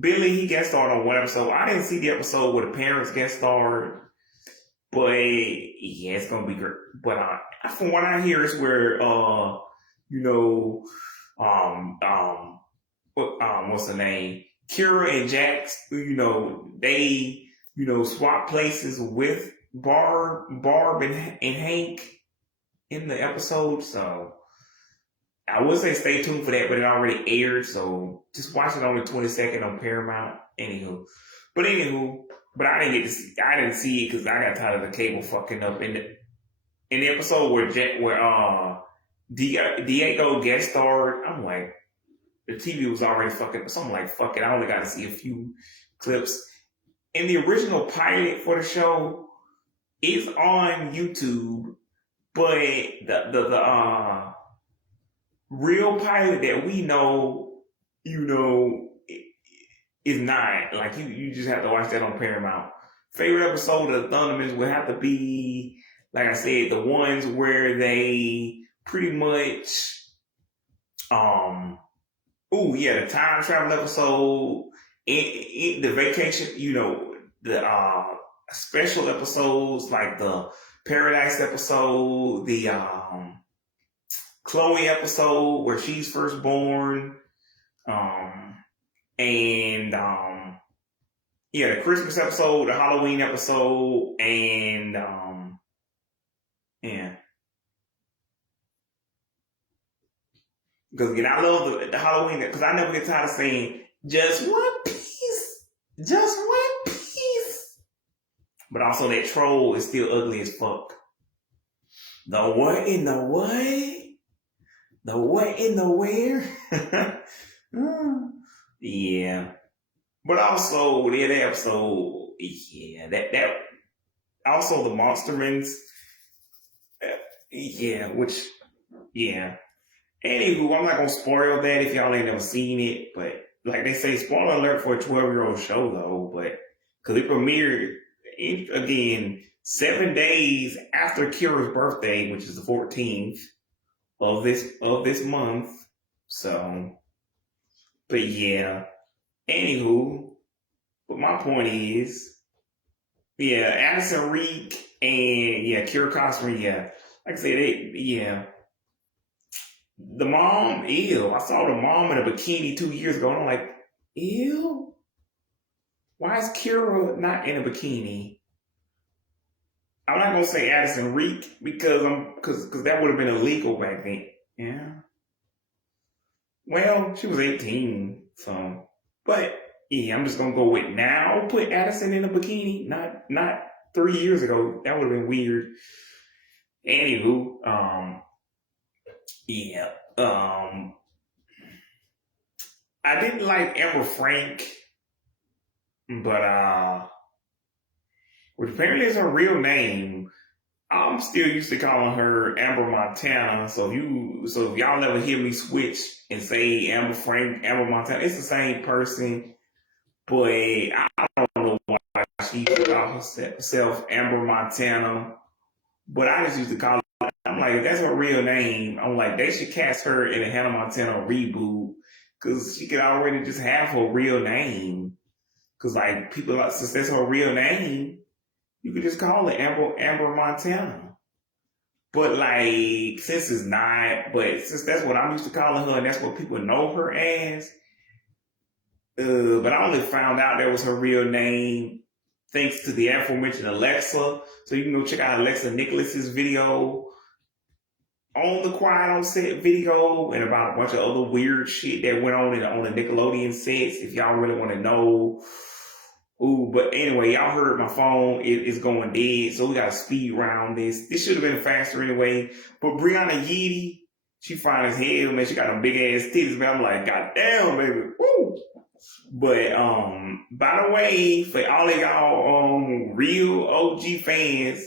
Billy, he guest starred on one episode. I didn't see the episode where the parents guest starred, but yeah, it's gonna be great. But from what I hear, is where what's the name? Kira and Jax, they swap places with Barb and Hank in the episode, so I would say stay tuned for that, but it already aired, so just watch it on the 22nd on Paramount. But I didn't see it because I got tired of the cable fucking up in the episode where Diego guest starred. I'm like, the TV was already fucking, so I'm like, fuck it, I only got to see a few clips. And the original pilot for the show is on YouTube, but the real pilot that we know, is not. Like, you just have to watch that on Paramount. Favorite episode of the Thundermans would have to be, like I said, the ones where they pretty much, the time travel episode, in the vacation, the special episodes like the Paradise episode, the Chloe episode where she's first born, and the Christmas episode, the Halloween episode, and because again, I love the Halloween because I never get tired of saying just one piece, just one piece. But also that troll is still ugly as fuck. The what in the what? The what in the where? Yeah. But also the other episode, that also the Monstermans, Anywho, I'm not gonna spoil that if y'all ain't never seen it, but like they say, spoiler alert for a 12-year-old show though, but because it premiered again 7 days after Kira's birthday, which is the 14th of this month. So, but yeah. Anywho, but my point is, Addison Reek and Kira Costner, like I said, the mom, ew. I saw the mom in a bikini 2 years ago, and I'm like, ew. Why is Kira not in a bikini? I'm not gonna say Addison Reek because that would have been illegal back then. Yeah. Well, she was 18, so. But I'm just gonna go with now. Put Addison in a bikini, not 3 years ago. That would have been weird. Anywho, I didn't like Emma Frank, but which apparently is her real name. I'm still used to calling her Amber Montana. So if y'all ever hear me switch and say Amber Montana, it's the same person. But I don't know why she used to call herself Amber Montana. But I just used to call her. I'm like, that's her real name. I'm like, they should cast her in a Hannah Montana reboot because she could already just have her real name. Because like people like, since that's her real name, you could just call it Amber Montana. But like, since it's not, but since that's what I'm used to calling her, and that's what people know her as. But I only found out that was her real name thanks to the aforementioned Alexa. So you can go check out Alexa Nicholas's video on the Quiet on Set video and about a bunch of other weird shit that went on the Nickelodeon sets. If y'all really want to know. But anyway, y'all heard my phone is going dead, so we got to speed round this. This should have been faster anyway. But Brianna Yeedy, she fine as hell, man. She got them big ass titties, man. I'm like, God damn, baby. Woo! But by the way, for all of y'all real OG fans,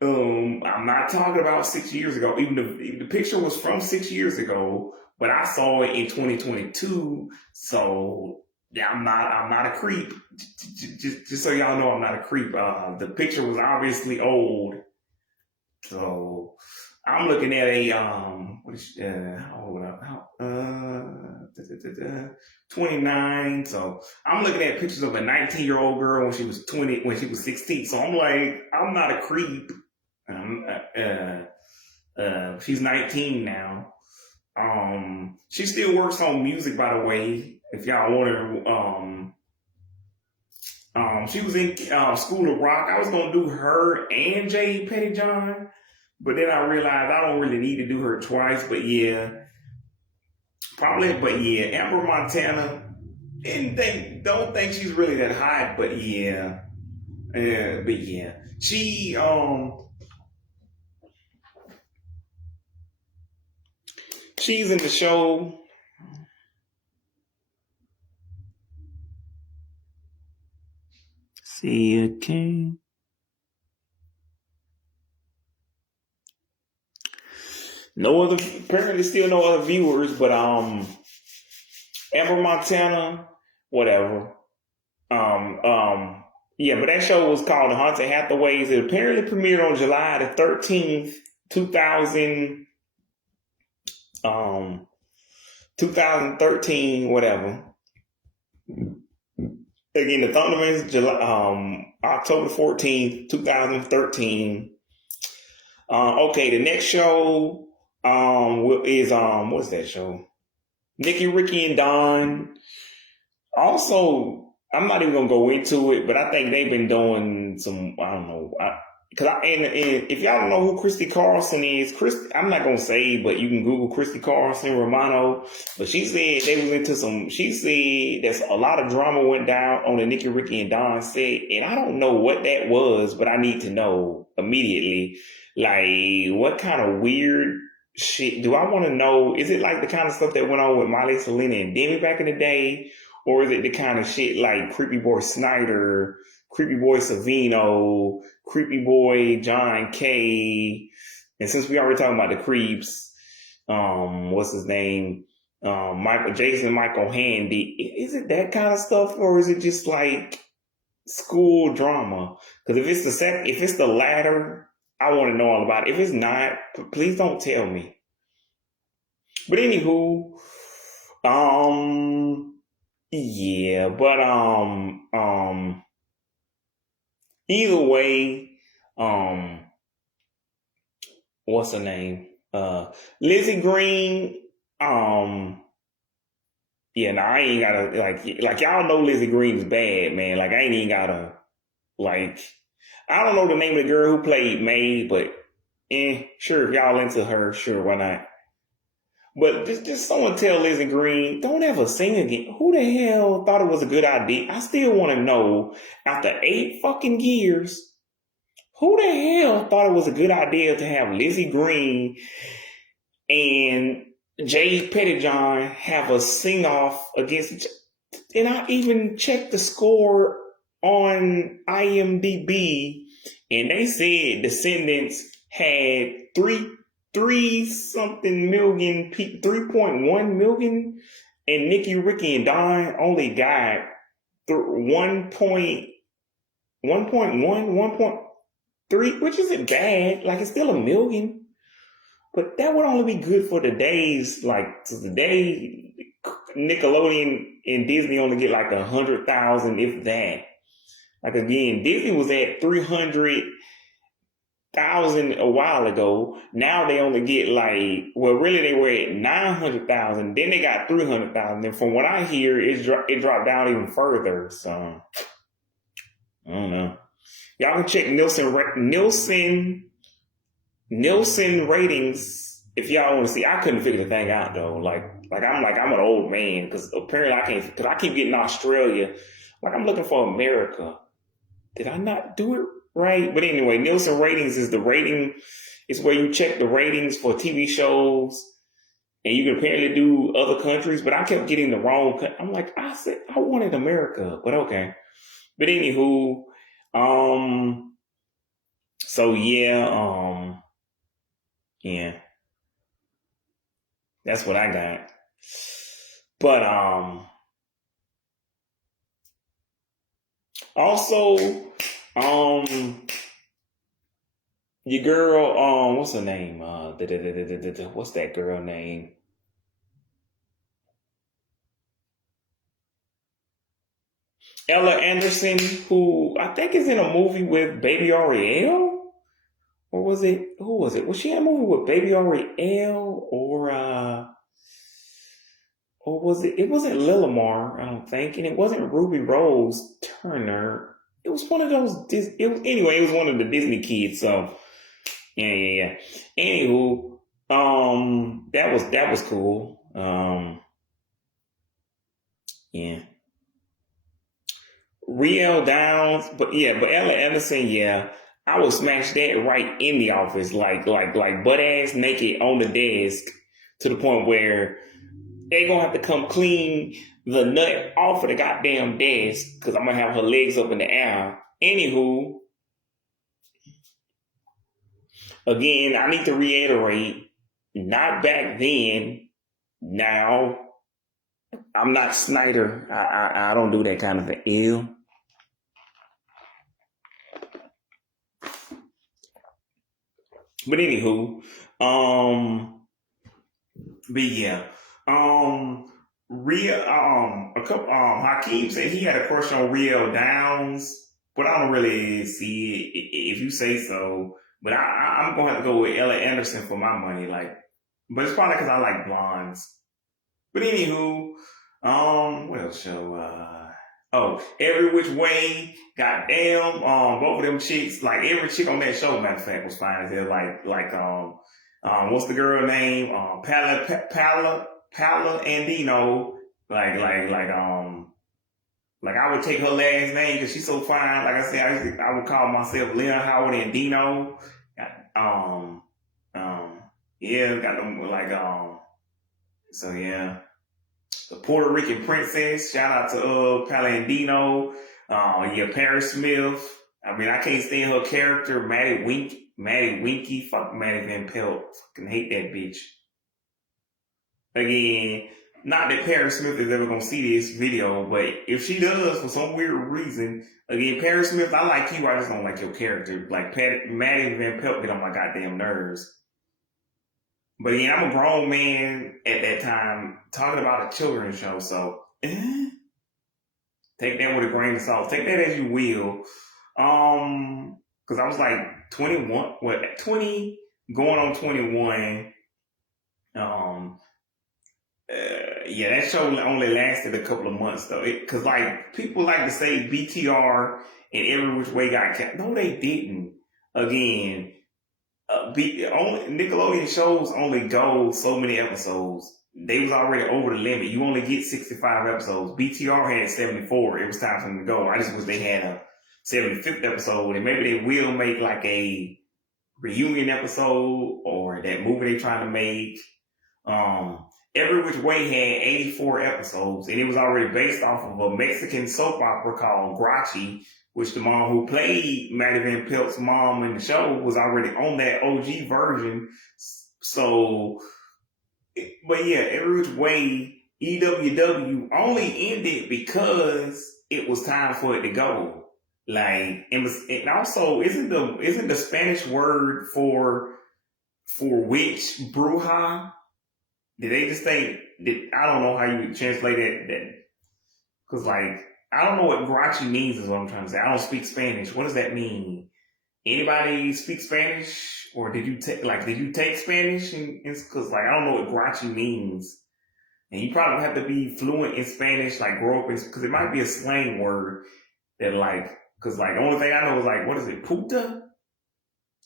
I'm not talking about 6 years ago. Even the picture was from 6 years ago, but I saw it in 2022. So yeah, I'm not a creep. Just so y'all know, I'm not a creep. The picture was obviously old, so I'm looking at a 29. So I'm looking at pictures of a 19-year-old girl when she was 20, when she was 16. So I'm like, I'm not a creep. She's 19 now. She still works on music, by the way. If y'all want to, she was in School of Rock. I was gonna do her and Jay Pettyjohn, but then I realized I don't really need to do her twice. But yeah, probably. But yeah, Amber Montana. Don't think she's really that hot, but yeah, but yeah, she's in the show. See you, King. Apparently still no other viewers, but Amber Montana, whatever. Yeah, but that show was called The Haunted Hathaways. It apparently premiered on July the 13th, 2013, whatever. Again, the Thundermans, October 14th, 2013. Okay, the next show is what's that show? Nikki, Ricky, and Dawn. Also, I'm not even gonna go into it, but I think they've been doing some. I don't know. And if y'all don't know who Christy Carlson is, I'm not gonna say, but you can Google Christy Carlson Romano. But she said they was into some. She said there's a lot of drama went down on the Nikki, Ricky, and Dawn set, and I don't know what that was, but I need to know immediately. Like, what kind of weird shit do I want to know? Is it like the kind of stuff that went on with Miley, Selena, and Demi back in the day? Or is it the kind of shit like Creepy Boy Snyder, Creepy Boy Savino, Creepy Boy John K? And since we already talking about the creeps, what's his name? Michael Handy. Is it that kind of stuff, or is it just like school drama? Because if it's the latter, I want to know all about it. If it's not, please don't tell me. But anywho, yeah, but either way, what's her name? Lizzie Green, yeah, no, I ain't gotta like y'all know Lizzie Green's bad, man. Like I ain't even gotta like I don't know the name of the girl who played May, but sure, if y'all into her, sure, why not? But just someone tell Lizzie Green, don't ever sing again. Who the hell thought it was a good idea? I still want to know, after 8 fucking years, who the hell thought it was a good idea to have Lizzie Green and Jay Pettyjohn have a sing-off against each other? And I even checked the score on IMDb, and they said Descendants had three something million, 3.1 million, and Nikki, Ricky, and Don only got 1.3, which isn't bad. Like, it's still a million. But that would only be good for the days, like today, Nickelodeon and Disney only get like 100,000, if that. Like, again, Disney was at 300,000 a while ago. Now they only get like, well, really they were at 900,000. Then they got 300,000. And from what I hear, it dropped down even further. So I don't know. Y'all can check Nielsen ratings if y'all want to see. I couldn't figure the thing out though. I'm an old man because apparently I can't. Because I keep getting Australia. Like, I'm looking for America. Did I not do it right? But anyway, Nielsen ratings is the rating. It's where you check the ratings for TV shows, and you can apparently do other countries. But I kept getting the wrong. I'm like, I said I wanted America, but okay. But anywho, so yeah, yeah, that's what I got. But also, your girl, what's her name? What's that girl name? Ella Anderson, who I think is in a movie with Baby Ariel, or was it? Who was it? Was she in a movie with Baby Ariel, or was it? It wasn't Lilimar, I don't think, and it wasn't Ruby Rose Turner. It was one of those. Anyway. It was one of the Disney kids. So yeah. Anywho, that was cool. Yeah. Riel Downs, but Ella Anderson, yeah, I would smash that right in the office, like butt ass naked on the desk, to the point where they gonna have to come clean the nut off of the goddamn desk because I'm gonna have her legs up in the air. Anywho, again, I need to reiterate, not back then. Now, I'm not Snyder. I don't do that kind of thing. Ew. But anywho, but yeah, a couple, Hakeem said he had a crush on Riel Downs, but I don't really see it if you say so. But I'm going to have to go with Ella Anderson for my money, like, but it's probably because I like blondes. But anywho, what else show? Every Which Way, goddamn, both of them chicks, like every chick on that show, matter of fact, was fine as hell. What's the girl name? Pala Andino. Like I would take her last name because she's so fine. Like I said, I would call myself Leon Howard Andino. Yeah, got them so yeah. The Puerto Rican princess. Shout out to Palandino. Yeah, Paris Smith. I mean, I can't stand her character, Maddie Winky. Fuck Maddie Van Pelt. Fucking hate that bitch. Again, not that Paris Smith is ever gonna see this video, but if she does for some weird reason, again, Paris Smith, I like you, I just don't like your character. Like Maddie Van Pelt get on my goddamn nerves. But again, I'm a grown man at that time talking about a children's show, so take that with a grain of salt. Take that as you will. Because I was like 20, going on 21. Yeah, that show only lasted a couple of months though. Because like people like to say BTR and Every Which Way got kept. No, they didn't. Again, Nickelodeon shows only go so many episodes. They was already over the limit. You only get 65 episodes. BTR had 74. It was time for them to go. I just wish they had a 75th episode, and maybe they will make like a reunion episode or that movie they trying to make. Every Which Way had 84 episodes, and it was already based off of a Mexican soap opera called Grachi, which the mom who played Maddie Van Pelt's mom in the show was already on that OG version. So, but yeah, Every Which Way EWW only ended because it was time for it to go. Like, and also isn't the Spanish word for witch bruja? Did they just think that I don't know how you would translate that because like I don't know what Grachi means is what I'm trying to say. I don't speak Spanish. What does that mean? Anybody speak Spanish, or did you take Spanish? Because like I don't know what Grachi means, and you probably have to be fluent in Spanish, like grow up in because it might be a slang word that like because like the only thing I know is like what is it, puta?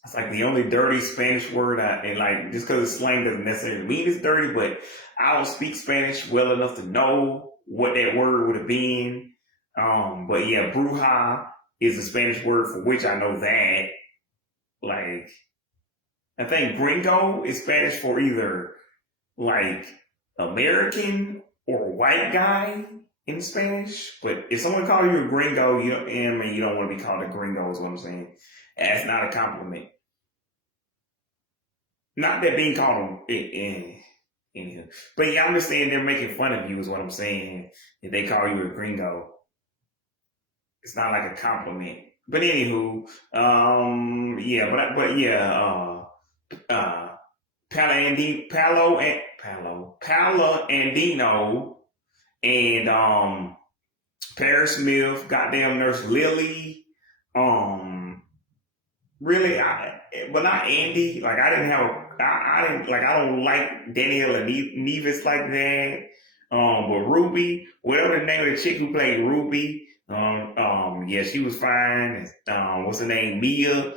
It's like the only dirty Spanish word, and like just because it's slang doesn't necessarily mean it's dirty, but I don't speak Spanish well enough to know what that word would have been. But yeah, bruja is the Spanish word for witch. I know that. Like, I think gringo is Spanish for either like American or white guy in Spanish. But if someone calls you a gringo, you don't want to be called a gringo. Is what I'm saying. That's not a compliment. Not that being called anything. But yeah, I'm just saying they're making fun of you is what I'm saying. If they call you a gringo, it's not like a compliment. But anywho, yeah, but yeah, Paolo Andino and Paris Smith, goddamn Nurse Lily, really, but not Andy. Like I don't like Daniela Nevis like that. But Ruby, whatever the name of the chick who played Ruby, yeah, she was fine. What's her name? Mia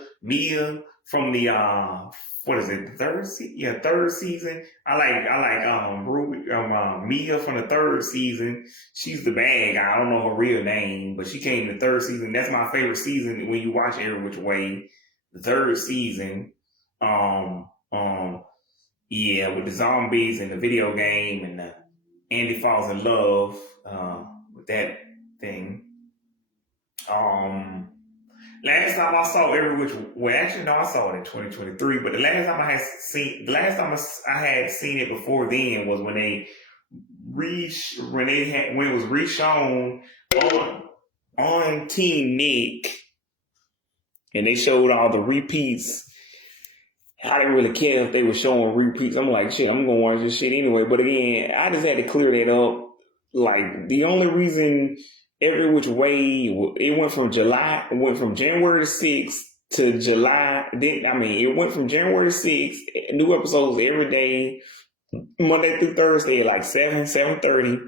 from the what is it? Third season? Yeah, third season. I like Ruby, Mia from the third season. She's the bad guy. I don't know her real name, but she came in the third season. That's my favorite season when you watch Every Which Way. The third season, yeah, with the zombies and the video game and Andy falls in love with that thing. Last time I saw actually no, I saw it in 2023, but the last time I had seen it before then was when it was reshown on Team Nick. And they showed all the repeats. I didn't really care if they were showing repeats. I'm like, shit, I'm going to watch this shit anyway. But again, I just had to clear that up. Like, the only reason Every Which Way, it went from January the 6th to July. It went from January the 6th, new episodes every day, Monday through Thursday at like 7:30.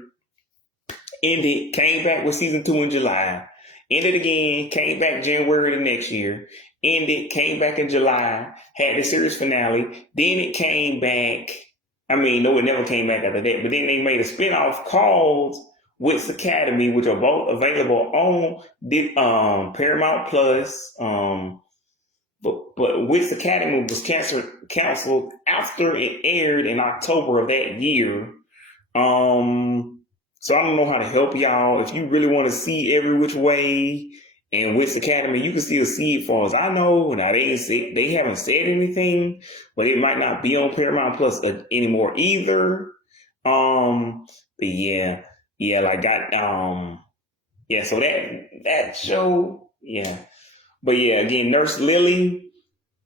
Ended, came back with season 2 in July. Ended again, came back January the next year. Ended, came back in July, had the series finale. Then it came back. No, it never came back after that. But then they made a spinoff called Wits Academy, which are both available on Paramount Plus. But Wits Academy was canceled after it aired in October of that year. So I don't know how to help y'all. If you really want to see Every Which Way and Wits Academy, you can still see it far as I know. Now they haven't said anything, but it might not be on Paramount Plus anymore either. But yeah, so that show, yeah. But yeah, again, Nurse Lily,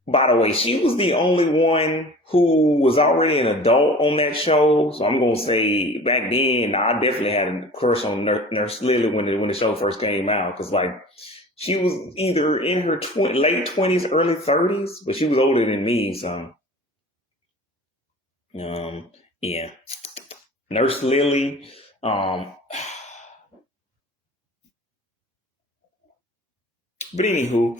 by the way, she was the only one who was already an adult on that show. So I'm going to say back then, I definitely had a crush on Nurse Lily when the show first came out. Because, like, she was either in her late 20s, early 30s, but she was older than me. So, yeah. Nurse Lily. But anywho,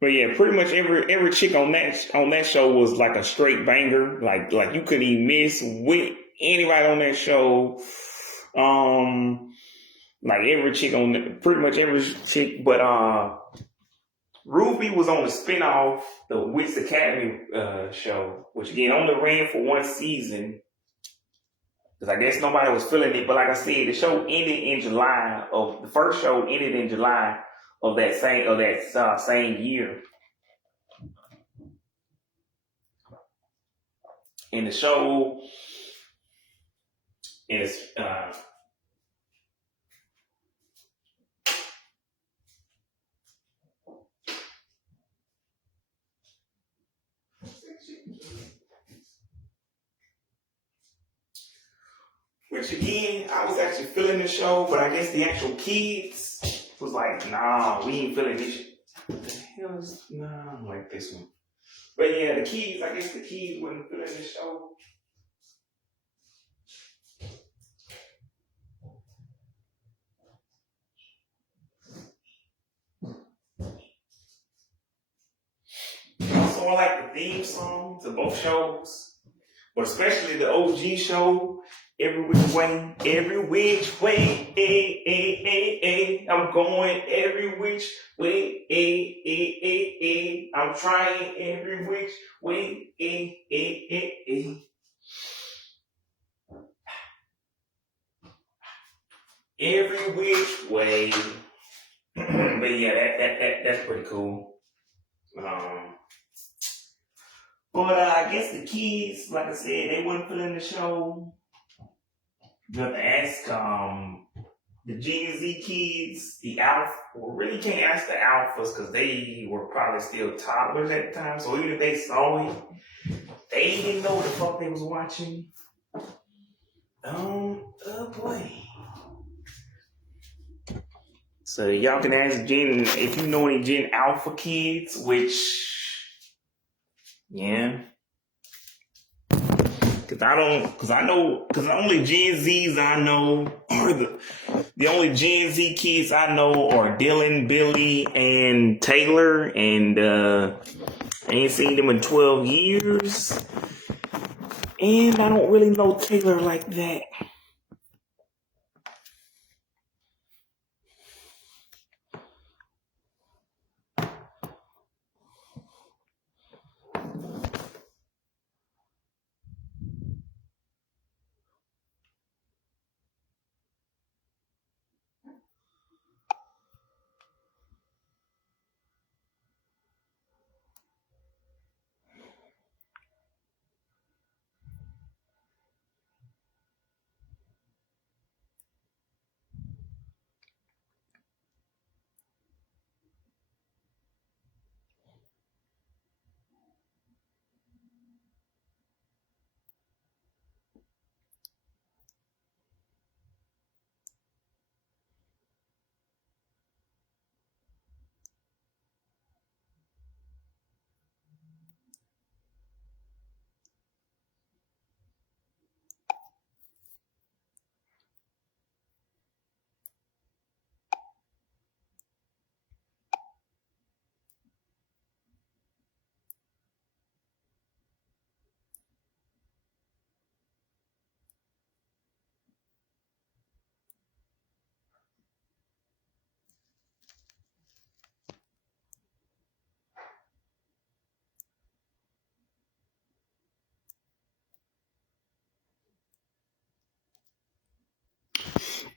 but yeah, pretty much every chick on that show was like a straight banger. Like you couldn't even miss with anybody on that show. Like every chick pretty much every chick, but Ruby was on the spinoff, the Wits Academy show, which again only ran for one season because I guess nobody was feeling it. But like I said, the show ended in July of the first show ended in July of that same year. And the show is which again, I was actually feeling the show, but I guess the actual kids was like, nah, we ain't feeling this shit. What the hell is, nah, I don't like this one. But yeah, I guess the kids wasn't feeling the show. Also, I like the theme songs of both shows, but especially the OG show, Every Which Way, I'm going every which way, I'm trying every which way, every which way. But yeah, that's pretty cool. But I guess the kids, like I said, they wasn't feeling the show. You have to ask the Gen Z kids, the alpha. Well, really can't ask the alphas because they were probably still toddlers at the time. So even if they saw it, they didn't know what the fuck they was watching. Oh boy. So y'all can ask Gen if you know any Gen Alpha kids, which yeah. Cause the only Gen Zs I know are the only Gen Z kids I know are Dylan, Billy, and Taylor, and I ain't seen them in 12 years. And I don't really know Taylor like that.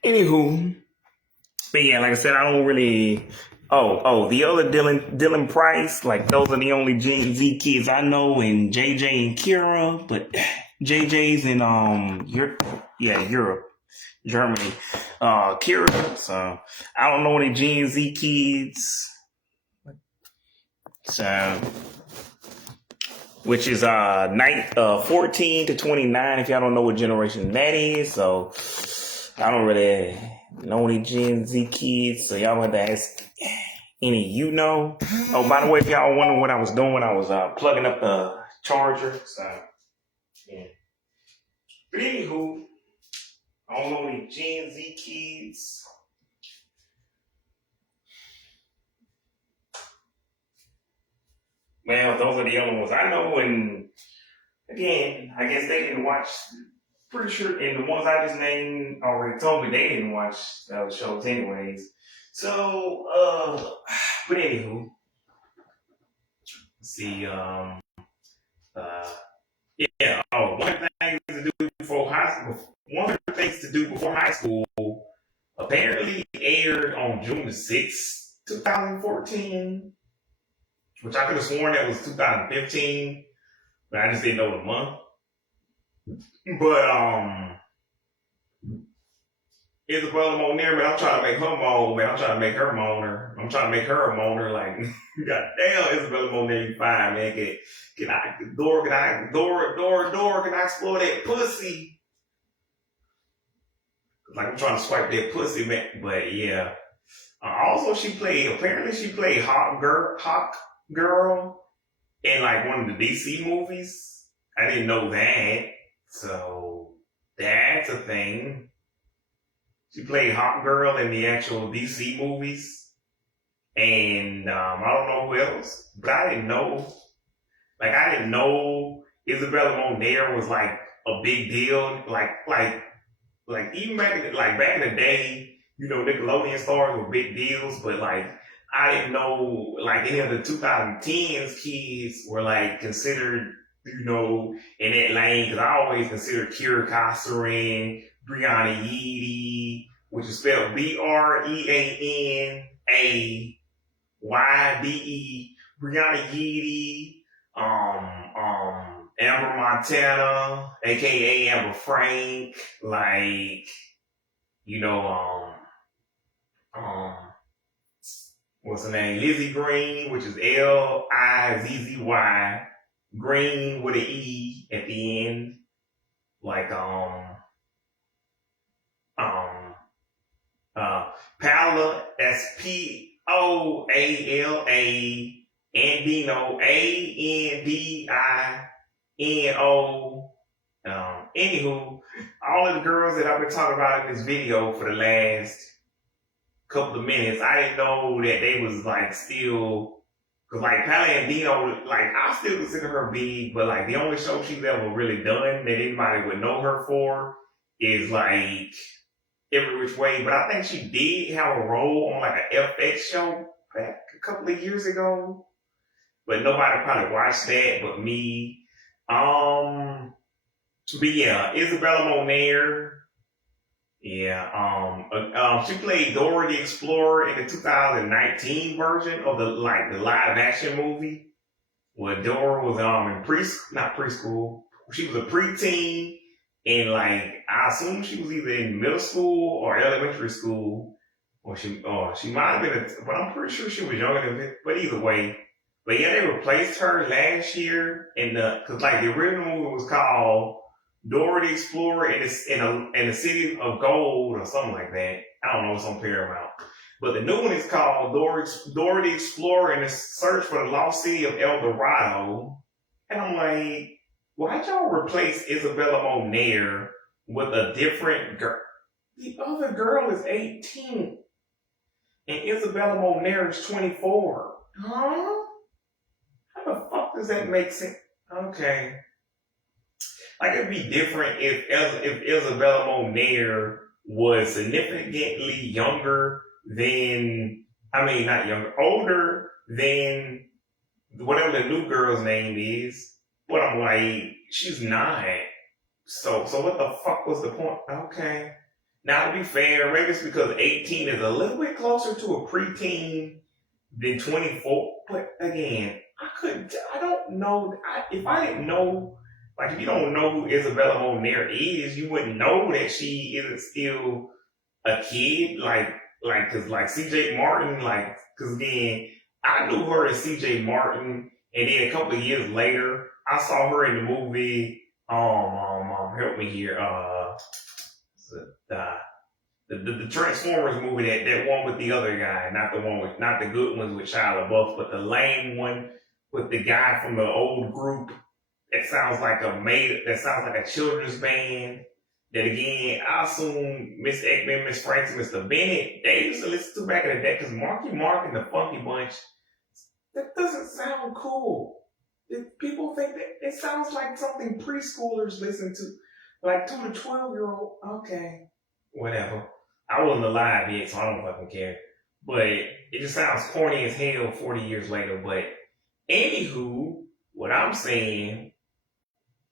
Anywho, but yeah, like I said, I don't really. The other Dylan Price, like those are the only Gen Z kids I know, and JJ and Kira, but JJ's in Europe, Germany. Kira, so I don't know any Gen Z kids. So, which is 14 to 29, if y'all don't know what generation that is. So I don't really know any Gen Z kids, so y'all have to ask any you know. Oh, by the way, if y'all wondering what I was doing, I was plugging up the charger. So, yeah. But anywho, I don't know any Gen Z kids. Well, those are the only ones I know, and again, I guess they didn't watch. Pretty sure, and the ones I just named already told me they didn't watch those shows anyways. So, but anywho, see, uh, yeah. Oh, one of the things to do before high school. One of the things to do before high school apparently aired on June the 6th, 2014, which I could have sworn that was 2015, but I just didn't know the month. But Isabella Moner, man, I'm trying to make her moan, man. I'm trying to make her moaner. I'm trying to make her a moaner. Like, goddamn, Isabella Moner, you fine, man. Can I explore that pussy? Like, I'm trying to swipe that pussy, man. But yeah. Also, apparently she played Hawk Girl in like one of the DC movies. I didn't know that. So that's a thing. She played Hawk Girl in the actual DC movies. And I don't know who else, but I didn't know. Like, I didn't know Isabella Moner was like a big deal. Like even back in the day, you know, Nickelodeon stars were big deals, but like I didn't know like any of the 2010s kids were like considered, you know, in that lane, because I always considered Kira Kosarin, Brianna Yeedy, which is spelled BreanaYde, Brianna Yeedy, Amber Montana, aka Amber Frank, like, you know, what's her name? Lizzie Green, which is Lizzy, Green with an E at the end. Like, Paola, that's Poala, Andino, Andino. Anywho, all of the girls that I've been talking about in this video for the last couple of minutes, I didn't know that they was like still, cause like Paola Andino, like I still consider her big, but like the only show she's ever really done that anybody would know her for is like Every Which Way. But I think she did have a role on like an FX show back a couple of years ago, but nobody probably watched that but me. But yeah, Isabella Moner. Yeah. She played Dora the Explorer in the 2019 version of the live action movie, where Dora was not preschool. She was a preteen, and like I assume she was either in middle school or elementary school, or she might have been, but I'm pretty sure she was younger than that. But either way. But yeah, they replaced her last year cause like the original movie was called Dora the Explorer in the City of Gold or something like that. I don't know, it's on Paramount. But the new one is called Dora the Explorer in the Search for the Lost City of El Dorado. And I'm like, why'd y'all replace Isabella Moner with a different girl? The other girl is 18. And Isabella Moner is 24. Huh? How the fuck does that make sense? Okay. Like, it'd be different if Isabella Moner was significantly older than whatever the new girl's name is. But I'm like, she's 9. So what the fuck was the point? Okay. Now, to be fair, maybe it's because 18 is a little bit closer to a preteen than 24. But again, I don't know. If I didn't know, like, if you don't know who Isabella Moner is, you wouldn't know that she isn't still a kid. Cause like CJ Martin, cause again, I knew her as CJ Martin, and then a couple of years later, I saw her in the movie, help me here, the Transformers movie, that one with the other guy, not the good ones with Shia LaBeouf, but the lame one with the guy from the old group that sounds like a children's band. That again, I assume Miss Ekman, Miss Francie, Mr. Bennett, they used to listen to back in the day, because Marky Mark and the Funky Bunch, that doesn't sound cool. People think that it sounds like something preschoolers listen to, like 2 to 12-year-old. Okay, whatever. I wasn't alive yet, so I don't fucking care. But it just sounds corny as hell 40 years later. But Anywho, what I'm saying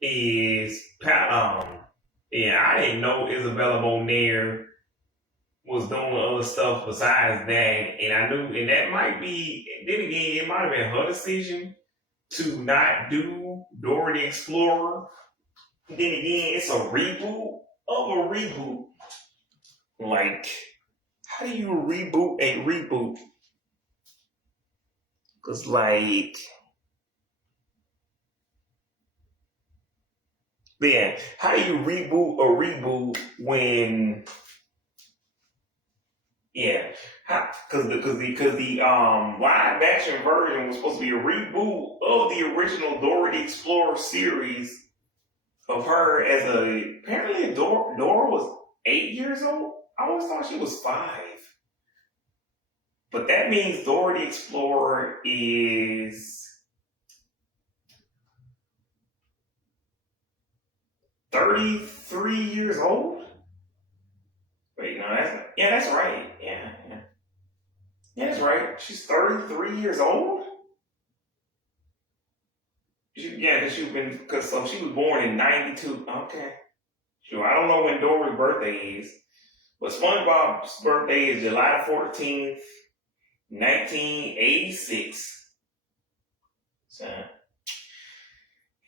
is, yeah, I didn't know Isabella Bonaire was doing other stuff besides that, and I knew, and that might be. Then again, it might have been her decision to not do Dora the Explorer. Then again, it's a reboot of a reboot. Like, how do you reboot a reboot? Cause like, man, how do you reboot a reboot when, yeah, because the live action version was supposed to be a reboot of the original Dora the Explorer series of her as a, apparently Dora was 8 years old. I always thought she was 5. But that means Dora the Explorer is 33 years old? Wait, no, that's right. Yeah. Yeah, that's right. She's 33 years old? Yeah, because she was born in 92. Okay. Sure, I don't know when Dora's birthday is. But SpongeBob's birthday is July 14th, 1986. So,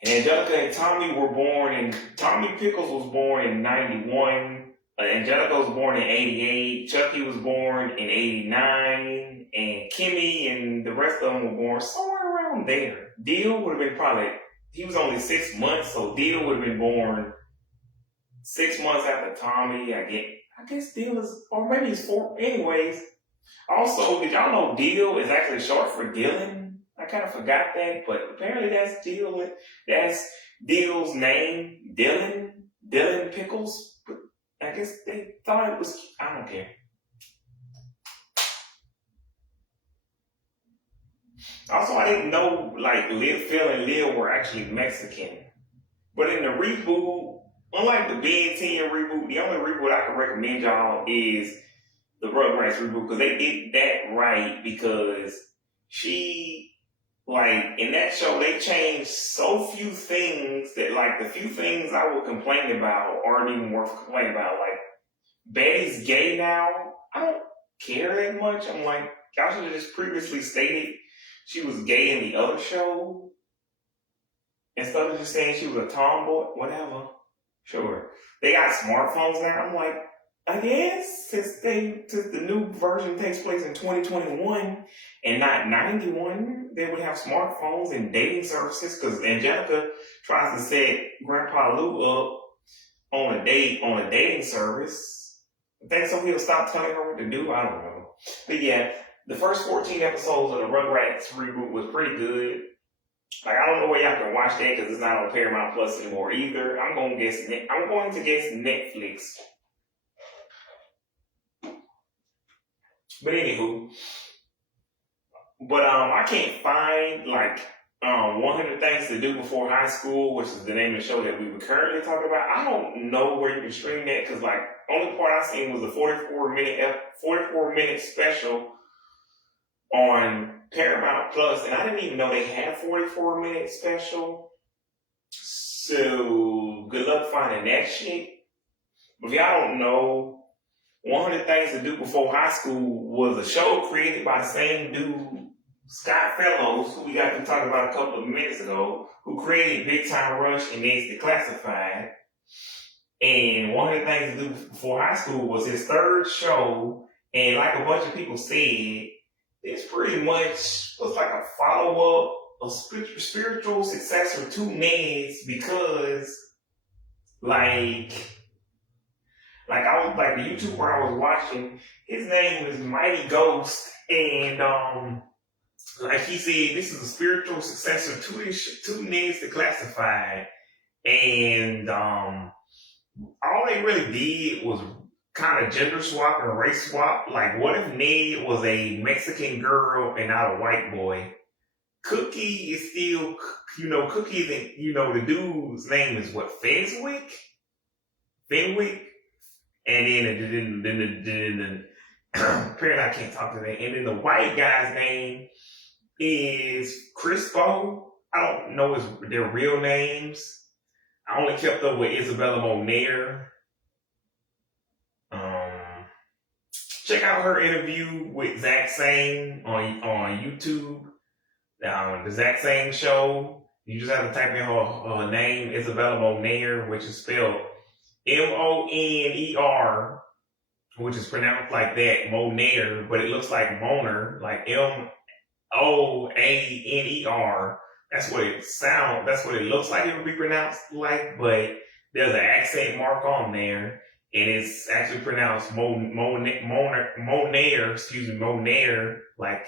and Angelica and Tommy were born Tommy Pickles was born in 91. Angelica was born in 88. Chucky was born in 89. And Kimmy and the rest of them were born somewhere around there. Deal would have been he was only 6 months, so Deal would have been born 6 months after Tommy. I guess Deal is, or maybe he's 4. Anyways, also, did y'all know Deal is actually short for Dylan? I kind of forgot that, but apparently that's Deal. That's Deal's name, Dylan. Dylan Pickles. But I guess they thought it was. I don't care. Also, I didn't know like Phil, and Lil were actually Mexican. But in the reboot, unlike the Ben 10 reboot, the only reboot I can recommend y'all is the Rugrats reboot, because they did that right, because in that show, they changed so few things that, like, the few things I would complain about aren't even worth complaining about. Like, Betty's gay now. I don't care that much. I'm like, y'all should have just previously stated she was gay in the other show instead of just saying she was a tomboy. Whatever. Sure. They got smartphones now. I'm like, I guess since the new version takes place in 2021 and not 91, they would have smartphones and dating services, because Angelica tries to set Grandpa Lou up on a dating service. I think so he'll stop telling her what to do. I don't know. But yeah, the first 14 episodes of the Rugrats reboot was pretty good. Like, I don't know where y'all can watch that because it's not on Paramount Plus anymore either. I'm going to guess Netflix. But anywho, I can't find 100 Things to Do Before High School, which is the name of the show that we were currently talking about. I don't know where you can stream that, because only part I seen was the 44 minute special on Paramount Plus, and I didn't even know they had a 44-minute special. So good luck finding that shit. But if y'all don't know, 100 Things to Do Before High School was a show created by the same dude, Scott Fellows, who we got to talk about a couple of minutes ago, who created Big Time Rush and Ned's Declassified. And 100 Things to Do Before High School was his third show, and like a bunch of people said, it's pretty much was like a follow-up, a spiritual successor to Ned's, because I was the YouTuber I was watching, his name is Mighty Ghost, and he said this is a spiritual successor to Ned's Declassified, and all they really did was kind of gender swap and race swap. Like, what if Ned was a Mexican girl and not a white boy? Cookie is still, Cookie, the dude's name is what, Fenwick? And then apparently I can't talk to that. And then the white guy's name is Crispo. I don't know their real names. I only kept up with Isabella Moner. Um, Check out her interview with Zach Sang on YouTube. The Zach Sang show. You just have to type in her name, Isabella Moner, which is spelled Moner, which is pronounced like that, Moner, but it looks like Moner, like Moaner. That's what it sounds. That's what it looks like it would be pronounced like, but there's an accent mark on there, and it's actually pronounced Moner. Excuse me, Moner, like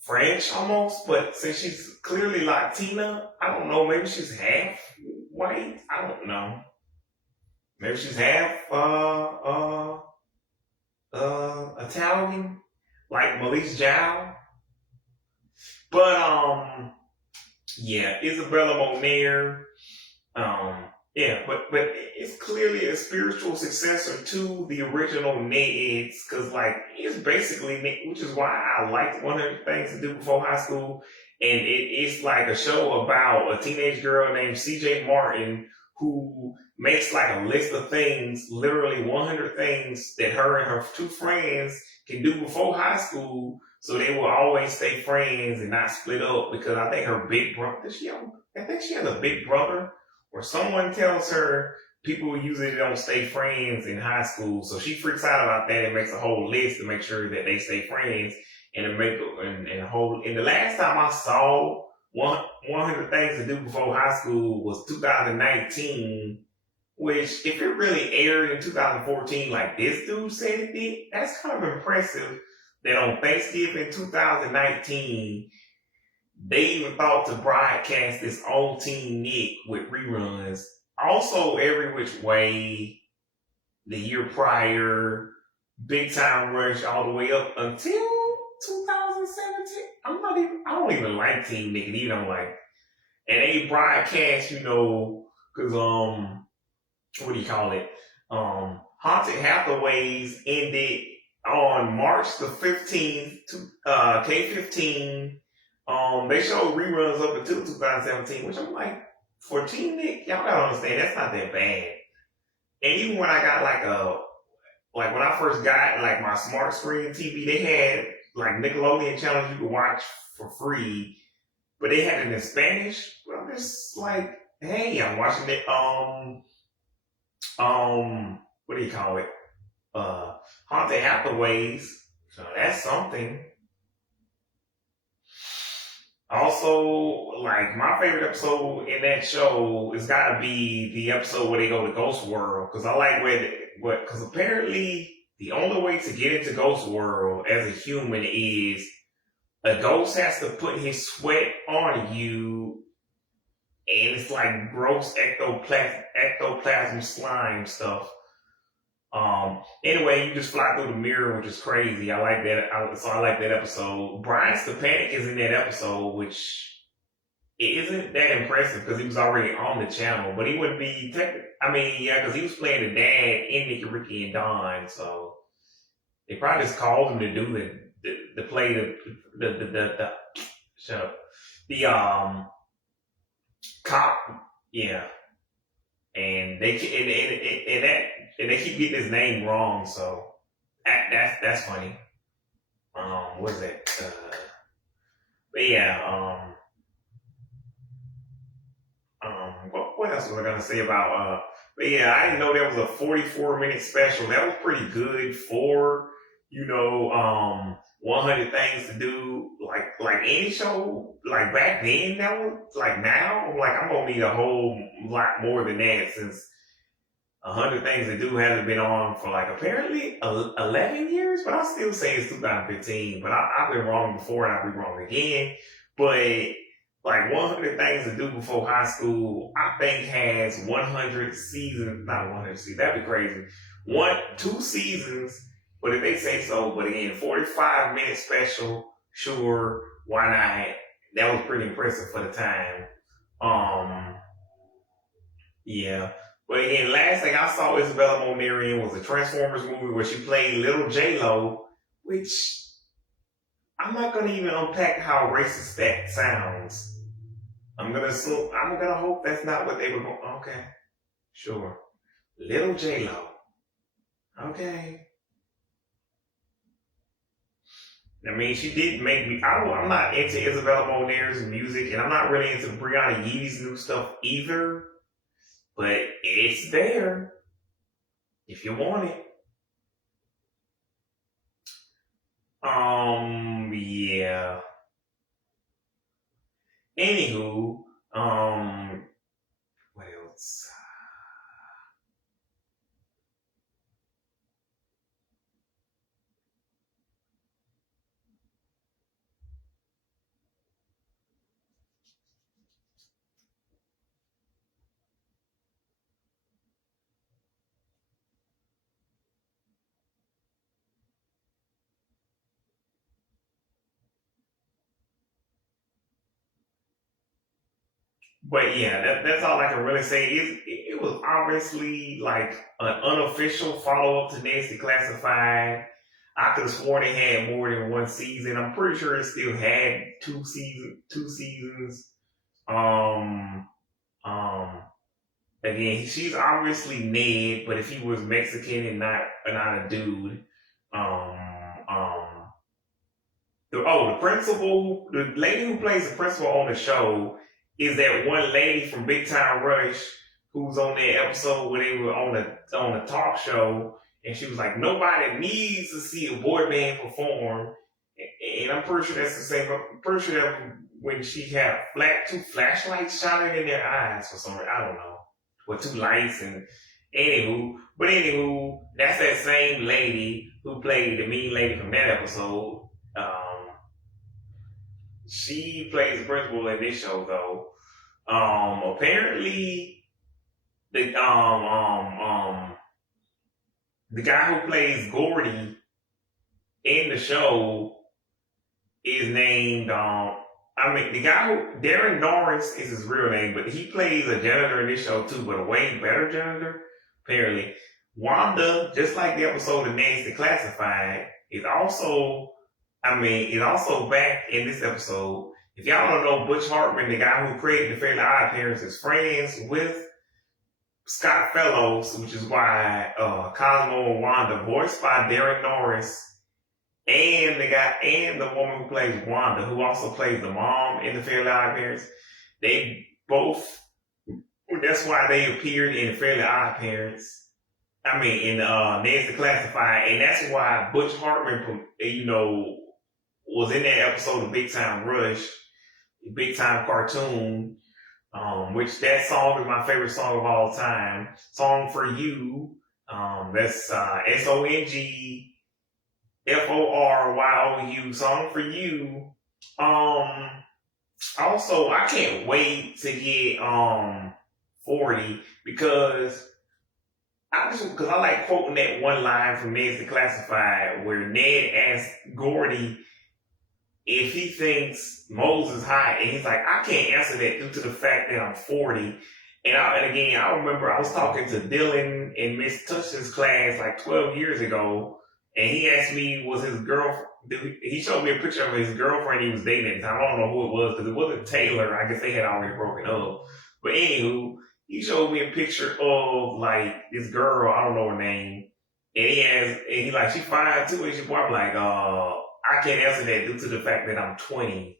French almost. But since she's clearly Latina, I don't know. Maybe she's half white. I don't know. Maybe she's half Italian, like Melissa Jow. But yeah, Isabella Moner. Yeah, but it's clearly a spiritual successor to the original Neds, because like it's basically, which is why I liked 100 Things to Do Before High School, and it's like a show about a teenage girl named C.J. Martin who makes like a list of things, literally 100 things that her and her two friends can do before high school, so they will always stay friends and not split up. Because I think her big brother, I think she has a big brother, or someone tells her people usually don't stay friends in high school, so she freaks out about that and makes a whole list to make sure that they stay friends. And to make and the last time I saw 100 Things to Do Before High School was 2019, which if it really aired in 2014 like this dude said it did, that's kind of impressive that on Thanksgiving 2019 they even thought to broadcast this old Teen Nick with reruns. Also, Every Which Way, the year prior, Big Time Rush, all the way up until 2017. I don't even like Teen Nick, and even I'm like, and they broadcast, because what do you call it? Haunted Hathaways ended on March the 15th, K15. They showed reruns up until 2017, which I'm like, for Teen Nick, y'all gotta understand, that's not that bad. And even when I got when I first got like my smart screen TV, they had like Nickelodeon channels you could watch for free, but they had it in Spanish. Well, I'm just like, hey, I'm watching it. What do you call it? Haunted Hathaways. So that's something. Also, like my favorite episode in that show has got to be the episode where they go to Ghost World, because I like because apparently the only way to get into Ghost World as a human is a ghost has to put his sweat on you, and it's like gross ectoplasm slime stuff. Anyway, you just fly through the mirror, which is crazy. I like that. So I like that episode. Brian Stepanek is in that episode, which isn't that impressive because he was already on the channel, but he wouldn't be because he was playing the dad in Nicky, Ricky, and Don, so they probably just called him to do the play the shut up, the cop, yeah, and they keep getting his name wrong, so that's funny. What is that? But yeah, what else was I gonna say about? But yeah, I didn't know there was a 44-minute special. That was pretty good for 100 Things to Do. Like any show, like back then, that was like now. Like I'm gonna need a whole lot more than that, since 100 Things to Do hasn't been on for like apparently 11 years, but I still say it's 2015. But I've been wrong before and I'll be wrong again. But like 100 Things to Do Before High School, I think has 100 seasons, not 100 seasons, that'd be crazy. 2 seasons, but if they say so, but again, 45-minute special, sure, why not? That was pretty impressive for the time. Yeah. But again, last thing I saw Isabella Moner in was a Transformers movie where she played Little J-Lo, which I I'm not gonna even unpack how racist that sounds. I'm gonna assume. I'm gonna hope that's not what they were going. Okay, sure. Little J Lo. Okay. I mean, she did make me. I'm not into Isabella Monaire's music, and I'm not really into Brianna Yee's new stuff either. But it's there if you want it. Yeah. Anywho, what else? But yeah, that's all I can really say. It was obviously like an unofficial follow up to Nasty Classified. I could have sworn it had more than one season. I'm pretty sure it still had two seasons. Um, um, Again, she's obviously Ned, but if he was Mexican and not a dude, um, um, the principal, the lady who plays the principal on the show is that one lady from Big Time Rush who's on that episode where they were on the talk show, and she was like, nobody needs to see a boy band perform, and I'm pretty sure that's the same. I'm pretty sure that when she had two flashlights shining in their eyes for some reason, I don't know, with two lights and anywho, that's that same lady who played the mean lady from that episode. She plays the principal in this show though. Apparently the the guy who plays Gordy in the show is named the guy who Darren Norris is his real name, but he plays a janitor in this show too, but a way better janitor. Apparently, Wanda, just like the episode of Nancy Classified, is also back in this episode. If y'all don't know, Butch Hartman, the guy who created the Fairly Odd Parents, is friends with Scott Fellows, which is why Cosmo and Wanda, voiced by Darren Norris, and the woman who plays Wanda, who also plays the mom in the Fairly Odd Parents, they both. That's why they appeared in the Fairly Odd Parents. In Nancy Classified, and that's why Butch Hartman, was in that episode of Big Time Rush, Big Time Cartoon, which that song is my favorite song of all time. Song for You. That's SONGFORYOU. Song for You. Also, I can't wait to get 40 because I like quoting that one line from Ned's Declassified where Ned asked Gordy if he thinks Moses high, and he's like, I can't answer that due to the fact that I'm 40. And again, I remember I was talking to Dylan in Miss Tushin's class like 12 years ago, and he asked me, was his girlfriend, he showed me a picture of his girlfriend he was dating at the time. I don't know who it was because it wasn't Taylor. I guess they had already broken up. But anywho, he showed me a picture of like this girl, I don't know her name, and he's like, she fine too, and she I'm like, I can't answer that due to the fact that I'm 20.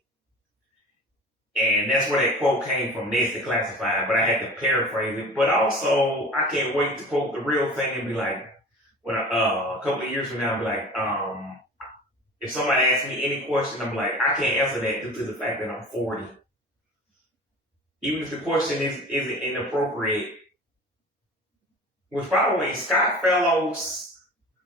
And that's where that quote came from, Nestle Classified, but I had to paraphrase it. But also, I can't wait to quote the real thing and be like, when a couple of years from now, I'll be like, if somebody asks me any question, I'm like, I can't answer that due to the fact that I'm 40. Even if the question isn't inappropriate. Which, by the way, Scott Fellows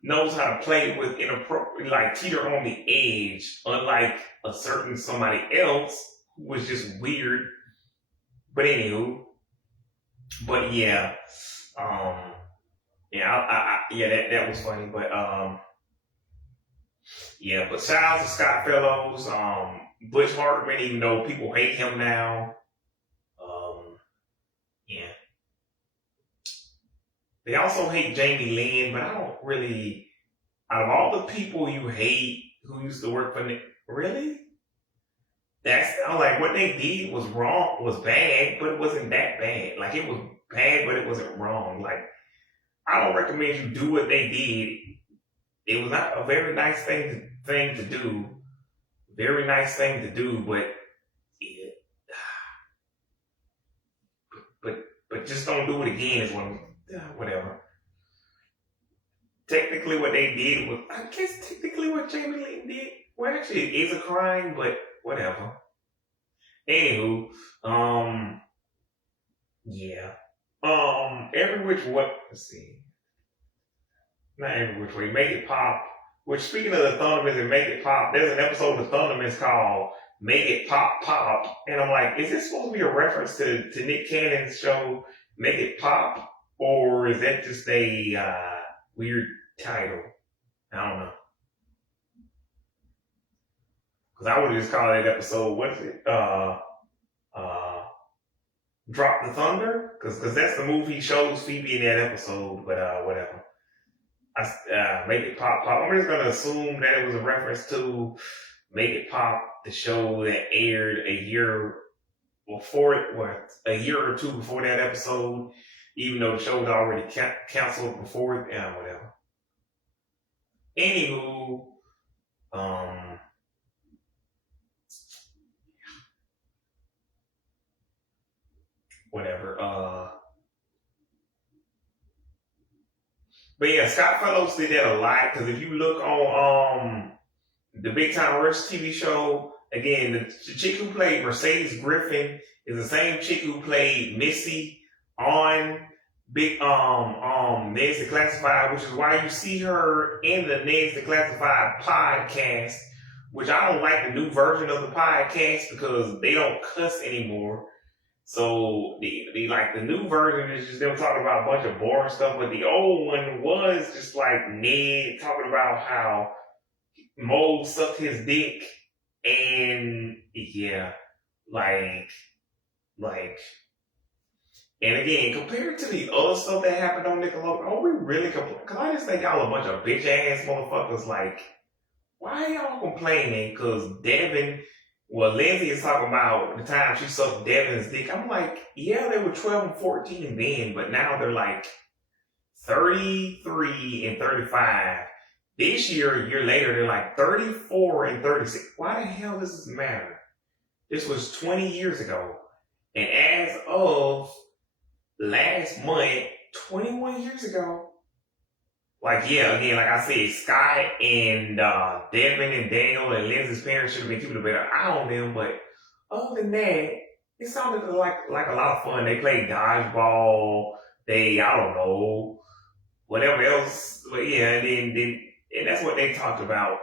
knows how to play with inappropriate, like teeter on the edge, unlike a certain somebody else who was just weird. But anywho, but yeah, that was funny. But but shout out to Scott Fellows, Butch Hartman, even though people hate him now. Yeah. They also hate Jamie Lynn, but I don't really. Out of all the people you hate who used to work for really? I'm like, what they did was wrong, was bad, but it wasn't that bad. Like, it was bad, but it wasn't wrong. Like, I don't recommend you do what they did. It was not a very nice thing to do. Very nice thing to do, but it, but just don't do it again. Is whatever. Technically, what they did was, I guess, technically what Jamie Lee did. Well, actually, it is a crime, but whatever. Anywho, yeah. Every which way. Let's see. Not every which way. Make it pop. Which, speaking of the Thundermans and Make It Pop, there's an episode of the Thundermans called Make It Pop Pop, and I'm like, is this supposed to be a reference to Nick Cannon's show Make It Pop, or is that just a weird title? I don't know. Because I would have just called that episode, what is it? Drop the Thunder? Because that's the movie he shows Phoebe in that episode, but whatever. Make It Pop Pop. I'm just going to assume that it was a reference to Make It Pop, the show that aired a year or two before that episode, even though the show was already canceled before, whatever. Anywho, whatever. But yeah, Scott Fellows did that a lot, because if you look on the Big Time Rush TV show, again, the chick who played Mercedes Griffin is the same chick who played Missy on Big Ned's Declassified, which is why you see her in the Ned's Declassified podcast, which I don't like the new version of the podcast because they don't cuss anymore. So the new version is just them talking about a bunch of boring stuff, but the old one was just like Ned talking about how Mo sucked his dick, and yeah, like, and again, compared to the other stuff that happened on Nickelodeon, are we really complaining? Because I just think y'all a bunch of bitch ass motherfuckers. Like, why y'all complaining? Because Lindsay is talking about the time she sucked Devin's dick. I'm like, yeah, they were 12 and 14 then, but now they're like 33 and 35. This year, a year later, they're like 34 and 36. Why the hell does this matter? This was 20 years ago. And as of last month, 21 years ago, like, yeah, again, like I said, Scott and Devin and Daniel and Lindsay's parents should have been keeping a better eye on them. But other than that, it sounded like a lot of fun. They played dodgeball. I don't know, whatever else. But yeah, and that's what they talked about.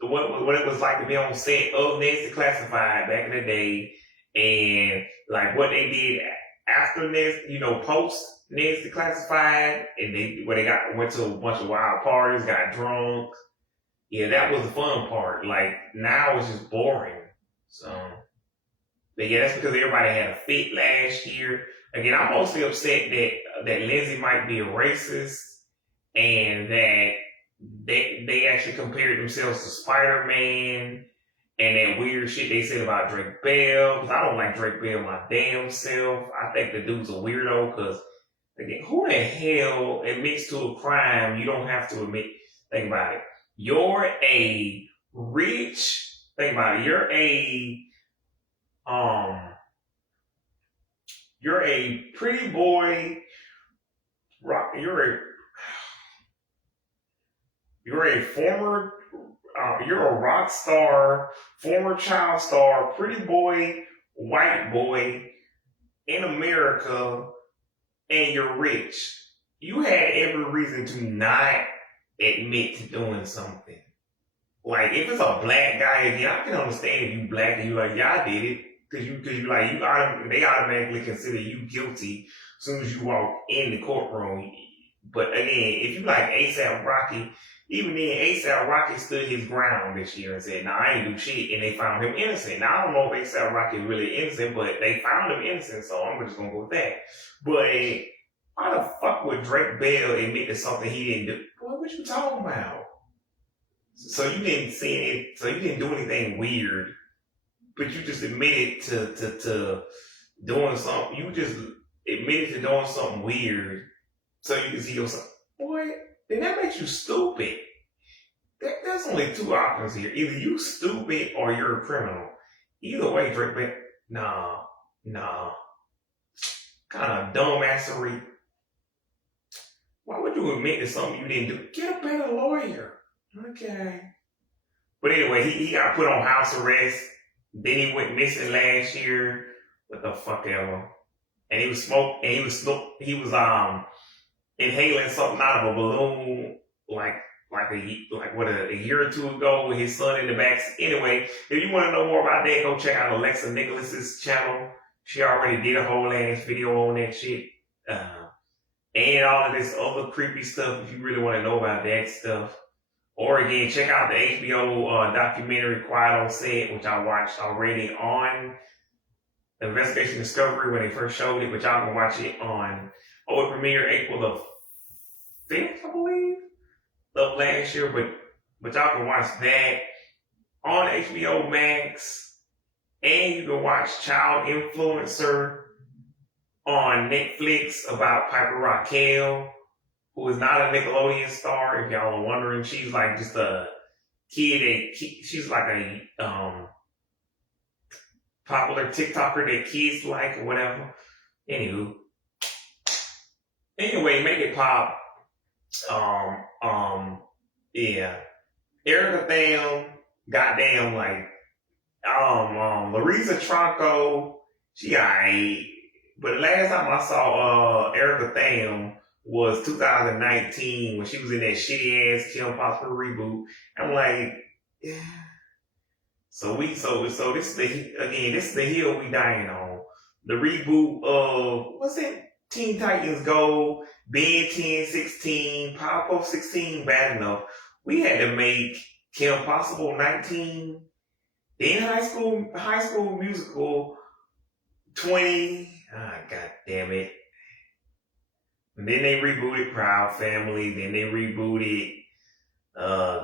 What it was like to be on set of Ned's Declassified back in the day, and like what they did after Ned's, post Ned's Declassified, and they went to a bunch of wild parties, got drunk. Yeah, that was the fun part. Like, now it's just boring. So, but yeah, that's because everybody had a fit last year. Again, I'm mostly upset that Lindsay might be a racist, and that they actually compared themselves to Spider-Man and that weird shit they said about Drake Bell. Because I don't like Drake Bell my damn self. I think the dude's a weirdo. Because again, who the hell admits to a crime you don't have to admit? Think about it. You're a rich. Think about it. You're a pretty boy. You're a rock star, former child star, pretty boy, white boy in America, and you're rich. You had every reason to not admit to doing something. Like, if it's a black guy, again, I can understand if you black and you like, yeah, I did it. Because they automatically consider you guilty as soon as you walk in the courtroom. But again, if you like A$AP Rocky, even then A$AP Rocky stood his ground this year and said, I ain't do shit, and they found him innocent. Now, I don't know if A$AP Rocky is really innocent, but they found him innocent, so I'm just gonna go with that. But why the fuck would Drake Bell admit to something he didn't do? Boy, what you talking about? So you didn't see it. So you didn't do anything weird, but you just admitted to doing something. You just admitted to doing something weird, so you can see yourself. Boy, then that makes you stupid. There's only two options here. Either you stupid or you're a criminal. Either way, Drake, but nah. Kind of dumbassery. Why would you admit to something you didn't do? Get a better lawyer. Okay. But anyway, he got put on house arrest. Then he went missing last year. What the fuck ever. And he was inhaling something out of a balloon like a year or two ago with his son in the back. Anyway, if you want to know more about that, go check out Alexa Nicholas's channel. She already did a whole ass video on that shit. And all of this other creepy stuff if you really want to know about that stuff. Or again, check out the HBO documentary Quiet on Set, which I watched already on Investigation Discovery when they first showed it, but y'all can watch it on, it premiered April the 5th, I believe, of last year, but y'all can watch that on HBO Max. And you can watch Child Influencer on Netflix about Piper Raquel, who is not a Nickelodeon star. If y'all are wondering, she's like just a kid. She's like a popular TikToker that kids like or whatever. Anyway, Make It Pop. Yeah. Erica Tham, goddamn, like, Larissa Tronco, she alright. But the last time I saw Erica Tham was 2019 when she was in that shitty ass Kim Possible reboot. I'm like, yeah. So this is the hill we dying on. The reboot of what's it? Teen Titans Go, Ben 10, 16, Powerpuff 16, bad enough. We had to make Kim Possible 19. Then High School Musical 20. God damn it. And then they rebooted Proud Family. Then they rebooted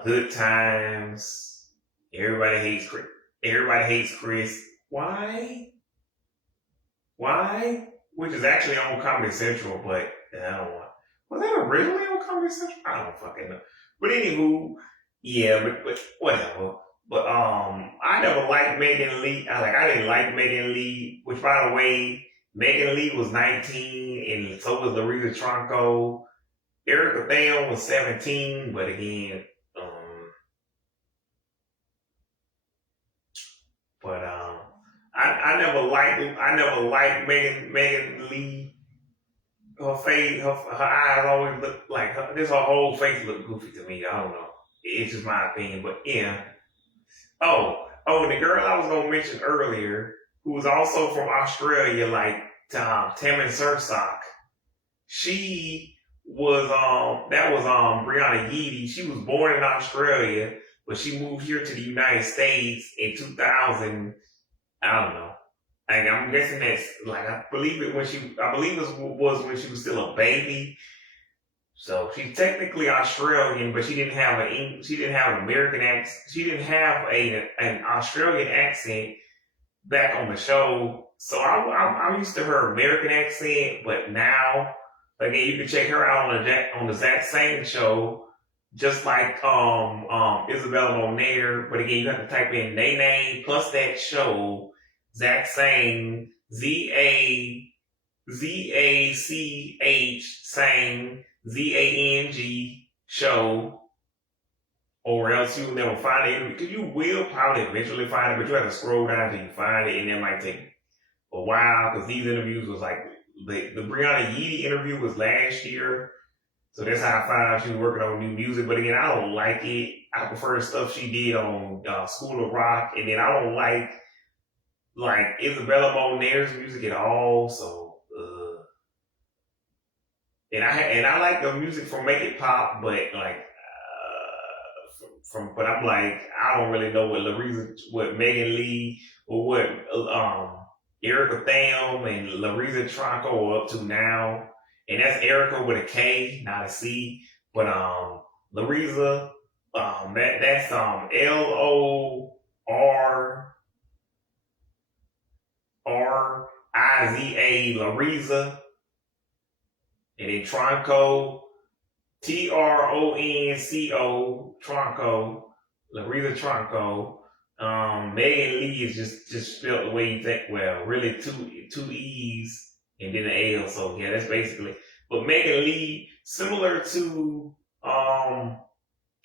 Good Times. Everybody hates Chris. Why? Which is actually on Comedy Central, but I don't know. Was that originally on Comedy Central? I don't fucking know. But anywho, yeah, but whatever. But I never liked Megan Lee. I didn't like Megan Lee, which by the way, Megan Lee was 19 and so was Larissa Tronco. Erica Tham was 17, but again, I never liked Megan Lee. Her face, her eyes always look like her whole face looked goofy to me. I don't know. It's just my opinion, but yeah. Oh, and the girl I was gonna mention earlier, who was also from Australia, like Tammin Sursok. She was Brianna Yeedy. She was born in Australia, but she moved here to the United States in 2000. I don't know. Like, I'm guessing that's like I believe it was when she was still a baby. So she's technically Australian, but she didn't have an American accent. She didn't have an Australian accent back on the show. So I'm used to her American accent, but now again you can check her out on the Zach Sang show, just like Isabella Moner. But again, you have to type in their name plus that show, Zach Sang, ZACH Sang. ZANG show, or else you'll never find it. Because you will probably eventually find it, but you have to scroll down till you find it, and it might take a while. Because these interviews was like the Brianna Yeedy interview was last year, so that's how I found out she was working on new music. But again, I don't like it. I prefer the stuff she did on School of Rock, and then I don't like Isabella Moner's music at all. So. And I like the music from Make It Pop, but but I'm like, I don't really know what Megan Lee or what Erica Tham and Larissa Tronco are up to now. And that's Erica with a K, not a C. But Larissa, That's Loriza, Lariza, and then Tronco, Tronco, Tronco, Lariza Tronco. Megan Lee is just spelled the way you think. Well, really two E's and then an L. So yeah, that's basically. But Megan Lee, similar to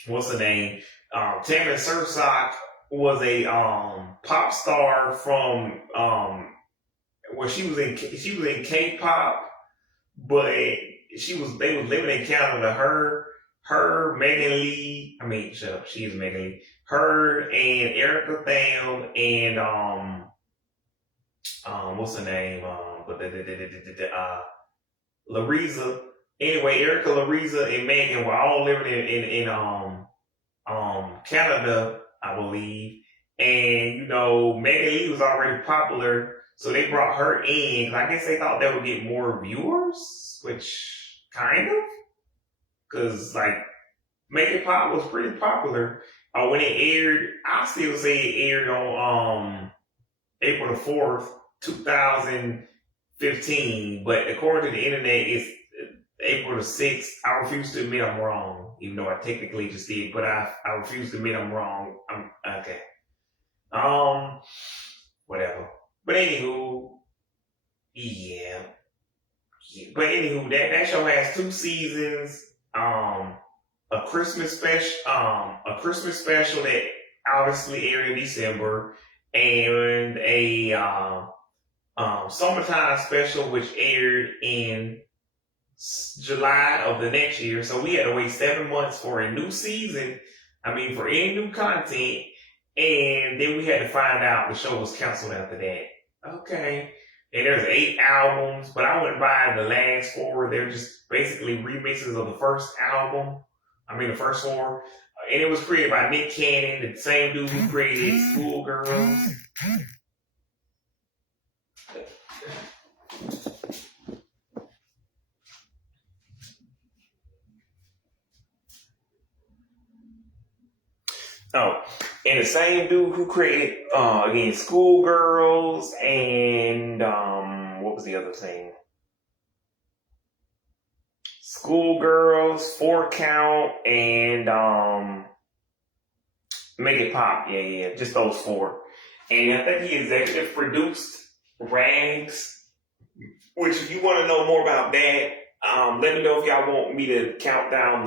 what's her name? Tamara Sursock was a pop star from where she was in K-pop, but they was living in Canada. Her Megan Lee. I mean, shut up. She is Megan Lee. Her and Erica Tham and what's her name? Lariza. Anyway, Erica, Lariza, and Megan were all living in Canada, I believe. And you know, Megan Lee was already popular, so they brought her in. I guess they thought they would get more viewers, which kind of, because like Megan Pop was pretty popular. When it aired, I still say it aired on April the 4th, 2015. But according to the internet, it's April the 6th. I refuse to admit I'm wrong, even though I technically just did. But I refuse to admit I'm wrong. I'm okay. Whatever. But anywho, yeah. But anywho, that show has 2 seasons. A Christmas special that obviously aired in December, and a summertime special which aired in July of the next year. So we had to wait 7 months for a new season. I mean, for any new content, and then we had to find out the show was canceled after that. Okay. And there's 8 albums, but I wouldn't buy the last 4. They're just basically remixes of the first album. I mean, the first 4. And it was created by Nick Cannon, the same dude who created Schoolgirls. Oh, and the same dude who created, again, Schoolgirls and, what was the other thing? Schoolgirls, 4 Count, and Make It Pop. Yeah, just those 4. And I think he executive produced Rags, which if you want to know more about that, let me know if y'all want me to count down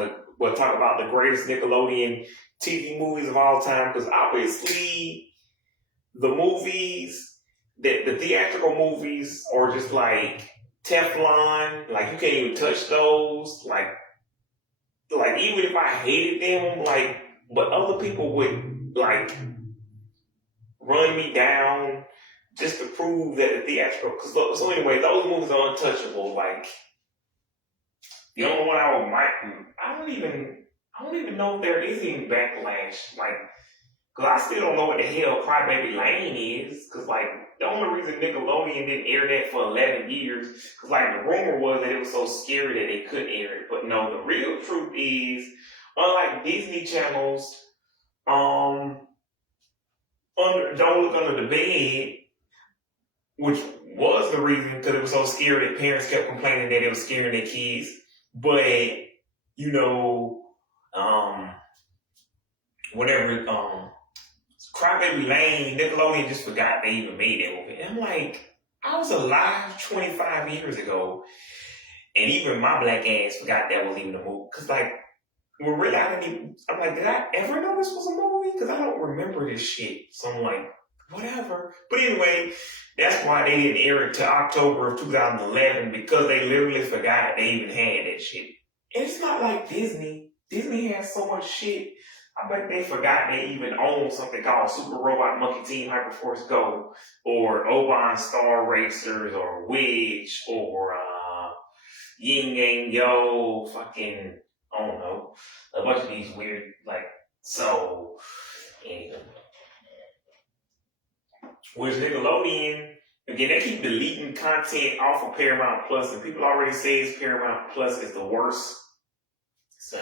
talk about the greatest Nickelodeon TV movies of all time, because obviously the movies, the theatrical movies are just like Teflon, like you can't even touch those, like even if I hated them, like, but other people would like run me down just to prove that the theatrical, so anyway, those movies are untouchable. Like the only one I don't even know if there is any backlash, like, cause I still don't know what the hell Crybaby Lane is, cause like, the only reason Nickelodeon didn't air that for 11 years, cause like, the rumor was that it was so scary that they couldn't air it, but no, the real truth is, unlike Disney channels, Don't Look Under the Bed, which was the reason, cause it was so scary that parents kept complaining that it was scaring their kids, but, you know, whatever, Crybaby Lane, Nickelodeon just forgot they even made that movie. And I'm like, I was alive 25 years ago, and even my black ass forgot that was even a movie. Cause like, well, really, I'm like, did I ever know this was a movie? Cause I don't remember this shit. So I'm like, whatever. But anyway, that's why they didn't air it to October of 2011, because they literally forgot they even had that shit. And it's not like Disney. Disney has so much shit. I bet they forgot they even owned something called Super Robot Monkey Team Hyperforce Go, or Oban Star Racers, or Witch, or Yin Yang Yo, fucking, I don't know, a bunch of these weird, like, so, anyway. Which Nickelodeon, again, they keep deleting content off of Paramount Plus, and people already say Paramount Plus is the worst. So,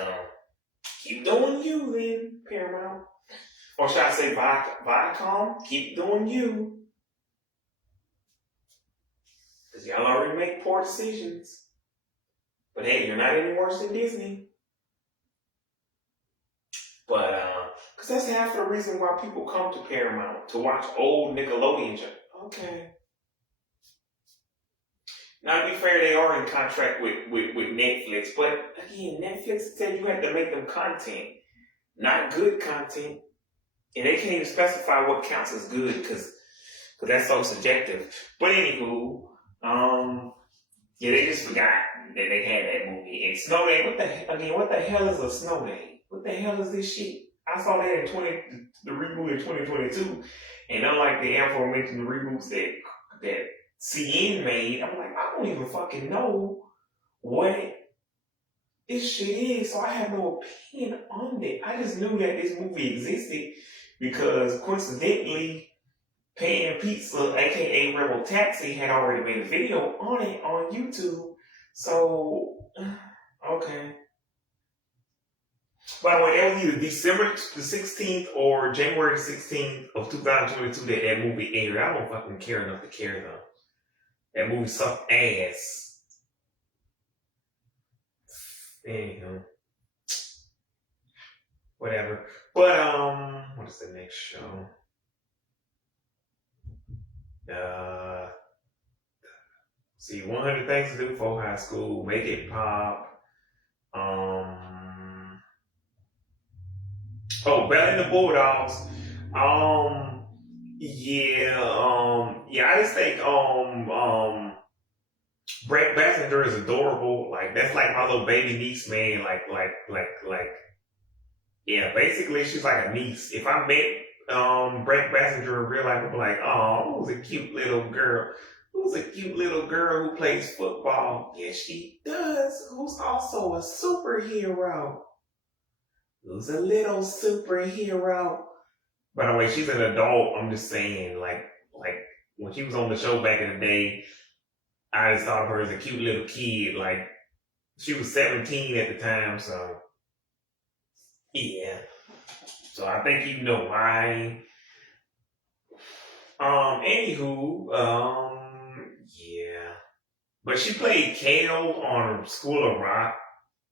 Keep doing you then, Paramount. Or should I say Viacom? Keep doing you. Because y'all already make poor decisions. But hey, you're not any worse than Disney. But, because that's half the reason why people come to Paramount, to watch old Nickelodeon shows. Okay. Now, to be fair, they are in contract with Netflix, but again, Netflix said you have to make them content, not good content. And they can't even specify what counts as good because that's so subjective. But anywho, yeah, they just forgot that they had that movie. And Snow Day, what the hell is a Snow Day? What the hell is this shit? I saw that in the reboot in 2022, and unlike the aforementioned reboots that CN made, I'm like, I don't even fucking know what this shit is, so I have no opinion on it. I just knew that this movie existed because coincidentally, Pan Pizza, aka Rebel Taxi, had already made a video on it on YouTube. So, okay. By the way, that was either December the 16th or January the 16th of 2022 that movie aired. I don't fucking care enough to care though. That movie sucked ass. Anywho. Whatever. But, what is the next show? See, 100 Things to Do for High School, Make It Pop. Belle and the Bulldogs. I just think, Brett Bassinger is adorable. Like, that's like my little baby niece, man. Yeah, basically she's like a niece. If I met, Brett Bassinger in real life, I'd be like, oh, who's a cute little girl? Who's a cute little girl who plays football? Yes, she does. Who's also a superhero. Who's a little superhero. By the way, she's an adult. I'm just saying, like when she was on the show back in the day, I just thought of her as a cute little kid. Like, she was 17 at the time, so yeah. So I think you know why. Anywho, yeah. But she played Kale on School of Rock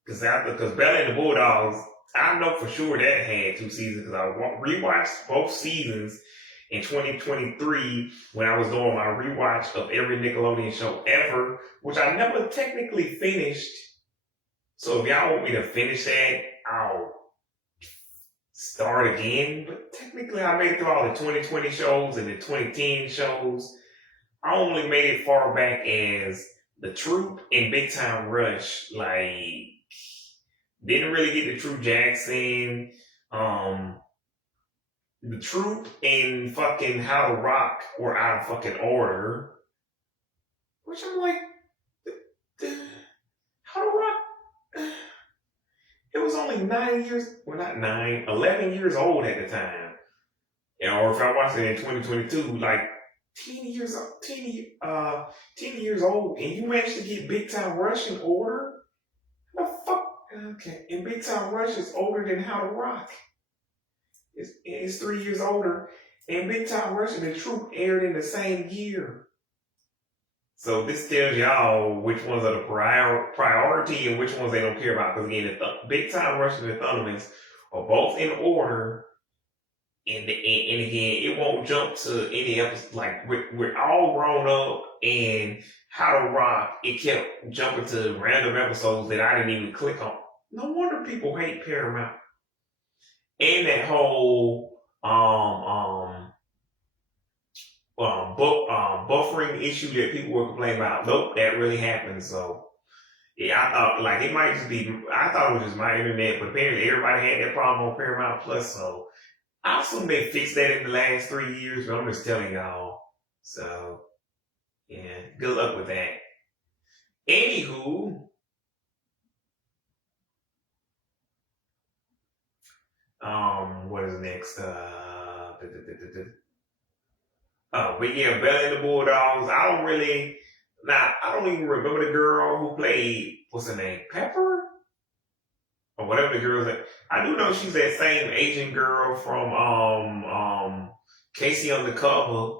because Belle and the Bulldogs, I know for sure that had 2 seasons because I rewatched both seasons in 2023 when I was doing my rewatch of every Nickelodeon show ever, which I never technically finished. So if y'all want me to finish that, I'll start again. But technically I made it through all the 2020 shows and the 2010 shows. I only made it far back as The Troop and Big Time Rush. Like, didn't really get to True Jackson. The Troop and fucking How to Rock were out of fucking order. Which I'm like, How to Rock, it was only 11 years old at the time. Or if I watched it in 2022, like 10 years old, and you managed to get Big Time Rush in order? The fuck? Okay, and Big Time Rush is older than How to Rock. It's 3 years older, and Big Time Rush and The Troop aired in the same year. So this tells y'all which ones are the priority and which ones they don't care about. Because again, Big Time Rush and the Thundermans are both in order. And again, it won't jump to any episode. Like, we're all grown up, and How to Rock, it kept jumping to random episodes that I didn't even click on. No wonder people hate Paramount. And that whole buffering issue that people were complaining about. Nope, that really happened. So yeah, I thought like it might just be. I thought it was just my internet, but apparently everybody had that problem on Paramount Plus. So I assume they fixed that in the last 3 years. But I'm just telling y'all. So yeah, good luck with that. Anywho, what is next? But yeah, Belle and the Bulldogs. I don't even remember the girl who played, what's her name? Pepper? or whatever the girl's that. I do know she's that same Asian girl from Casey Undercover.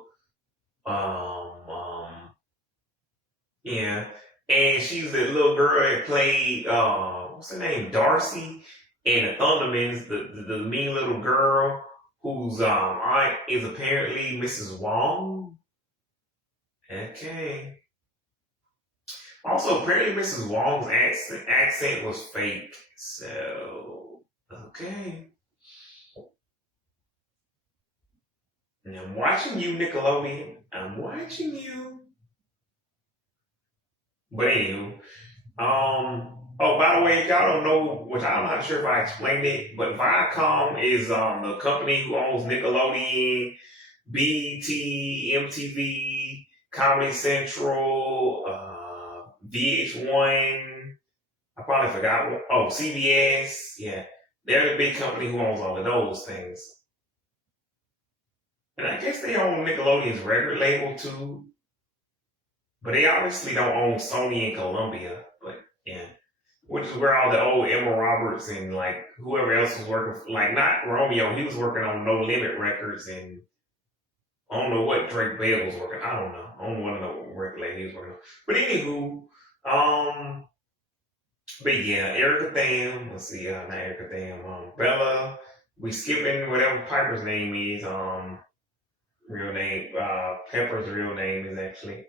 Yeah. And she's the little girl that played what's her name? Darcy in the Thundermans, the mean little girl whose aunt is apparently Mrs. Wong. Okay. Also, apparently Mrs. Wong's accent was fake. So, okay. And I'm watching you, Nickelodeon. I'm watching you. But anywho, oh, by the way, if y'all don't know, which I'm not sure if I explained it, but Viacom is the company who owns Nickelodeon, BET, MTV, Comedy Central, VH1. I probably forgot one. Oh, CBS. Yeah. They're the big company who owns all of those things. And I guess they own Nickelodeon's record label too. But they obviously don't own Sony and Columbia. But yeah. Which is where all the old Emma Roberts and like whoever else was working, like not Romeo, he was working on No Limit Records, and I don't know what Drake Bell was working. I don't know. I don't want to know what record label he was working on. But anywho, but yeah, Erica Tham. Let's see, not Erica Tham. Bella. We skipping whatever Piper's name is. Real name. Pepper's real name is actually.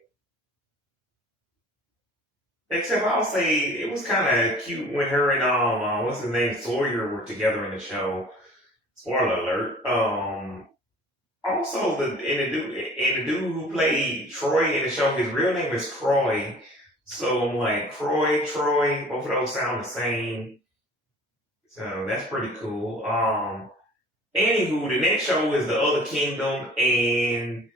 Except I'll say it was kind of cute when her and what's his name, Sawyer, were together in the show. Spoiler alert. Also the dude who played Troy in the show, his real name is Croy. So I'm like Croy, Troy, both of those sound the same. So that's pretty cool. Anywho, the next show is The Other Kingdom, and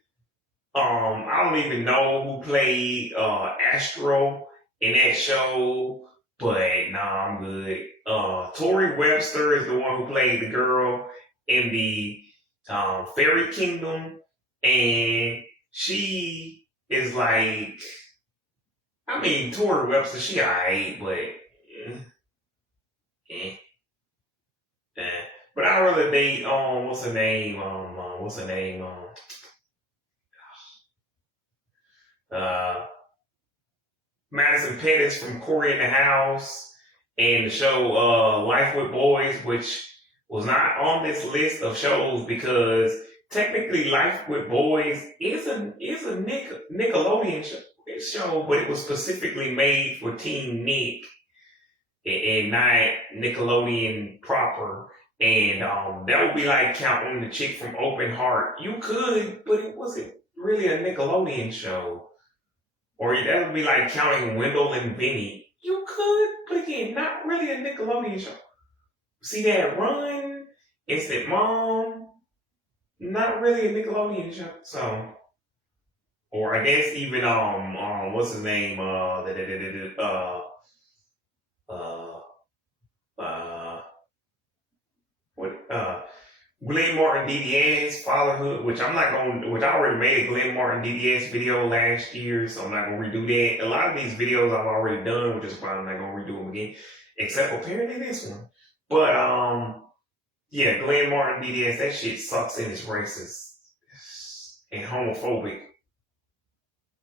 I don't even know who played Astro in that show, but nah, I'm good. Tori Webster is the one who played the girl in the Fairy Kingdom, and she is like, I mean, Tori Webster, she alright, but eh. But I rather date what's her name? Madison Pettis from Corey in the House, and the show Life with Boys, which was not on this list of shows because technically Life with Boys is a Nickelodeon show, but it was specifically made for Teen Nick and not Nickelodeon proper. And that would be like counting the chick from Open Heart. You could, but it wasn't really a Nickelodeon show. Or that would be like counting Wendell and Vinny. You could, but again, not really a Nickelodeon show. See that Run, Instant Mom, not really a Nickelodeon show. So, or I guess even what's his name? Glenn Martin DDS, Fatherhood, which I already made a Glenn Martin DDS video last year, so I'm not gonna redo that. A lot of these videos I've already done, which is why I'm not gonna redo them again, except apparently this one. But yeah, Glenn Martin DDS, that shit sucks and it's racist and homophobic.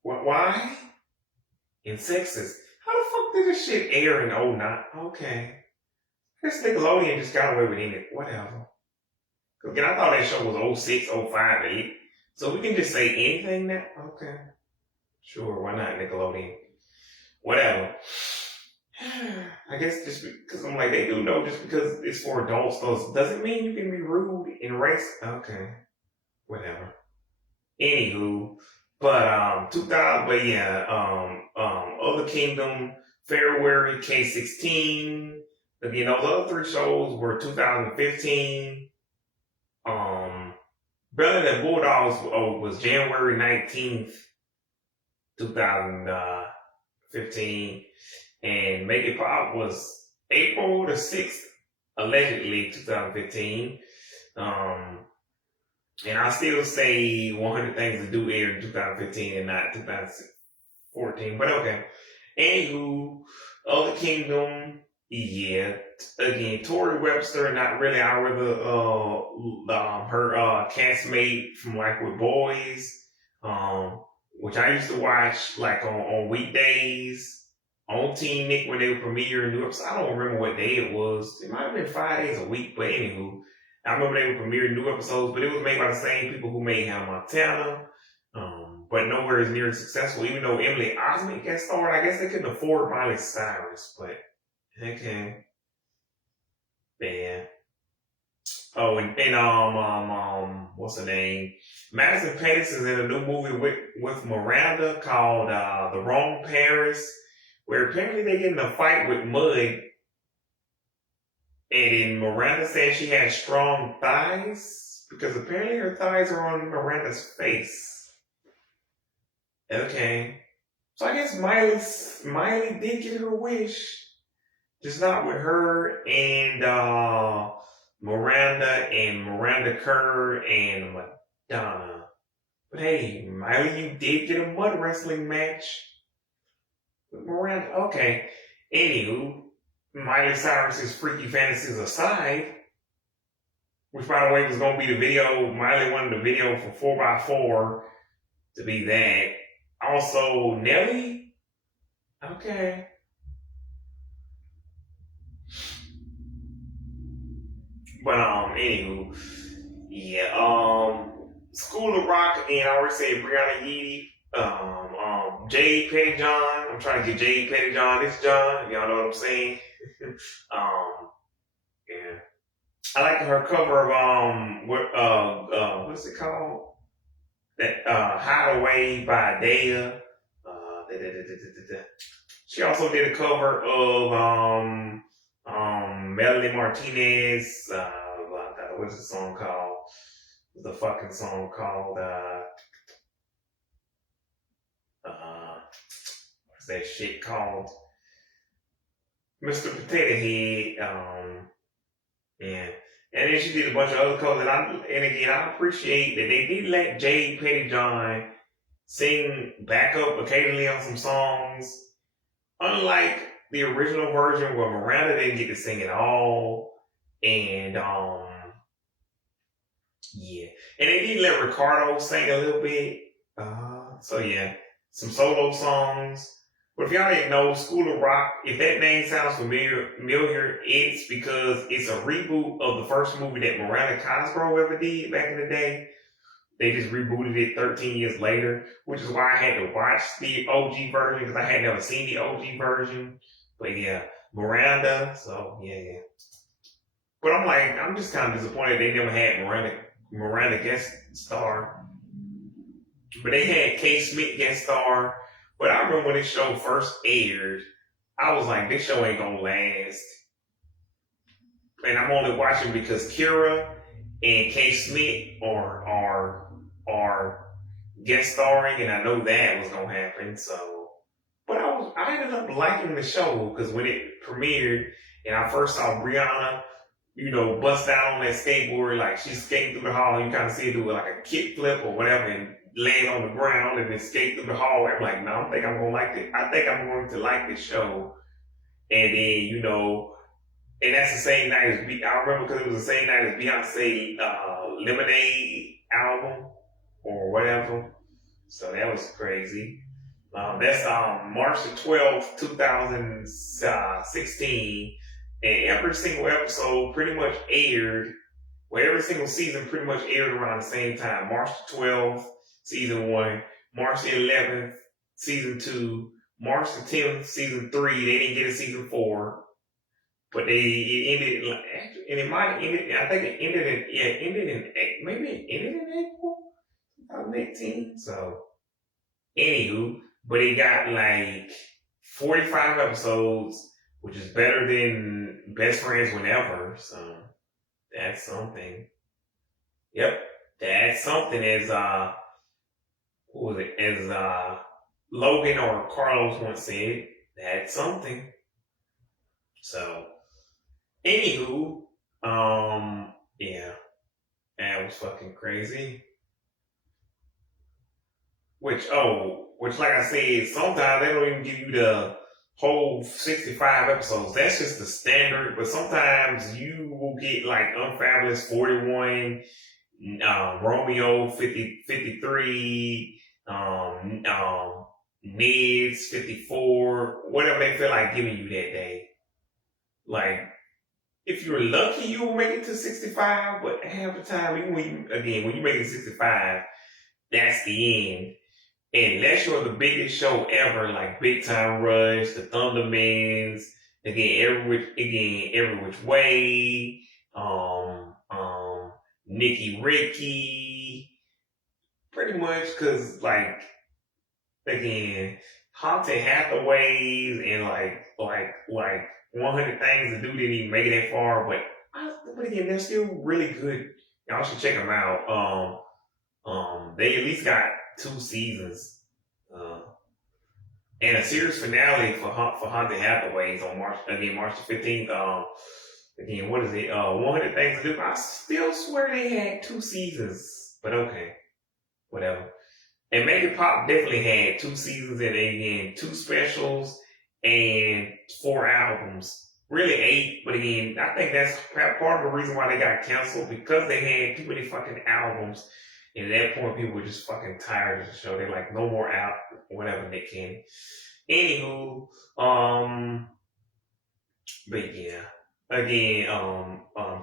Why? And sexist. How the fuck did this shit air in 09? Okay. This Nickelodeon just got away with it. Whatever. Again, I thought that show was 06, 05, 08. So we can just say anything now? Okay. Sure, why not Nickelodeon? Whatever. I guess just because I'm like, they do know just because it's for adults doesn't mean you can be rude and racist. Okay. Whatever. Anywho. But 2000, but yeah, Other Kingdom, February, K16. Again, those other three shows were 2015. Bella and Bulldogs was January 19th, 2015. And Make It Pop was April the 6th, allegedly 2015. And I still say 100 Things to Do aired in 2015 and not 2014. But okay. Anywho, Other Kingdom. yeah, again, Tori Webster, not really. I rather her castmate from like with boys, um, which I used to watch like on weekdays on Teen Nick when they would premiere new episodes. I don't remember what day it was. It might have been 5 days a week, but anywho, I remember they would premiere new episodes, but it was made by the same people who made Hannah Montana. But nowhere as near as successful, even though Emily Osment guest starred. I guess they couldn't afford Miley Cyrus, but okay. Yeah. Oh, what's her name? Madison Pettis is in a new movie with Miranda called The Wrong Paris, where apparently they get in a fight with Mud, and then Miranda says she has strong thighs because apparently her thighs are on Miranda's face. Okay. So I guess Miley did get her wish. Just not with her and Miranda Kerr and Madonna. But hey, Miley, you did get a mud wrestling match with Miranda. Okay. Anywho, Miley Cyrus's freaky fantasies aside, which by the way was gonna be the video. Miley wanted the video for 4x4 to be that. Also, Nelly. Okay. But anywho, yeah, School of Rock again. I already said Brianna Yeedy, Jade Pettyjohn. I'm trying to get Jade Pettyjohn. This John, y'all know what I'm saying. Yeah, I like her cover of what's it called? That Hideaway by Daya. She also did a cover of Melody Martinez. What's the song called? The fucking song called what's that shit called? Mr. Potato Head. Yeah. And then she did a bunch of other covers. And again, I appreciate that they did let Jade Pettyjohn sing backup occasionally on some songs. Unlike the original version where Miranda didn't get to sing at all. And yeah. And they did let Ricardo sing a little bit. So yeah, some solo songs. But if y'all didn't know, School of Rock, if that name sounds familiar, it's because it's a reboot of the first movie that Miranda Cosgrove ever did back in the day. They just rebooted it 13 years later, which is why I had to watch the OG version because I had never seen the OG version. But yeah, Miranda. So yeah. But I'm just kind of disappointed they never had Miranda guest star. But they had Kay Smith guest star. But I remember when this show first aired, I was like, this show ain't gonna last. And I'm only watching because Kira and Kay Smith are guest starring, and I know that was gonna happen. So, but I ended up liking the show because when it premiered, and I first saw Brianna, bust out on that skateboard, like she's skating through the hall. You kind of see her do like a kick flip or whatever, and land on the ground and then skate through the hallway. I'm like, no, I think I'm gonna like it. I think I'm going to like this show. And then, and that's the same night as I remember because it was the same night as Beyonce Lemonade album or whatever. So that was crazy. That's March the 12th, 2016. And every single episode pretty much aired, well, every single season pretty much aired around the same time. March the 12th, season 1. March the 11th, season 2. March the 10th, season 3. They didn't get a season 4. But it ended, and it might have ended, I think it ended in April 2018. So, anywho, but it got like 45 episodes, which is better than Best Friends Whenever. So, that's something. Yep, that's something as, Logan or Carlos once said, that's something. So, anywho, yeah, that was fucking crazy. Which like I said, sometimes they don't even give you whole 65 episodes. That's just the standard. But sometimes you will get like Unfabulous 41, Romeo 53, Ned's 54, whatever they feel like giving you that day. Like, if you're lucky, you will make it to 65, but half the time, even when you make it to 65, that's the end. Unless you're the biggest show ever, like Big Time Rush, the Thundermans, every which way, Nicky Ricky, pretty much, cause like, again, Haunted Hathaways and like 100 Things to Do didn't even make it that far, but again, they're still really good. Y'all should check them out. They at least got 2 seasons, uh, and a series finale for Haunted Hathaways on March the 15th. Again, what is it? 100 Things to Do. I still swear they had 2 seasons, but okay, whatever. And Make It Pop definitely had 2 seasons and again 2 specials and 4 albums. Really 8, but again, I think that's part of the reason why they got canceled because they had too many fucking albums. And at that point, people were just fucking tired of the show. They're like, no more out, whatever, Nick Cannon. Anywho, but yeah. Again,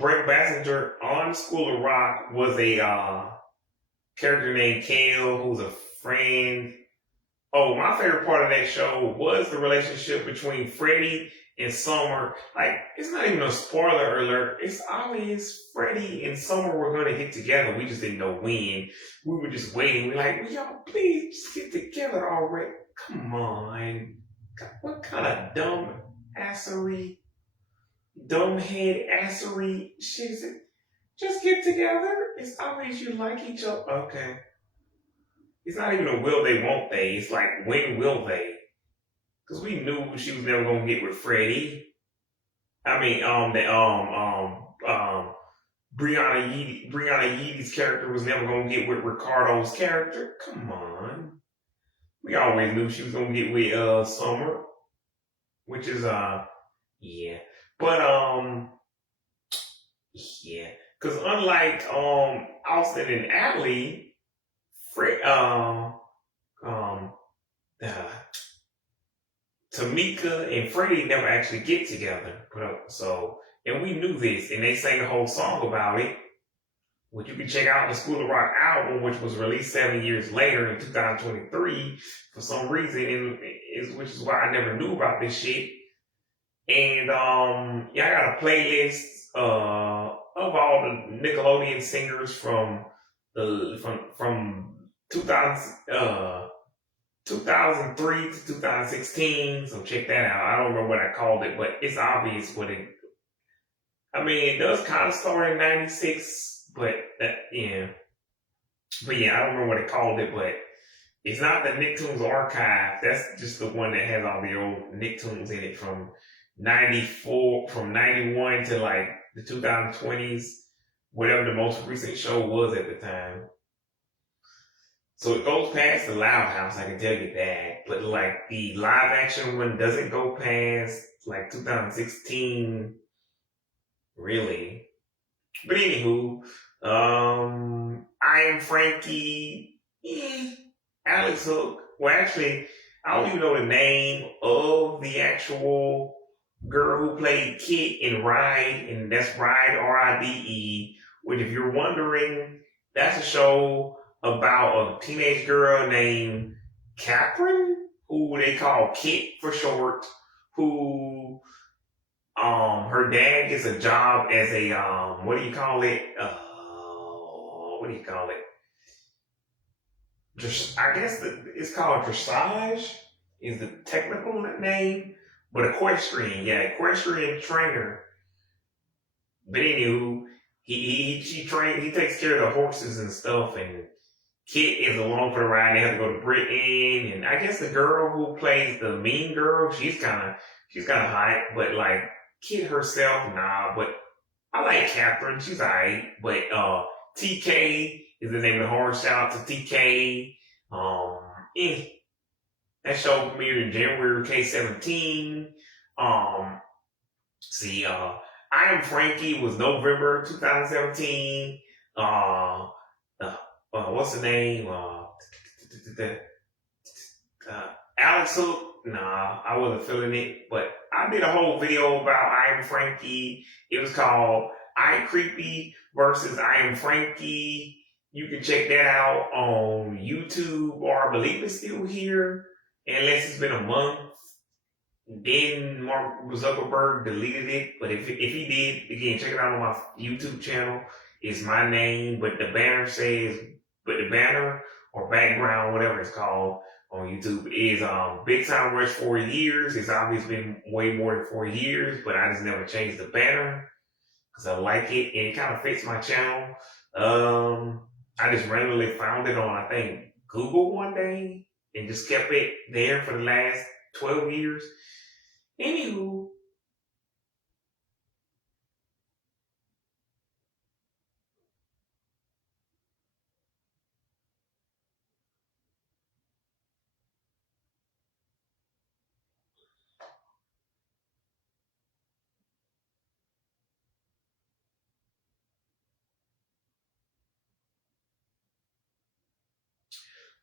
Brent Bassinger on School of Rock was a character named Kale, who's a friend. Oh, my favorite part of that show was the relationship between Freddie and Summer. Like, it's not even a spoiler alert. It's obvious Freddie and Summer were going to get together. We just didn't know when. We were just waiting. We're like, well, y'all, please just get together already. Come on. What kind of dumbhead assery shit is it? Just get together. It's obvious you like each other. Okay. It's not even a will they, won't they. It's like, when will they? Because we knew she was never going to get with Freddie. I mean, Brianna Yeedy's character was never going to get with Ricardo's character. Come on. We always knew she was going to get with, Summer. Which is, yeah. But, yeah. Because unlike, Austin and Allie, Tamika and Freddie never actually get together. So, and we knew this, and they sang a whole song about it, which you can check out on the School of Rock album, which was released 7 years later in 2023 for some reason, which is why I never knew about this shit. And yeah, I got a playlist of all the Nickelodeon singers from 2003 to 2016. So check that out. I don't know what I called it, but it's obvious what it. I mean, it does kind of start in '96, but yeah. But yeah, I don't remember what it called it, but it's not the Nicktoons Archive. That's just the one that has all the old Nicktoons in it from from 91 to like the 2020s, whatever the most recent show was at the time. So it goes past the Loud House, I can tell you that. But like the live action one doesn't go past like 2016, really. But anywho, I Am Frankie, Alex Hook. Well, actually, I don't even know the name of the actual girl who played Kit in Ride, and that's Ride, R-I-D-E, which if you're wondering, that's a show about a teenage girl named Catherine, who they call Kit for short, who her dad gets a job as a what do you call it? Just I guess it's called dressage is the technical name, but equestrian trainer. But anywho, he takes care of the horses and stuff, and Kit is along for the ride. They have to go to Britain, and I guess the girl who plays the mean girl, she's kind of hot, but like Kit herself, nah. But I like Catherine, she's alright. But TK is the name of the horse. Shout out to TK. Eh. That show premiered in January K17. Um, see, I Am Frankie was November 2017. Uh, what's the name? Alex Hook, nah, I wasn't feeling it. But I did a whole video about I Am Frankie. It was called I Am Creepy versus I Am Frankie. You can check that out on YouTube, or I believe it's still here, unless it's been a month. Then Mark Zuckerberg deleted it, but if he did, again, check it out on my YouTube channel. It's my name, but the banner says, but the banner or background, whatever it's called on YouTube, is Big Time Rush 4 years. It's obviously been way more than 4 years, but I just never changed the banner because I like it and it kind of fits my channel. I just randomly found it on, I think, Google one day and just kept it there for the last 12 years. Anywho,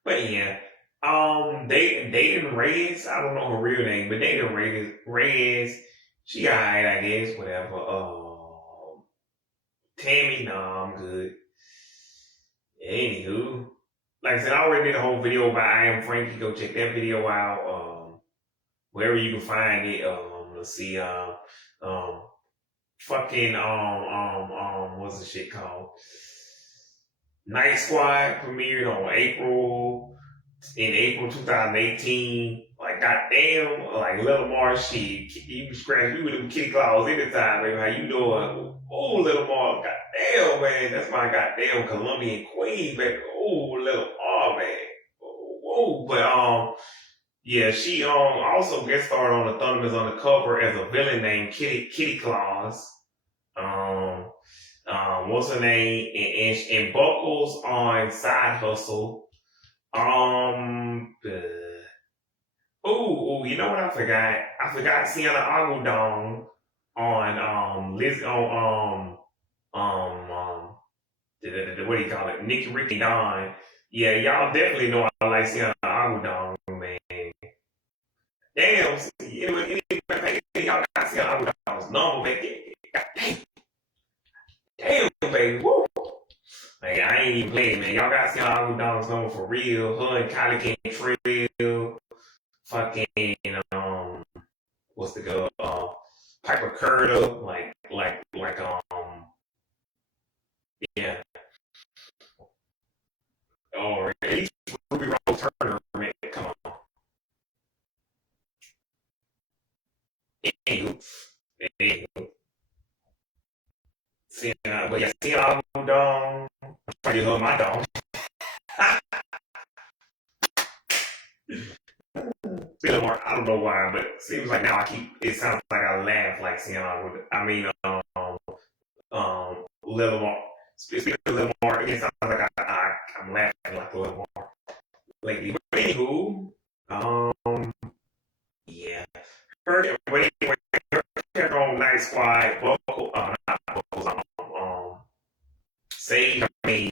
but yeah, Dayton Reyes. I don't know her real name, but Dayton Reyes. She alright, I guess. Whatever. Tammy, no, I'm good. Anywho, like I said, I already did a whole video about I Am Frankie. Go check that video out. Wherever you can find it. Let's see. Um, fucking what's the shit called? Night Squad premiered on April 2018. Like goddamn, like Little Mar, shit, you scratch me with them kitty claws anytime, baby. How you doing? Oh, Little Mar, goddamn, man, that's my goddamn Colombian queen, baby. Oh, Little Mar, man. Oh, but yeah, she also guest starred on the Thunderbirds on the cover as a villain named Kitty Claus. Um, what's her name? And Buckles on Side Hustle. Oh, you know what I forgot? I forgot Sienna Agudong on Liz on what do you call it? Nicky Ricky Don. Yeah, y'all definitely know I like Sienna Agudong, man. Damn, y'all got Sienna Agudong's number, man. Damn, baby, woo. Like, I ain't even playing, man. Y'all got Sienna Agudong's number for real. Her and Kylie Cantrell. Fucking what's the girl? Piper Curda, yeah, or at least Ruby Rose Turner, man. Come on. Anywho, anywho. But yeah, see how I'm dong. I'm trying to love my dong. More, I don't know why, but it seems like now it sounds like I laugh like Sienna. I mean, Little Mar. Speaking of Little Mar, it sounds like I'm laughing like a Little Mar lately. But anywho, yeah. But anyway, her on Night Squad, not Buckles, Sage, I mean,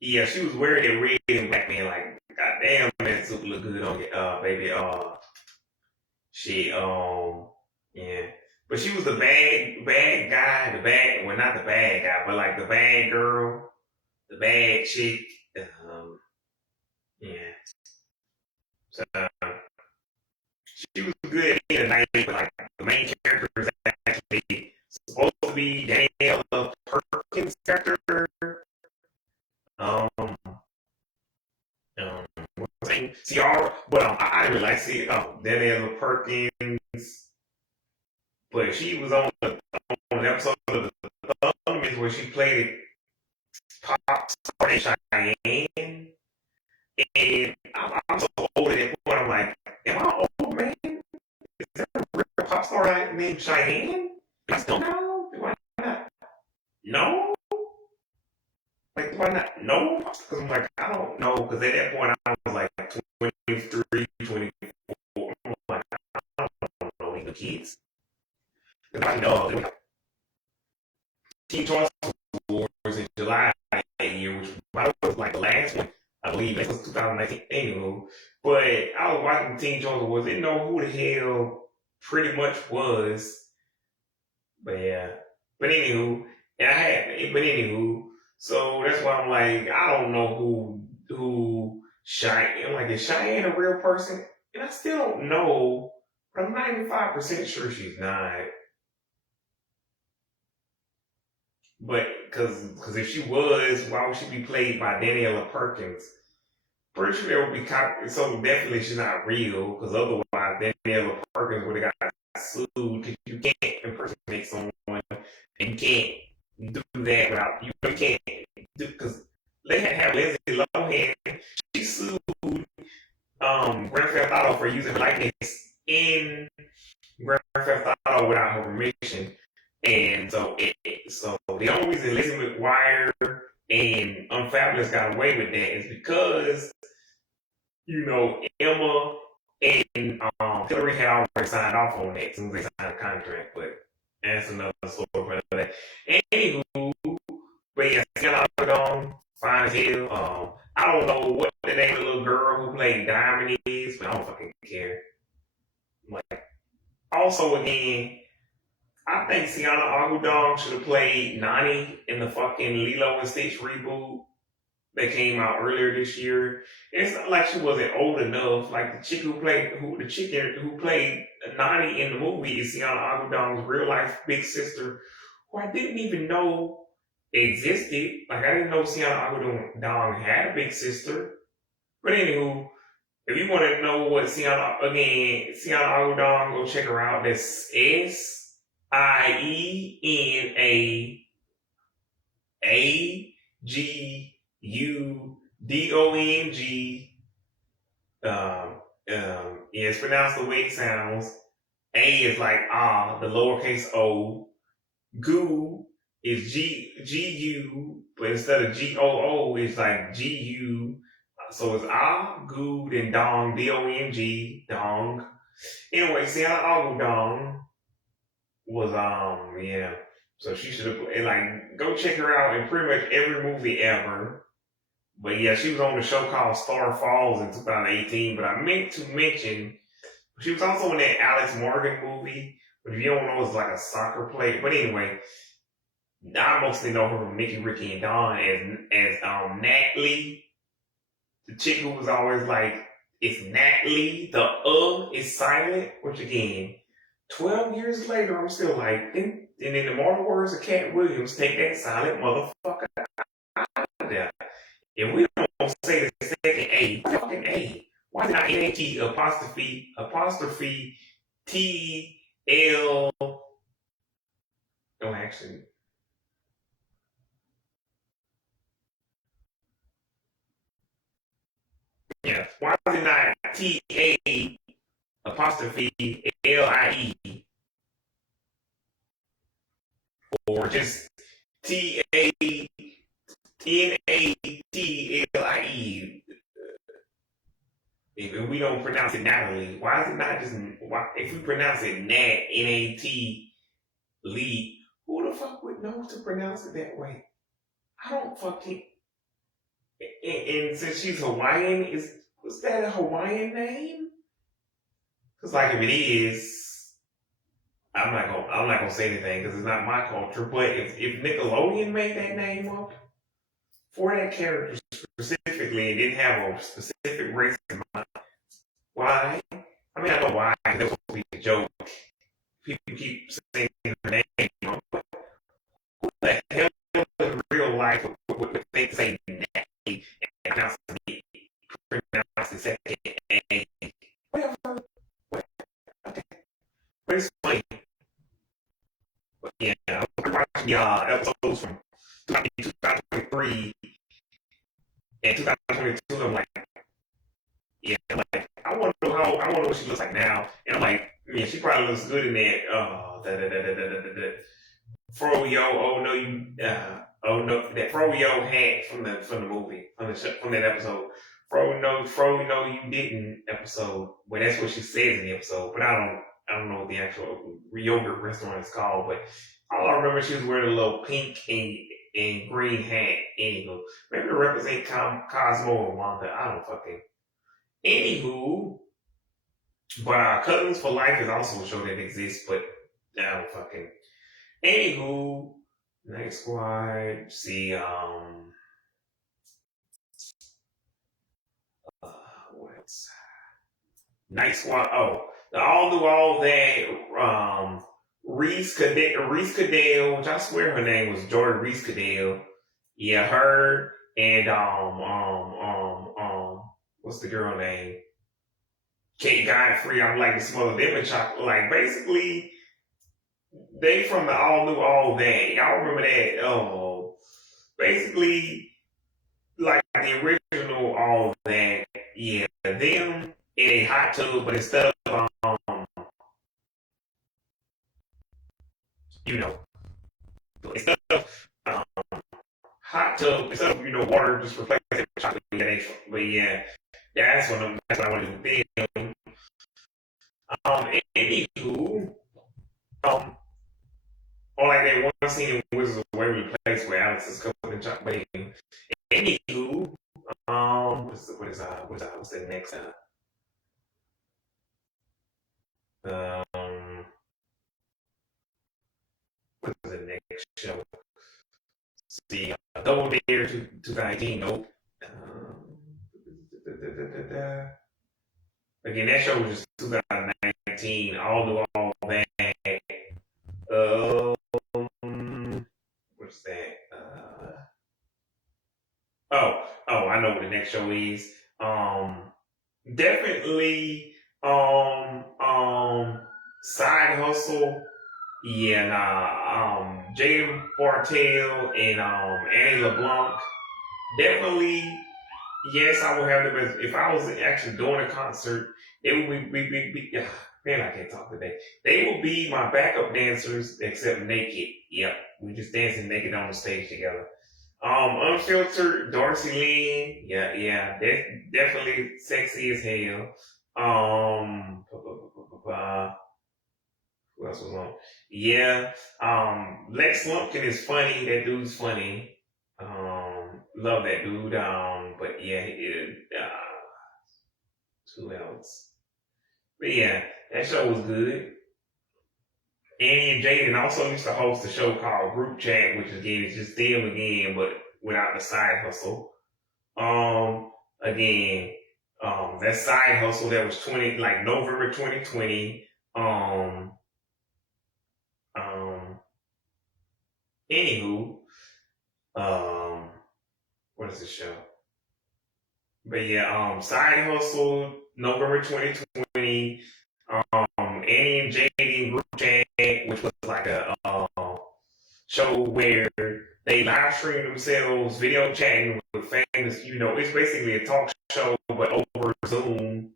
yeah, she was wearing it red and black, man, like, goddamn, man, super look good on it, baby, she, yeah. But she was the bad guy, well, not the bad guy, but like the bad girl, the bad chick, yeah. So, she was good in the night, but like the main character is actually supposed to be Danielle Perkins' character. Um, CR, but I really like see Danielle Perkins, but she was on an episode of the Thundermans where she played pop star named Cheyenne, and I'm so old at that point. I'm like, am I old, man? Is there a real pop star named Cheyenne? Do I still know? Do I not know? Like, do I not know? Because I'm like, I don't know. Because at that point, I was like 23, 24. Like, no, Teen Choice Awards in July that year, which was like the last one. I believe that was 2019. Anywho, but I was watching Teen Choice Awards. Didn't know who the hell pretty much was. But yeah. But anywho, but anywho, so that's why I'm like, I don't know who Cheyenne. I'm like, is Cheyenne a real person? And I still don't know, but I'm 95% sure she's not. But because if she was, why would she be played by Daniela Perkins? Pretty sure there would be so definitely she's not real. Because otherwise, Daniela Perkins would have got sued. Because you can't impersonate someone and you can't do that without you can't do because they had to have Lindsay Lohan. She sued Grand Theft Auto for using her likeness in Grand Theft Auto without her permission. And so the only reason Lizzie McGuire and Unfabulous got away with that is because Emma and Hillary had already signed off on that as soon as they signed the contract. But that's another story for that. Anywho, but yeah, Sienna Algodon, fine as hell. I don't know what the name of the little girl who played Diamond is, but I don't fucking care. Like, also again, I think Sienna Algodon should have played Nani in the fucking Lilo and Stitch reboot that came out earlier this year. It's not like she wasn't old enough. Like the chicken who played Nani in the movie is Sienna Algodon's real life big sister, who I didn't even know existed. Like I didn't know Sienna Algodon had a big sister. But anywho, if you want to know what Sienna Algodon, go check her out. That's SIENAAGUDONG. Yeah, it's pronounced the way it sounds. A is like the lowercase o. Goo is GU, but instead of GOO, it's like GU. So it's Goo, then Dong, DONG, Dong. Anyway, Sienna Algodong was yeah. So she should have go check her out in pretty much every movie ever. But yeah, she was on the show called Star Falls in 2018. But I meant to mention she was also in that Alex Morgan movie. But if you don't know, it's like a soccer player. But anyway, I mostly know her from Mickey, Ricky, and Dawn as Natalie, the chick who was always like, it's Natalie. The is silent, which again, 12 years later, I'm still like, and in the mortal words of Cat Williams, take that silent motherfucker out of there. If we don't say the second A, fucking A, why is it not NAT apostrophe TL? No, actually. Yeah. Why is it not TA apostrophe LIE? Or just TANATLIE? If we don't pronounce it Natalie, why is it not just if we pronounce it Nat NAT Lee? Who the fuck would know to pronounce it that way? I don't fucking. And since she's Hawaiian, was that a Hawaiian name? Because like if it is, I'm not gonna say anything because it's not my culture. But if Nickelodeon made that name up for that character specifically and didn't have a specific race in mind, why? I mean, I know why. That was supposed to be a joke. People keep saying the name, but who the hell in real life would they say that and pronounce the second A? Whatever. Okay. But it's funny. But yeah, I watched episodes from 2023 and 2022. I'm like, yeah, like I want to know what she looks like now. And I'm like, yeah, she probably looks good in that. Froyo, oh no, that Froyo hat from the movie, from that episode. Fro no, you didn't episode. Well, that's what she says in the episode, but I I don't know what the actual yogurt restaurant is called, but all I remember she was wearing a little pink and green hat. Anywho, maybe to represent Cosmo or Wanda. I don't fucking. Anywho, but Cousins for Life is also a show that exists, but I don't fucking. Anywho, next squad. See, what else? Night Squad. Oh, the all do all that. Reese Cadell, which I swear her name was Jordan Reese Cadell. Yeah, her and what's the girl name? Kate Godfrey. I'm like the smother them and chocolate. Like basically, they from the all new all that. Y'all remember that? Oh, basically like the original all that. Yeah, them in a hot tub, but instead of you know, instead of hot tub, instead of water, just replace it with chocolate. But yeah, that's what I want to do with them. Anywho, um, or like that one scene in Wizards of Waverly Place where Alex is covered in chocolate. Anywho, what's the next? What's the next show? See, Double Dare 2019. Nope. Again, that show was just 2019. All do all that. What's that? I know what the next show is. Definitely Side Hustle. Yeah, Jaden Bartel and Annie LeBlanc. Definitely, yes, I would have them as if I was actually doing a concert. It would be man, I can't talk today. They will be my backup dancers, except naked. Yep, we just dancing naked on the stage together. Unfiltered Darcy Lynn. Yeah, that's definitely sexy as hell. Who else was on? Yeah. Lex Lumpkin is funny. That dude's funny. Love that dude. But yeah, who else? But yeah, that show was good. Annie and Jaden also used to host a show called Group Chat, which again is just them again, but without the side hustle. Again, that side hustle that was November 2020. Anywho, what is the show? But yeah, side hustle November 2020. Annie and Jaden Group Chat, which was like a show where they live stream themselves, video chatting with famous. It's basically a talk show but over Zoom,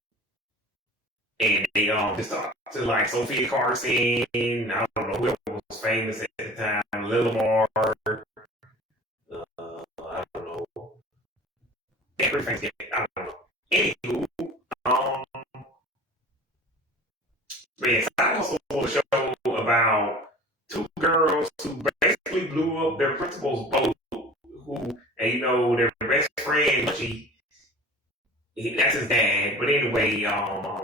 and they just talk to like Sophia Carson. I don't know who was famous at the time, Lil Mar. I don't know. Yeah, pretty famous. I don't know. Anywho, but yeah, I also want to show about two girls who basically blew up their principal's boat. And their best friend, that's his dad. But anyway,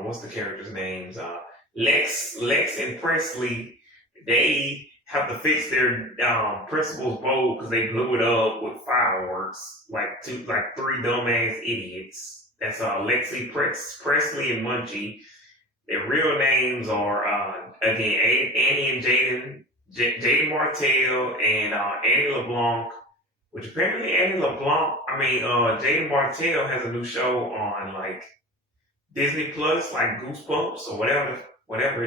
what's the characters' names? Lex and Presley. They have to fix their principal's boat because they blew it up with fireworks, like three dumbass idiots. That's Presley and Munchie. Their real names are again Annie and Jaden Martell and Annie LeBlanc. Which apparently Jaden Martell has a new show on like Disney Plus, like Goosebumps or whatever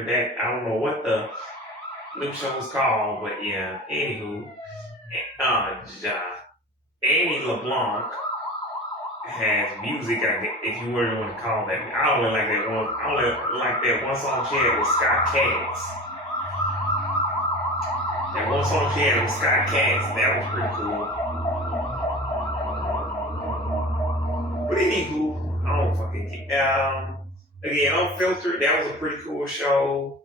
that I don't know what the new show is called, but yeah. Anywho, Annie LeBlanc has music. If you really want to call that, I only like that one. I only like that one song she had with Scott Katz. That one song she had with Scott Katz, that was pretty cool. But anywho, I don't fucking again, Unfiltered, that was a pretty cool show.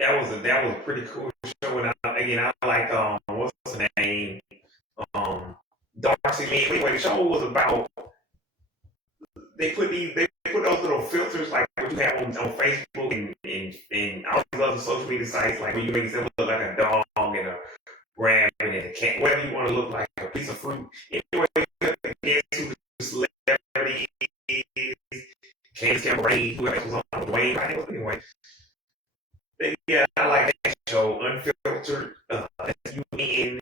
that was a pretty cool show. And again, I like what's the name? Um, Darcy Lee. Anyway, the show was about they put those little filters like what you have on Facebook and all these other social media sites, like where you make yourself look like a dog and a rabbit and a cat, whatever you want to look like, a piece of fruit. Anyway, guess who the celebrity is? Candace Cameron, whoever was on Dwayne. Anyway, yeah, I like that show, Unfiltered. Unfulter, ed,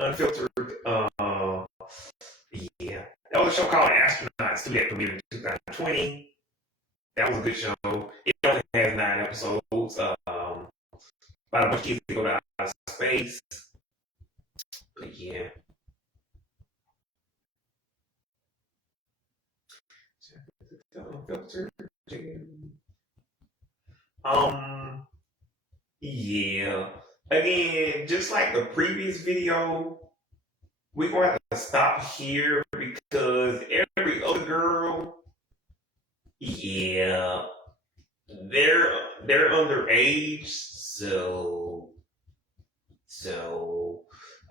Unfiltered. Yeah, that was a show called Astronauts. Too, that premiered in 2020. That was a good show. It only has 9 episodes. About a bunch of kids that go to outer space. But yeah. Unfiltered. Yeah. Again, just like the previous video, we're going to have to stop here because every other girl, yeah, they're underage, so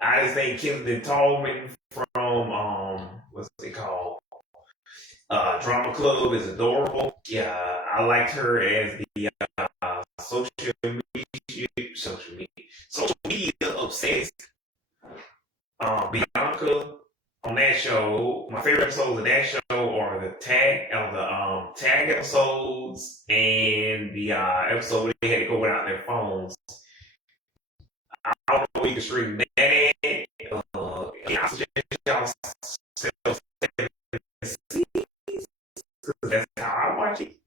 I just think Kimberly Tallman from what's it called? Drama Club is adorable. Yeah, I liked her as the social media obsessed Bianca on that show. My favorite episodes of that show are the tag episodes and the episode where they had to go without their phones. I don't know where you can stream that at. I suggest y'all that's how I watch it.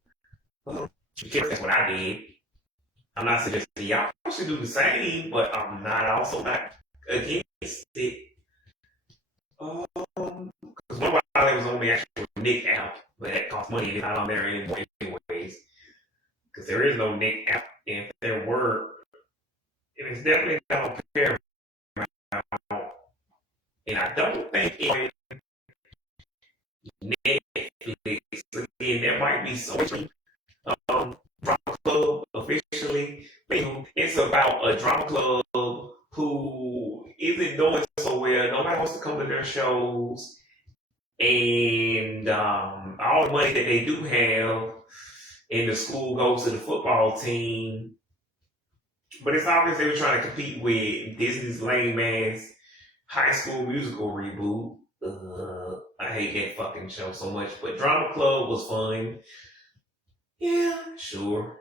That's what I did. I'm not suggesting y'all should do the same, but I'm not against it. Because one while it was on the actual Nick app, but that costs money. It's not on there anymore, anyways. Because there is no Nick app, and if there were, it's definitely not on Paramount. And I don't think it's Netflix. Again, there might be so much drama club officially. It's about a drama club who isn't doing so well. Nobody wants to come to their shows, and all the money that they do have in the school goes to the football team. But it's obvious they were trying to compete with Disney's lame ass High School Musical reboot. I hate that fucking show so much. But Drama Club was fun. Yeah, sure.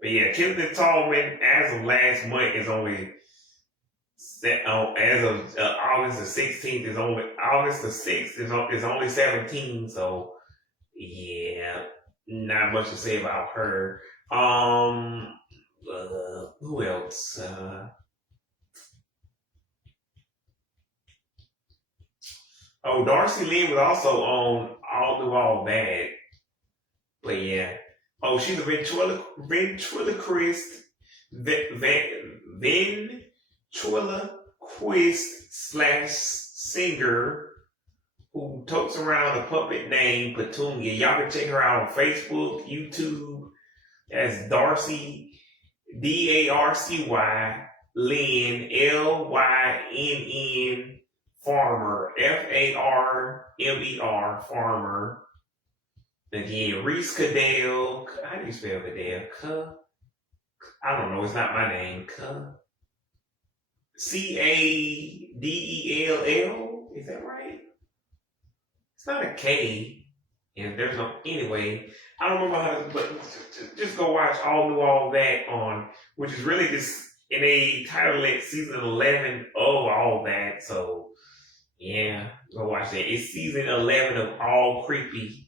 But yeah, Kimberly Tallman, as of last month, is only set on as of August the 16th is only August the 6th is only 17. So yeah, not much to say about her. Who else? Darcy Lynn was also on All Do All Bad. But yeah. Oh, she's a ventriloquist, ventriloquist slash singer who totes around a puppet named Petunia. Y'all can check her out on Facebook, YouTube. That's Darcy, Darcy, Lynn, Lynn, Farmer, Farmer, Farmer. Again, Reese Cadell. How do you spell Cadell? I don't know. It's not my name. Cadell. Is that right? It's not a K. And there's no. Anyway, I don't remember how to. But just go watch All Do All That on, which is really just in a title it season 11 of All That. So yeah, go watch that. It's season 11 of All Creepy.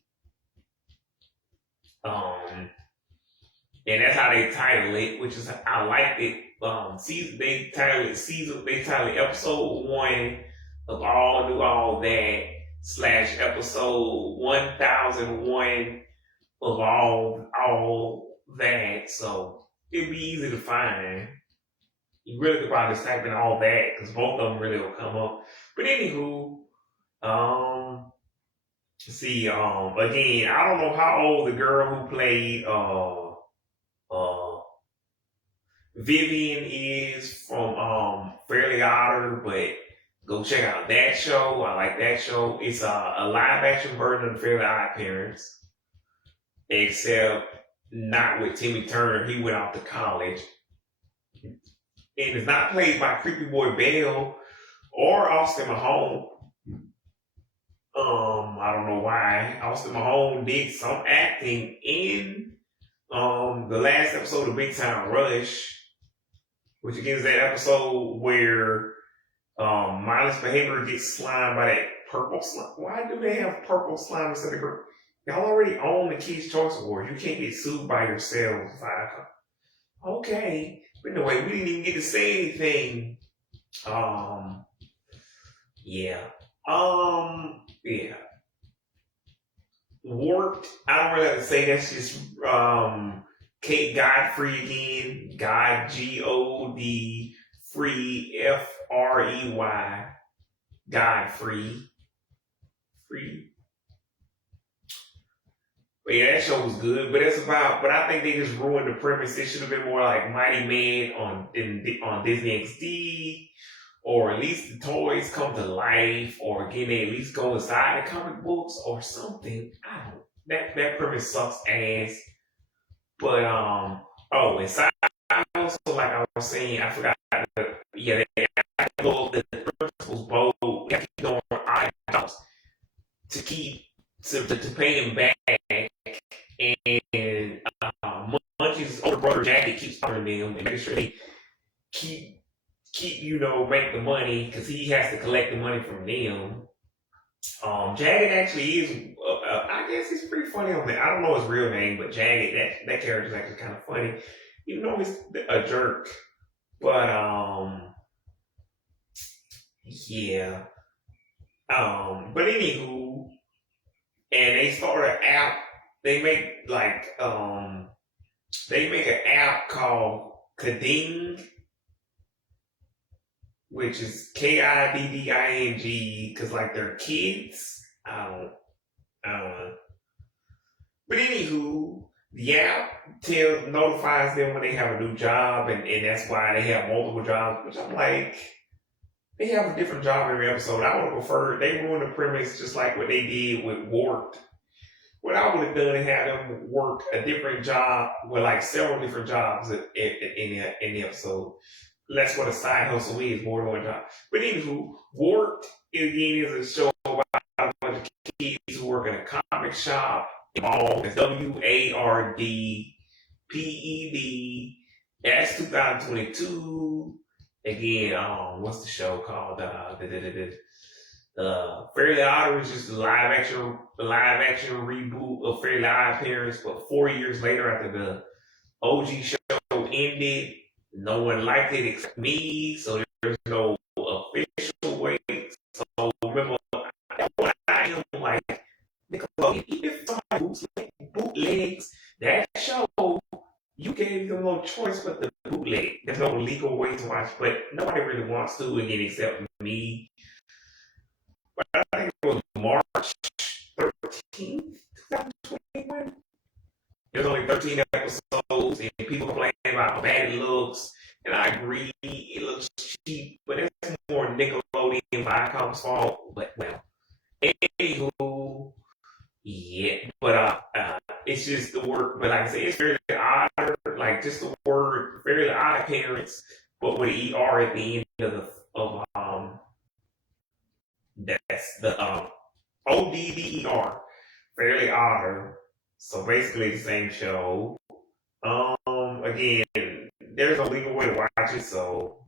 And that's how they title it, which is I liked it. They title it episode 1 of All Do All That / episode 1001 of All That. So it'd be easy to find. You really could probably just type in All That because both of them really will come up. But anywho, See, again, I don't know how old the girl who played uh Vivian is from Fairly Otter, but go check out that show. I like that show. It's a live action version of the Fairly Odd Parents, except not with Timmy Turner. He went off to college, and it's not played by Creepy Boy Bell or Austin Mahone. I don't know why. Austin Mahone did some acting in the last episode of Big Time Rush, which again is that episode where mindless behavior gets slimed by that purple slime. Why do they have purple slime instead of green? Y'all already own the Kids Choice Awards. You can't get sued by yourself. Okay. But anyway, we didn't even get to say anything. Um, yeah. Yeah. Warped. I don't really have to say that's just Kate Godfrey again. God G-O-D free Frey. Godfrey. Free. But yeah, that show was good. But but I think they just ruined the premise. It should have been more like Mighty Man on Disney XD, or at least the toys come to life, or again they at least go inside the comic books or something. I don't. That premise sucks ass. But and side also, like I was saying, I forgot. Yeah, the principal's bold. They have to keep going on to keep to pay him back, and Munchie's older brother Jacket keeps bothering them and making sure they keep make the money because he has to collect the money from them. Jagged actually is, I guess he's pretty funny on that. I don't know his real name, but Jagged, that character is actually kind of funny, even though he's a jerk. But yeah. But anywho, and they start an app. They make an app called Kidding, which is Kidding, because like they're kids. I don't know. But anywho, the app notifies them when they have a new job, and that's why they have multiple jobs. Which I'm like, they have a different job every episode. I would have preferred they ruined the premise just like what they did with Warped. What I would have done is have them work a different job with like several different jobs in the episode. That's what a side hustle is, more than one job. But anywho, Warped again is a show about a bunch of kids who work in a comic shop. It's WARDPED. That's 2022. Again, what's the show called? Fairly Odd was just a live action reboot of Fairly Odd Parents, but 4 years later after the OG show ended, no one liked it except me, so there's no official way. So remember, I am like Nickelodeon, even if somebody bootlegs that show, you gave them no choice but the bootleg. There's no legal way to watch, but nobody really wants to again except me. But I think it was March 13th, 2021. There's only 13 episodes, and people complain about how bad it looks. And I agree, it looks cheap, but it's more Nickelodeon Viacom's fault. But well, anywho, yeah. But it's just the word. But like I said, it's Fairly Odd, like just the word Fairly Odd Parents, but with ER at the end of that's the ODDER, Fairly Odd. So basically the same show. Again, there's no legal way to watch it, so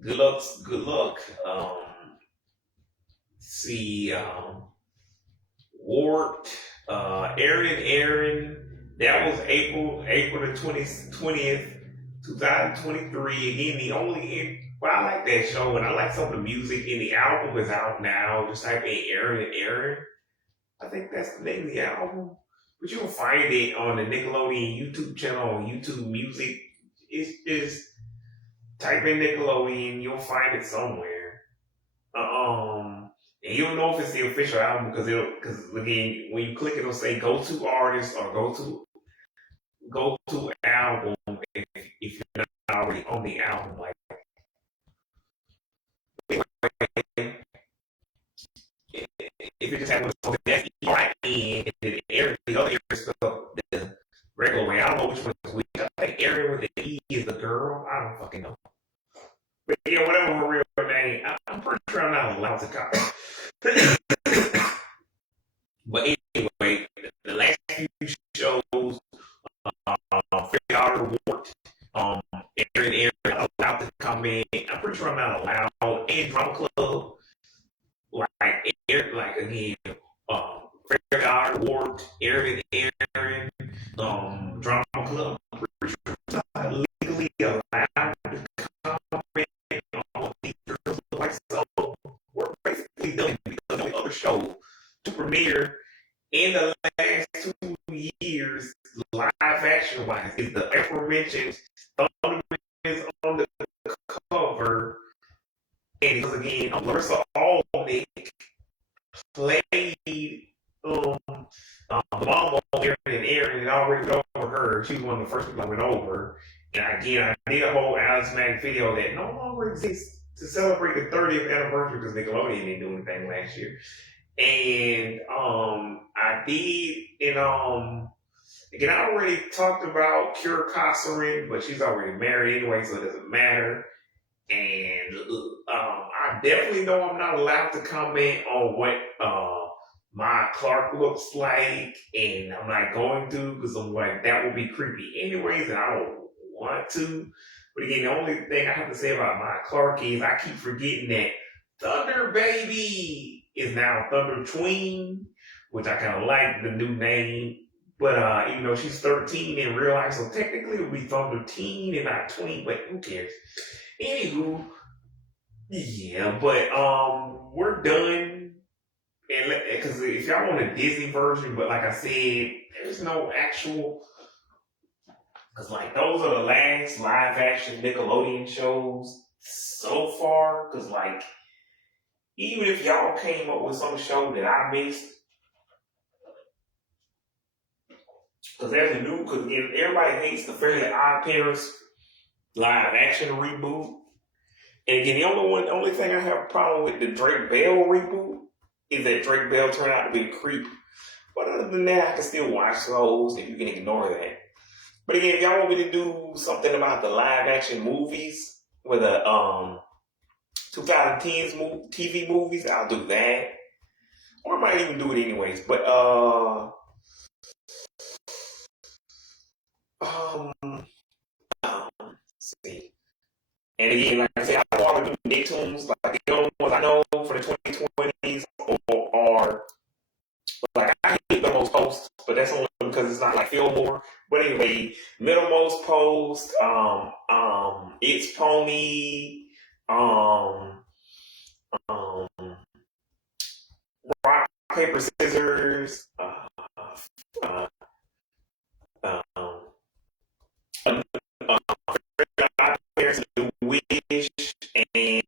good luck. See, Warped, Aaron, that was April the 20th, 2023. Again, but I like that show, and I like some of the music, and the album is out now. Just type in Aaron. I think that's the name of the album. But you can find it on the Nickelodeon YouTube channel on YouTube Music. It's just type in Nickelodeon, you'll find it somewhere. And you don't know if it's the official album because again, when you click, it'll say go to artist or go to album if you're not already on the album. Like if you just have something that's right in, and then the other area stuff the regular way. I don't know which one is which. I think area with the E is the girl. I don't fucking know. But yeah, whatever her real name, I'm pretty sure I'm not allowed to copy. But anyway, the last few shows, Fair Outer Wart, Aaron allowed to come in. I'm pretty sure I'm not allowed. And Drama Club, like Aaron, like again, Fair Outer Wart, Aaron, Drama Club. I'm pretty sure I'm not legally allowed to comment on these girls. Like so, we're basically done because the other show to premiere in the last 2 years, live action wise, is the aforementioned Thundermans on the cover. And because again, Larissa Alnick played the mom on Aaron had already went over her. She was one of the first people I went over. And again, I did a whole Alex Mack video that no longer exists to celebrate the 30th anniversary because Nickelodeon didn't do anything last year. And I did, and again, I already talked about Kira Kosserin, but she's already married anyway, so it doesn't matter. And I definitely know I'm not allowed to comment on what Maya Clarke looks like, and I'm not going to because I'm like, that would be creepy anyways, and I don't want to. But again, the only thing I have to say about Maya Clarke is I keep forgetting that Thunder Baby is now Thunder Tween, which I kind of like the new name. But even though she's 13 in real life, so technically it would be Thunder Teen and not Tween, but who cares? Anywho, yeah, but we're done. And because if y'all want a Disney version, but like I said, there's no actual. Because like those are the last live action Nickelodeon shows so far. Because like even if y'all came up with some show that I missed, because there's a new, because everybody hates the Fairly Odd Parents live action reboot. And again, the only thing I have a problem with the Drake Bell reboot is that Drake Bell turned out to be a creep. But other than that, I can still watch those if you can ignore that. But again, if y'all want me to do something about the live action movies with the 2010s TV movies, I'll do that. Or I might even do it anyways. But let's see. And again, like I said, I don't want to do Nicktoons. Like the only ones I know for the 2020s are like I hate Middlemost Post, but that's only because it's not like Fillmore. But anyway, Middlemost Post, It's Pony, Rock Paper Scissors, The Wish, and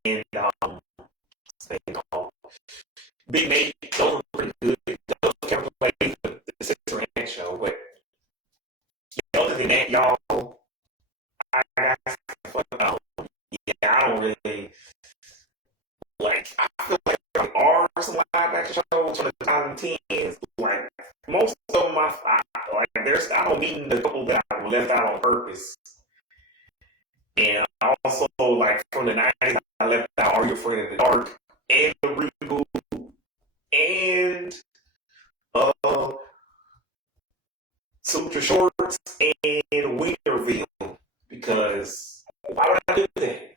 Big Nate. Those were pretty good. Those can play the Sister Act show, but other than that, y'all, I got yeah, I don't really like. I feel like there are some live action shows from the 2010s. Like most of them, I don't mean the couple that I left out on purpose. And also, like from the 90s, I left out Are You Afraid of the Dark and the reboot and Sutra Shorts and Wienerville because why would I do that?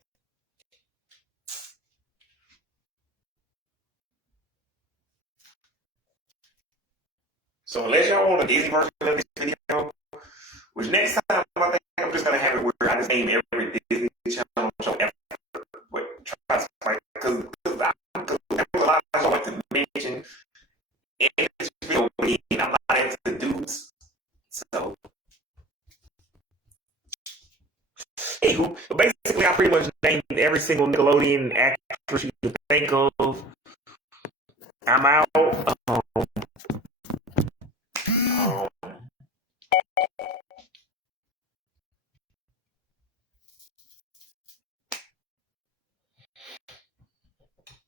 So unless y'all want a Disney version of this video, which next time I think I'm just gonna have it where I just name every Disney Channel show ever. But try to like because there's a lot I like to mention in this video. I'm not into dudes, so. Anywho, basically, I pretty much named every single Nickelodeon actress you can think of. I'm out. Um,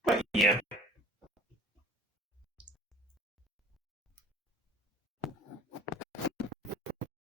but yeah.